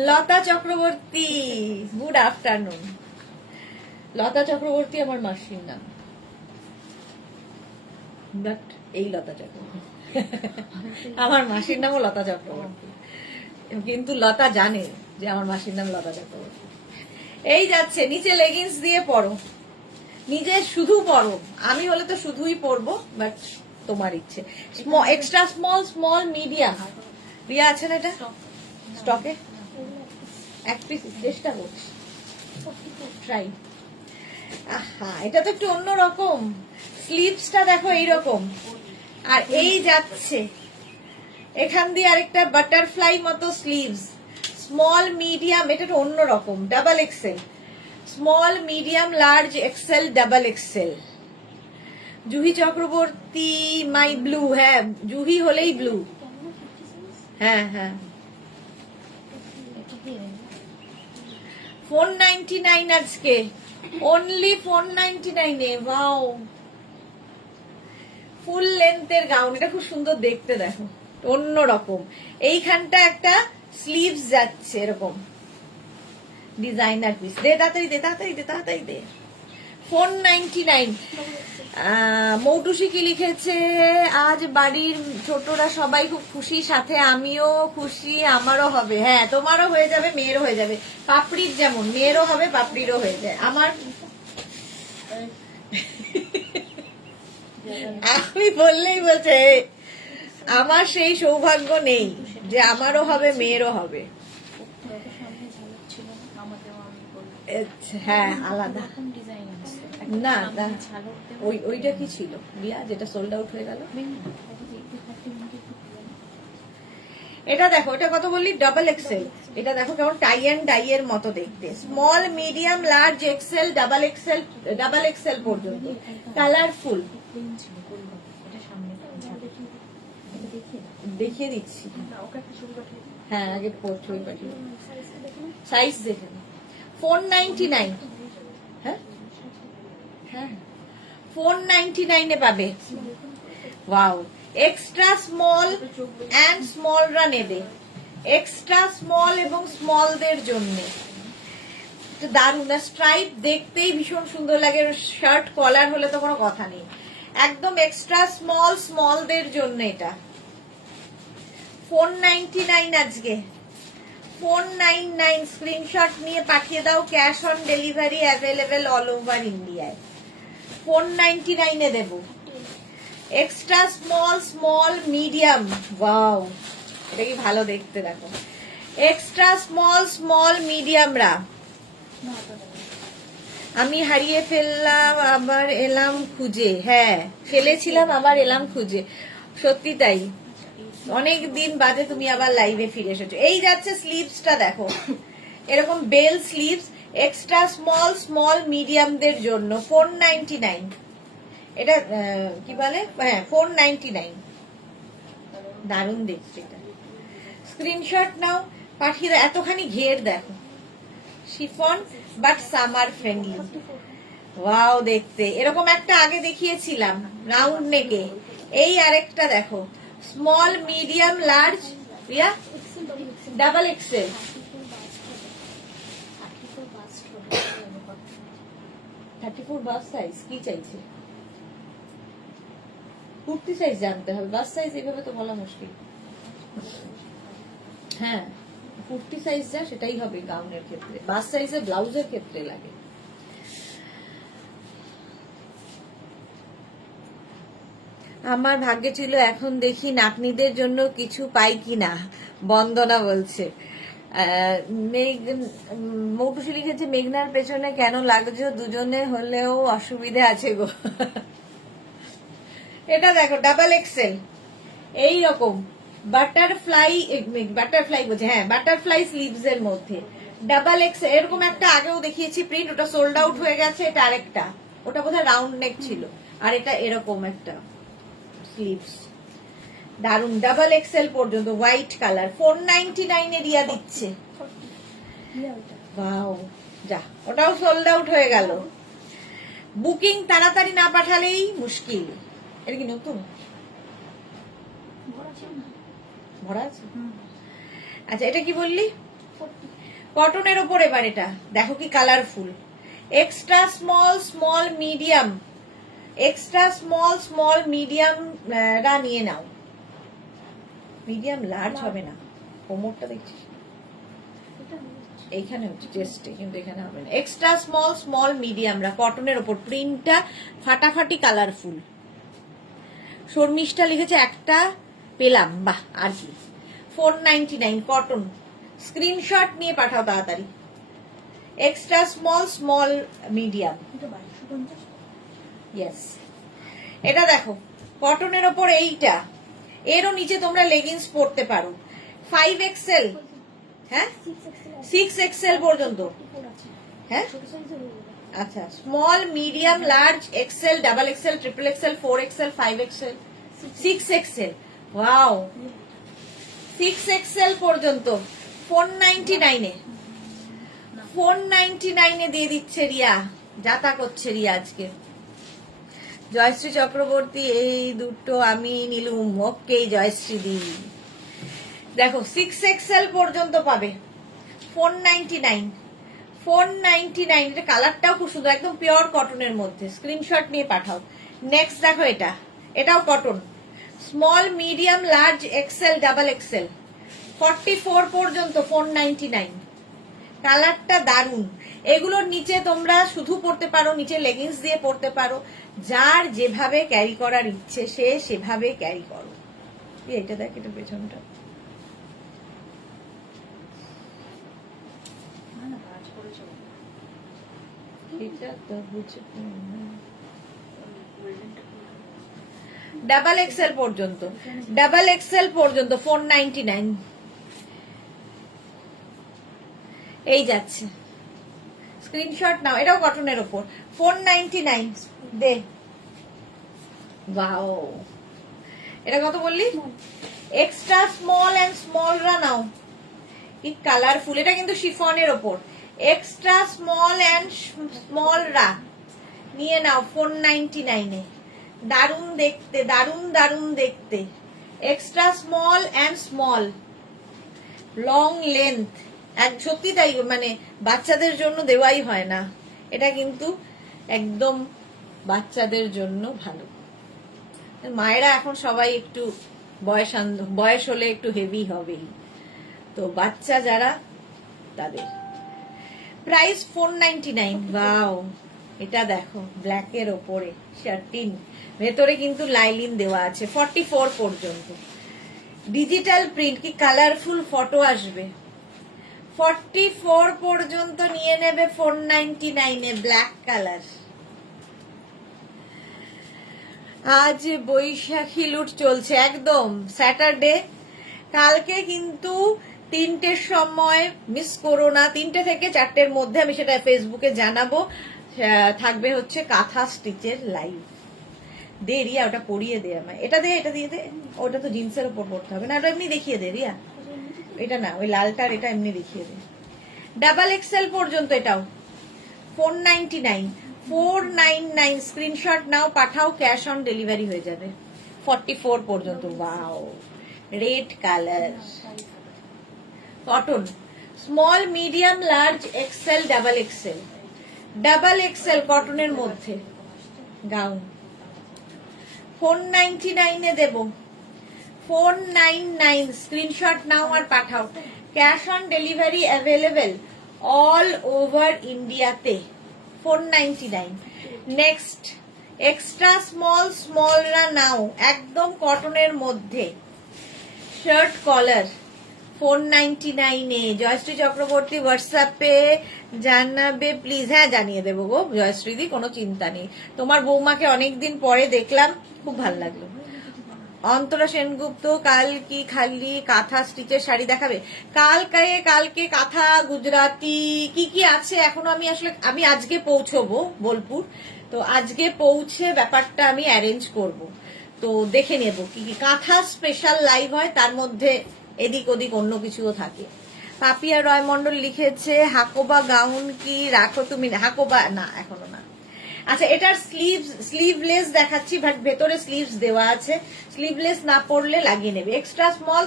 লতা চক্রবর্তী, গুড আফটারনুন। লতা চক্রবর্তী আমার মাসির নাম, বাট এই লতা চক্রবর্তী আমার মাসির নামও লতা চক্রবর্তী, কিন্তু লতা জানে যে আমার মাসির নাম লতা চক্রবর্তী। এই যাচ্ছে, নিচে লেগিংস দিয়ে পরো, নিজে শুধু পরো। আমি হলে তো শুধুই পরবো, বাট তোমার ইচ্ছে। Extra small small medium Riya আছে না এটা স্টকে? এক পিস চেষ্টা করছি, ট্রাই। আহা এটা তো একটু অন্যরকম, স্লিভসটা দেখো এইরকম, আর এই যাচ্ছে এখান দিয়ে আরেকটা বাটারফ্লাই মতো স্লিভস। স্মল মিডিয়াম, এটা একটু অন্যরকম, double XL, small medium large XL double XL. Juhi Chakraborty my blue, হ্যাঁ জুহি হলেই ব্লু। হ্যাঁ হ্যাঁ 499 আজকে, অনলি 499 এ। ওয়াও লেন্থের গাউন, এটা খুব সুন্দর দেখতে, দেখো অন্য রকম। এইখানটা একটা স্লিভস যাচ্ছে এরকম ডিজাইনার পিস। দে তাড়াতাড়ি দে, তাড়াতাড়ি দে, তাড়াতাড়ি দে। 499। মৌটুসি কি লিখেছে, আজ বাড়ির ছোটরা সবাই খুব খুশি, সাথে আমিও খুশি, আমারও হবে। হ্যাঁ, তোমারও হয়ে যাবে, মেয়েরও হয়ে যাবে। পাপড়ির যেমন মেয়েরও হবে, পাপড়িরও হয়ে যায়। আমার আমি বললেই বলছে আমার সেই সৌভাগ্য নেই যে আমারও হবে, মেয়েরও হবে। হ্যাঁ, আলাদা না না, ওইটা কি ছিল রিয়া, যেটা সোল্ড আউট হয়ে গেল? এটা দেখো, এটা কত বললি? Double XL. এটা দেখো কেমন টাই অ্যান্ড ডাই এর মতো দেখতে। Small, medium, large, XL, double XL পর্যন্ত কালারফুল। দেখিয়ে দিচ্ছি, হ্যাঁ আগে ছবি পাঠিয়ে। সাইজ দেখে 499। হ্যাঁ হ্যাঁ, 499 পাবে। ওয়াও, এক্সট্রা স্মল এন্ড স্মলরা নেবে, এক্সট্রা স্মল এবং স্মলদের জন্য দারুণ। স্ট্রাইপ দেখতেই ভীষণ সুন্দর লাগে, শার্ট কলার হলে তো কোনো কথা নেই। একদম এক্সট্রা স্মলদের জন্য এটা 499 আজকে। 499 স্ক্রিনশট নিয়ে পাঠিয়ে দাও, cash on delivery available all over ইন্ডিয়ায়। 499 দেব। Extra small, medium. ওয়াও, এটা কি ভালো দেখতে, দেখো। এক্সট্রা স্মল, মিডিয়ামরা। আমি হারিয়ে ফেললাম, আবার এলাম খুঁজে। হ্যাঁ, ফেলেছিলাম, আবার এলাম খুঁজে। সত্যি তাই, অনেক দিন বাদে তুমি আবার লাইভে ফিরে এসেছো। এই যাচ্ছে স্লিভসটা, দেখো এরকম বেল স্লিভস, এক্সট্রা স্মল, মিডিয়ামদের জন্য 499। এটা কি বলে, হ্যাঁ 499। দারুণ দেখতে এটা। স্ক্রিনশট নাও, পাঠিয়ে দাও। এতখানি ঘের দেখো, chiffon but summer friendly. Wow, দেখতে এরকম একটা আগে দেখিয়েছিলাম রাউন্ড নেকে। এই আরেকটা দেখো, small, medium, large, Riya double XL. 34 বাস সাইজ কি চাইছে? কুর্তি সাইজ জানতে হবে, বাস সাইজ এইভাবে তো বলা মুশকিল। হ্যাঁ, কুর্তি সাইজ যা সেটাই হবে গাউনের ক্ষেত্রে, বাস সাইজে ব্লাউজের ক্ষেত্রে লাগে। আমার ভাগ্যে ছিল, এখন দেখি নাতনিদের জন্য কিছু পাই কিনা। বন্দনা বলছে। মৌটুসি লিখেছে, মেঘনার পেছনে কেন লাগছো, দুজনে হলেও অসুবিধা আছে গো। এটা দেখো ডাবল এক্সেল, এইরকম বাটারফ্লাই বলছে, হ্যাঁ বাটারফ্লাই স্লিভস এর মধ্যে ডাবল এক্সেল। এরকম একটা আগেও দেখিয়েছি প্রিন্ট, ওটা সোল্ড আউট হয়ে গেছে। এটা আরেকটা, ওটা বোধহয় রাউন্ড নেক ছিল, আর এটা এরকম একটা স্লিভস। দারুন, ডাবল এক্সেল পর্যন্ত, হোয়াইট কালার। 499 রিয়া দিচ্ছে। ওয়াও, যা, ওটাও সোল্ড আউট হয়ে গেল। বুকিং তাড়াতাড়ি না পাঠালেই মুশকিল। এটা কি নতুন ভরা আছে? আচ্ছা, এটা কি বললি? কটনের ওপর। এবার এটা দেখো কি colourful. Extra small, medium, extra small, medium রা নিয়ে নাও। মিডিয়াম লার্জ হবে না, কোমরটা দেখছিস এইখানে হচ্ছে চেস্টে, কিন্তু এখানে হবে না। এক্সট্রা স্মল, মিডিয়ামরা কটনের ওপর, প্রিন্টটা ফাটাফাটি কালারফুল। শর্মিষ্ঠা লিখেছে একটা পেলাম, বাহ, আর কি। 499 কটন। স্ক্রিনশট নিয়ে পাঠাও তাড়াতাড়ি। Extra small, medium. ইয়েস, এটা দেখো কটনের ওপর। এইটা এরও নিচে তোমরা লেগিংস পরতে পারো। 5 এক্সেল, হ্যাঁ 6 এক্সেল পর্যন্ত। হ্যাঁ, আচ্ছা, small, medium, large, XL, double XL, triple XL, 4 XL, 5 XL, 6 XL. Wow, 6 XL পর্যন্ত 499 499 দিয়ে দিচ্ছে রিয়া। যাতা করছে রিয়া আজকে। জয়শ্রী চক্রবর্তী, এই দুটো আমি নিলুম। ওকে জয়শ্রী দি, দেখো 6XL পর্যন্ত পাবে 499। 499, এটা কালারটাও খুব সুন্দর, একদম পিওর কটনের মধ্যে। স্ক্রিনশট নিয়ে পাঠাও। নেক্সট দেখো, এটাও cotton, small medium large XL double XL 44 পর্যন্ত 499। কালারটা দারুন। এগুলোর নিচে তোমরা শুধু পরতে পারো, নিচে লেগিংস দিয়ে পরতে পারো, যার যেভাবে ক্যারি করার ইচ্ছে সে সেভাবে ক্যারি করো। এটা দেখ, এটা পেছনটা ডাবল এক্সেল পর্যন্ত, ডাবল এক্সেল পর্যন্ত 499। এই যাচ্ছে, স্ক্রিনশট নাও। এটাও কটনের ওপর 499 দে। ওয়াও, এটা কত বললি? এক্সট্রা স্মল এন্ড স্মল রা নাও, কি কালারফুল। এটা কিন্তু শিফনের ওপর। এক্সট্রা স্মল এন্ড স্মল রা নিয়ে নাও 499 এ। দারুন দেখতে, দারুন দারুন দেখতে। Extra small and small, long length, সত্যি তাই, মানে বাচ্চাদের জন্য দেওয়াই হয় না, এটা কিন্তু একদম বাচ্চাদের জন্য ভালো। মায়েরা এখন সবাই একটু বয়স হলে একটু হেভি হবেই, তো বাচ্চা যারা তাদের। প্রাইস 499। ওয়াও, এটা দেখো ব্ল্যাকের ওপরে শার্টিন, ভেতরে কিন্তু লাইলিন দেওয়া আছে 44 পর্যন্ত। ডিজিটাল প্রিন্ট, কি কালারফুল ফটো আসবে। 44 পর্যন্ত নিয়ে নেবে 499 এ, ব্ল্যাক কালার। আজ বৈশাখী লুট চলছে একদম, স্যাটারডে। কালকে কিন্তু 3টের সময় মিস করো না, 3টে থেকে 4টের মধ্যে, আমি সেটা ফেসবুকে জানাবো। থাকবে হচ্ছে কাঁথা স্টিচের লাইভ। দে রিয়া, ওটা পরিয়ে দে আমায়। এটা দে, এটা দিয়ে দে। ওটা তো জিন্সের উপর পড়তে হবে না, ওটা এমনি দেখিয়ে দে রিয়া। এটা না, ওই লালটার এটা এমনি দেখিয়ে দে। ডাবল এক্সেল পর্যন্ত এটাও 499। 499 স্ক্রিনশট নাও, পাঠাও, ক্যাশ অন ডেলিভারি হয়ে যাবে 44 পর্যন্ত। Wow, red colour, cotton, small medium large XL double XL. Double XL কটনের মধ্যে গাউন 499 এ দেব। 499 স্ক্রিনশট নাও আর পাঠাও। Cash on delivery available all over ইন্ডিয়াতে 499। নেক্সট, এক্সট্রা স্মল রা নাও, একদম কটনের মধ্যে, শার্ট কলার 499 এ। জয়শ্রী চক্রবর্তী হোয়াটসঅ্যাপে জানাবে প্লিজ। হ্যাঁ, জানিয়ে দেবো গো জয়শ্রীদি, কোনো চিন্তা নেই। তোমার বৌমাকে অনেকদিন পরে দেখলাম, খুব ভালো লাগলো। অন্তরা সেনগুপ্ত, কাল কি খালি কাঁথা স্টিচের শাড়ি দেখাবে? কালকে কাঁথা, গুজরাটি কি কি আছে এখনো আমি আজকে পৌঁছবো বোলপুর, তো আজকে পৌঁছে ব্যাপারটা আমি অ্যারেঞ্জ করব, তো দেখে নেব কি কি কাঁথা স্পেশাল লাইভ হয়, তার মধ্যে এদিক ওদিক অন্য কিছুও থাকে। পাপিয়া রয় মন্ডল লিখেছে হাকোবা গাউন কি রাখো তুমি? হাকোবা না, এখনো না। আচ্ছা, এটার স্লিভলেস দেখাচ্ছি, বাট ভেতরে স্লিভস দেওয়া আছে, স্লিভলেস না পরলে লাগিয়ে নেবে। এক্সট্রা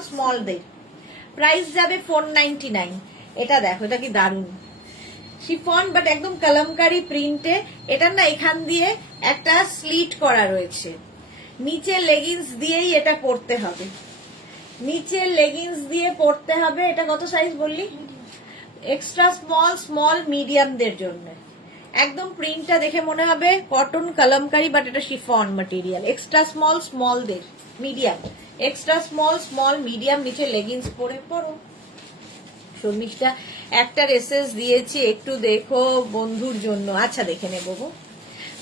স্মল দের, প্রাইস যাবে 499। এটা দেখো, এটা কি দারুন শিফন, বাট একদম কলমকারি প্রিন্টে। এটার না এখান দিয়ে একটা স্লিট করা রয়েছে, নিচে লেগিংস দিয়েই এটা পরতে হবে, নিচে লেগিংস দিয়ে পরতে হবে। এটা কত সাইজ বললি? এক্সট্রা স্মল মিডিয়ামদের জন্য। একদম প্রিন্টটা দেখে মনে হবে কটন কলমকারি, বাট এটা শিফন ম্যাটেরিয়াল। এক্সট্রা স্মলদের মিডিয়াম, এক্সট্রা স্মল মিডিয়াম, নিচে লেগিংস পরে পরো। শর্মিষ্ঠা একটা রেসেস দিয়েছি, একটু দেখো বন্ধুর জন্য। আচ্ছা, দেখে নেবো গো।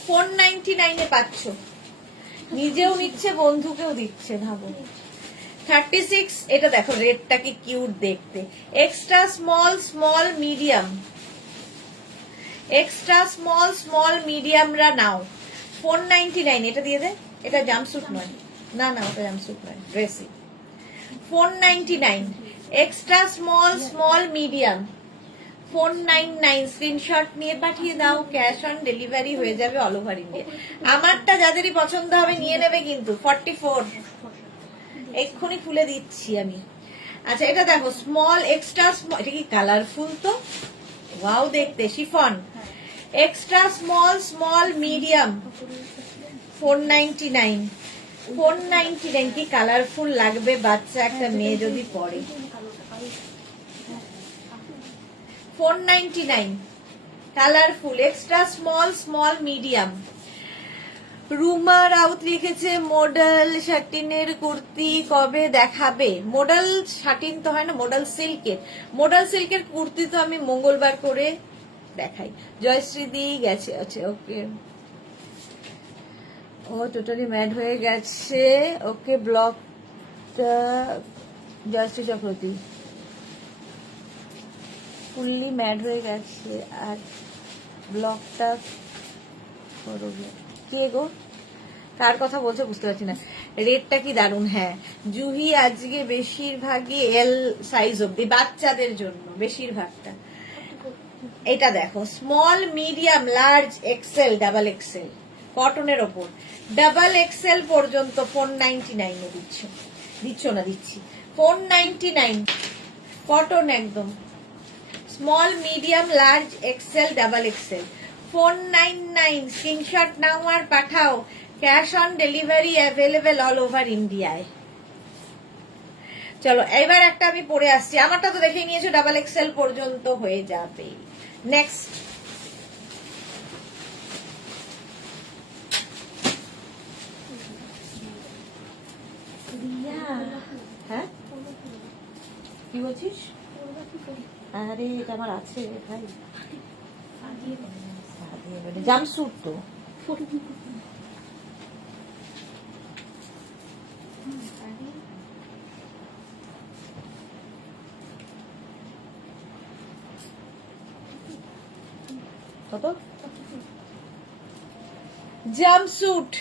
499 এ পাচ্ছ, নিজেও নিচ্ছে বন্ধুকেও দিচ্ছে, ভাবো। 36, এটা দেখো রেডটা কি কিউট দেখতে। Extra small medium, extra small medium রা নাও 499। এটা দিয়ে দে, এটা জাম্পস্যুট নয়, না ওটা জাম্পস্যুট নয়, ড্রেসই। 499 এক্সট্রা স্মল মিডিয়াম 499 স্ক্রিনশট নিয়ে পাঠিয়ে দাও, ক্যাশ অন ডেলিভারি হয়ে যাবে অল ওভার ইন্ডিয়া। আমারটা যাদেরই পছন্দ হবে নিয়ে নেবে কিন্তু। 44 এক্ষুনি খুলে দিচ্ছি আমি। আচ্ছা এটা দেখো স্মল এক্সট্রা স্মল, এটা কি কালারফুল তো, ওয়াও দেখতে, chiffon extra small small medium 499। 499 কি কালারফুল লাগবে, বাচ্চা একটা মেয়ে যদি পরে। 499 colourful extra small small medium. Ruma Raut লিখেছে মডেল শাটিনের কুর্তি কবে দেখাবে? মডেল শাটিন তো হয় না, মডেল সিল্কের। মডেল সিল্কের কুর্তি তো আমি মঙ্গলবার করে দেখাই। জয়শ্রী দি গেছে, আচ্ছা ওকে, ও টোটালি ম্যাড হয়ে গেছে। ওকে ব্লকটা জয়শ্রী চক্রবর্তী ফুললি ম্যাড হয়ে গেছে, আর ব্লকটা করবে কে গো, কার কথা বলছে বুঝতে পারছি না। রেটটা কি দারুন। হ্যাঁ জুহি আজকে বেশিরভাগই এল সাইজ অব্দি, বাচ্চাদের জন্য বেশিরভাগটা। এটা দেখো small medium large XL double XL কটনের ওপর, ডাবল এক্সেল পর্যন্ত 499 এ দিচ্ছ না, দিচ্ছি 499 কটন একদম। Small medium large XL double XL 499। Screenshot নাও আর পাঠাও, cash on delivery available all over ইন্ডিয়ায়। চলো এবার একটা আমি পরে আসছি, আমারটা তো দেখে নিয়েছো, ডাবল এক্সেল পর্যন্ত হয়ে যাবে। নেক্সট হ্যাঁ কি বলছিস? আরে এটা আমার আছে ভাই, জাম্পস্যুট তো। কত? জাম্পস্যুট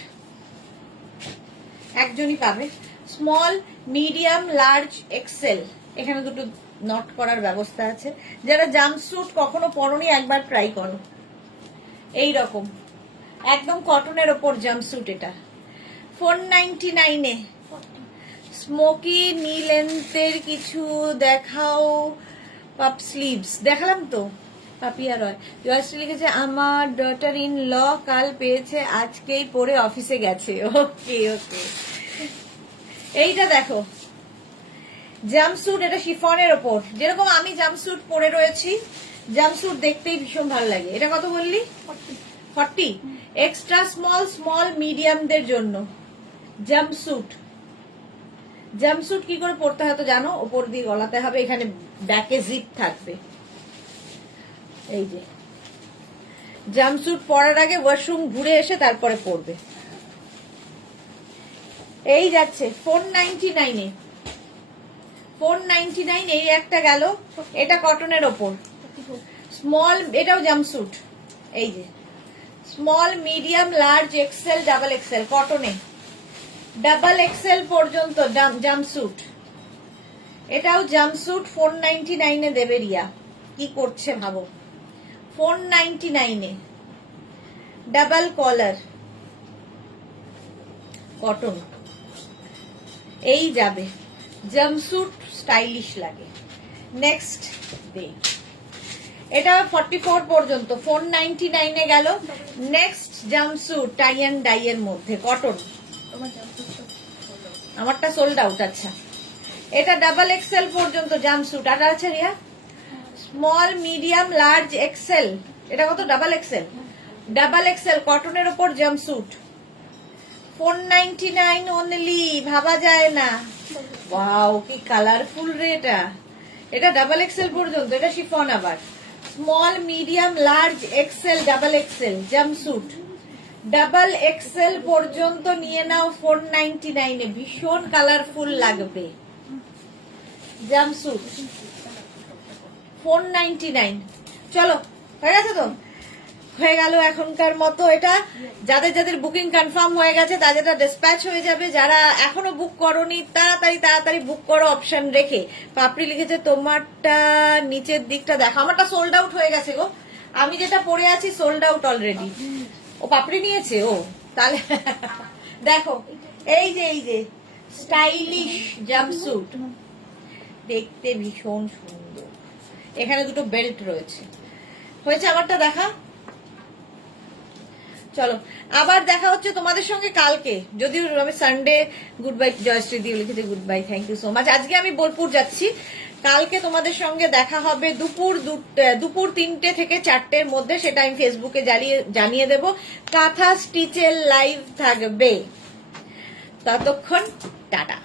একজনই পাবে, স্মল মিডিয়াম লার্জ এক্সেল। এখানে দুটো নট করার ব্যবস্থা আছে। যারা জাম্পস্যুট কখনো পরনি একবার ট্রাই করো, এই রকম একদম কটনের ওপর জাম্পস্যুট। এটা 499 এ। স্মোকি নি লেন্থের কিছু দেখাও। পাপ স্লিভস দেখালাম তো, পাপিয়া রয়। জয়শ্রী লিখেছে আমার ডটার ইন ল কাল পেয়েছে, আজকেই পরে অফিসে গেছে। ওকে ওকে, এইটা দেখো জাম্পস্যুট, এটা শিফনের ওপর, যেরকম আমি জাম্পস্যুট পরে রয়েছি। জাম্পস্যুট দেখতেই ভীষণ ভালো লাগে। এটা কত বললি? 40। এক্সট্রা স্মল স্মল মিডিয়ামদের জন্য জাম্পস্যুট। জাম্পস্যুট কি করে পরতে হয় তো জানো, ওপর দিয়ে গলাতে হবে, এখানে ব্যাকে জিপ থাকবে। এই যে জাম্পস্যুট পরার আগে ওয়াশরুম ঘুরে এসে তারপরে পরবে। এই যাচ্ছে 499 এ। 499 এই একটা গেল, এটা কটনের ওপর স্মল, এটাও জাম্পস্যুট। এই যে small medium large XL double XL কটনে, ডাবল এক্সেল পর্যন্ত জাম্পস্যুট। এটাও জাম্পস্যুট 499 এ দেবে রিয়া। কি করছে ভাবো, 499 এ ডাবল কলার কটন। এই যাবে জাম্পস্যুট, স্টাইলিশ লাগে। নেক্সট ডে, এটা 44 পর্যন্ত 499 এ গেল। Next jumpsuit tie and dye এর মধ্যে কটন, আমারটা সোল্ড আউট। আচ্ছা এটা ডাবল এক্সেল পর্যন্ত জাম্পস্যুট। আর আছে Riya small medium large Excel, এটা কত? Double XL. ডাবল এক্সেল কটনের ওপর জাম্পস্যুট 499 অনলি, ভাবা যায় না। ওয়াও কি কালারফুল রে এটা। এটা ডাবল এক্সেল পর্যন্ত, এটা শিফন। আবার small medium large XL double Excel jumpsuit, double XL পর্যন্ত নিয়ে নাও 499 এ। ভীষণ কালারফুল লাগবে জাম্পস্যুট 499। চলো হয়ে গেছে তো। হয়ে গেল এখনকার মতো এটা। যাদের যাদের বুকিং কনফার্ম হয়ে গেছে তাদের ডিসপ্যাচ হয়ে যাবে। যারা এখনো বুক করোনি তাড়াতাড়ি তাড়াতাড়ি বুক করো অপশন রেখে। পাপড়ি লিখেছে তোমারটা নিচের দিকটা দেখো। আমারটা সোল্ড আউট হয়ে গেছে গো, আমি যেটা পরে আছি সোল্ড আউট অলরেডি। ও পাপড়ি নিয়েছে ও, তাহলে দেখো এই যে স্টাইলিশ জাম্পস্যুট, দেখতে ভীষণ সুন্দর। এখানে দুটো বেল্ট রয়েছে। হয়েছে আমারটা দেখা। চলো আবার দেখা হচ্ছে তোমাদের সঙ্গে কালকে, যদিও আমি সানডে। গুড বাই জয়শ্রী দিয়ে লিখেছে good bye, thank you so much. আজকে আমি বোলপুর যাচ্ছি, কালকে তোমাদের সঙ্গে দেখা হবে দুপুর 3টে থেকে 4টের মধ্যে, সেটা আমি ফেসবুকে জানিয়ে দেব। কাঁথা স্টিচের লাইভ থাকবে, ততক্ষণ টাটা।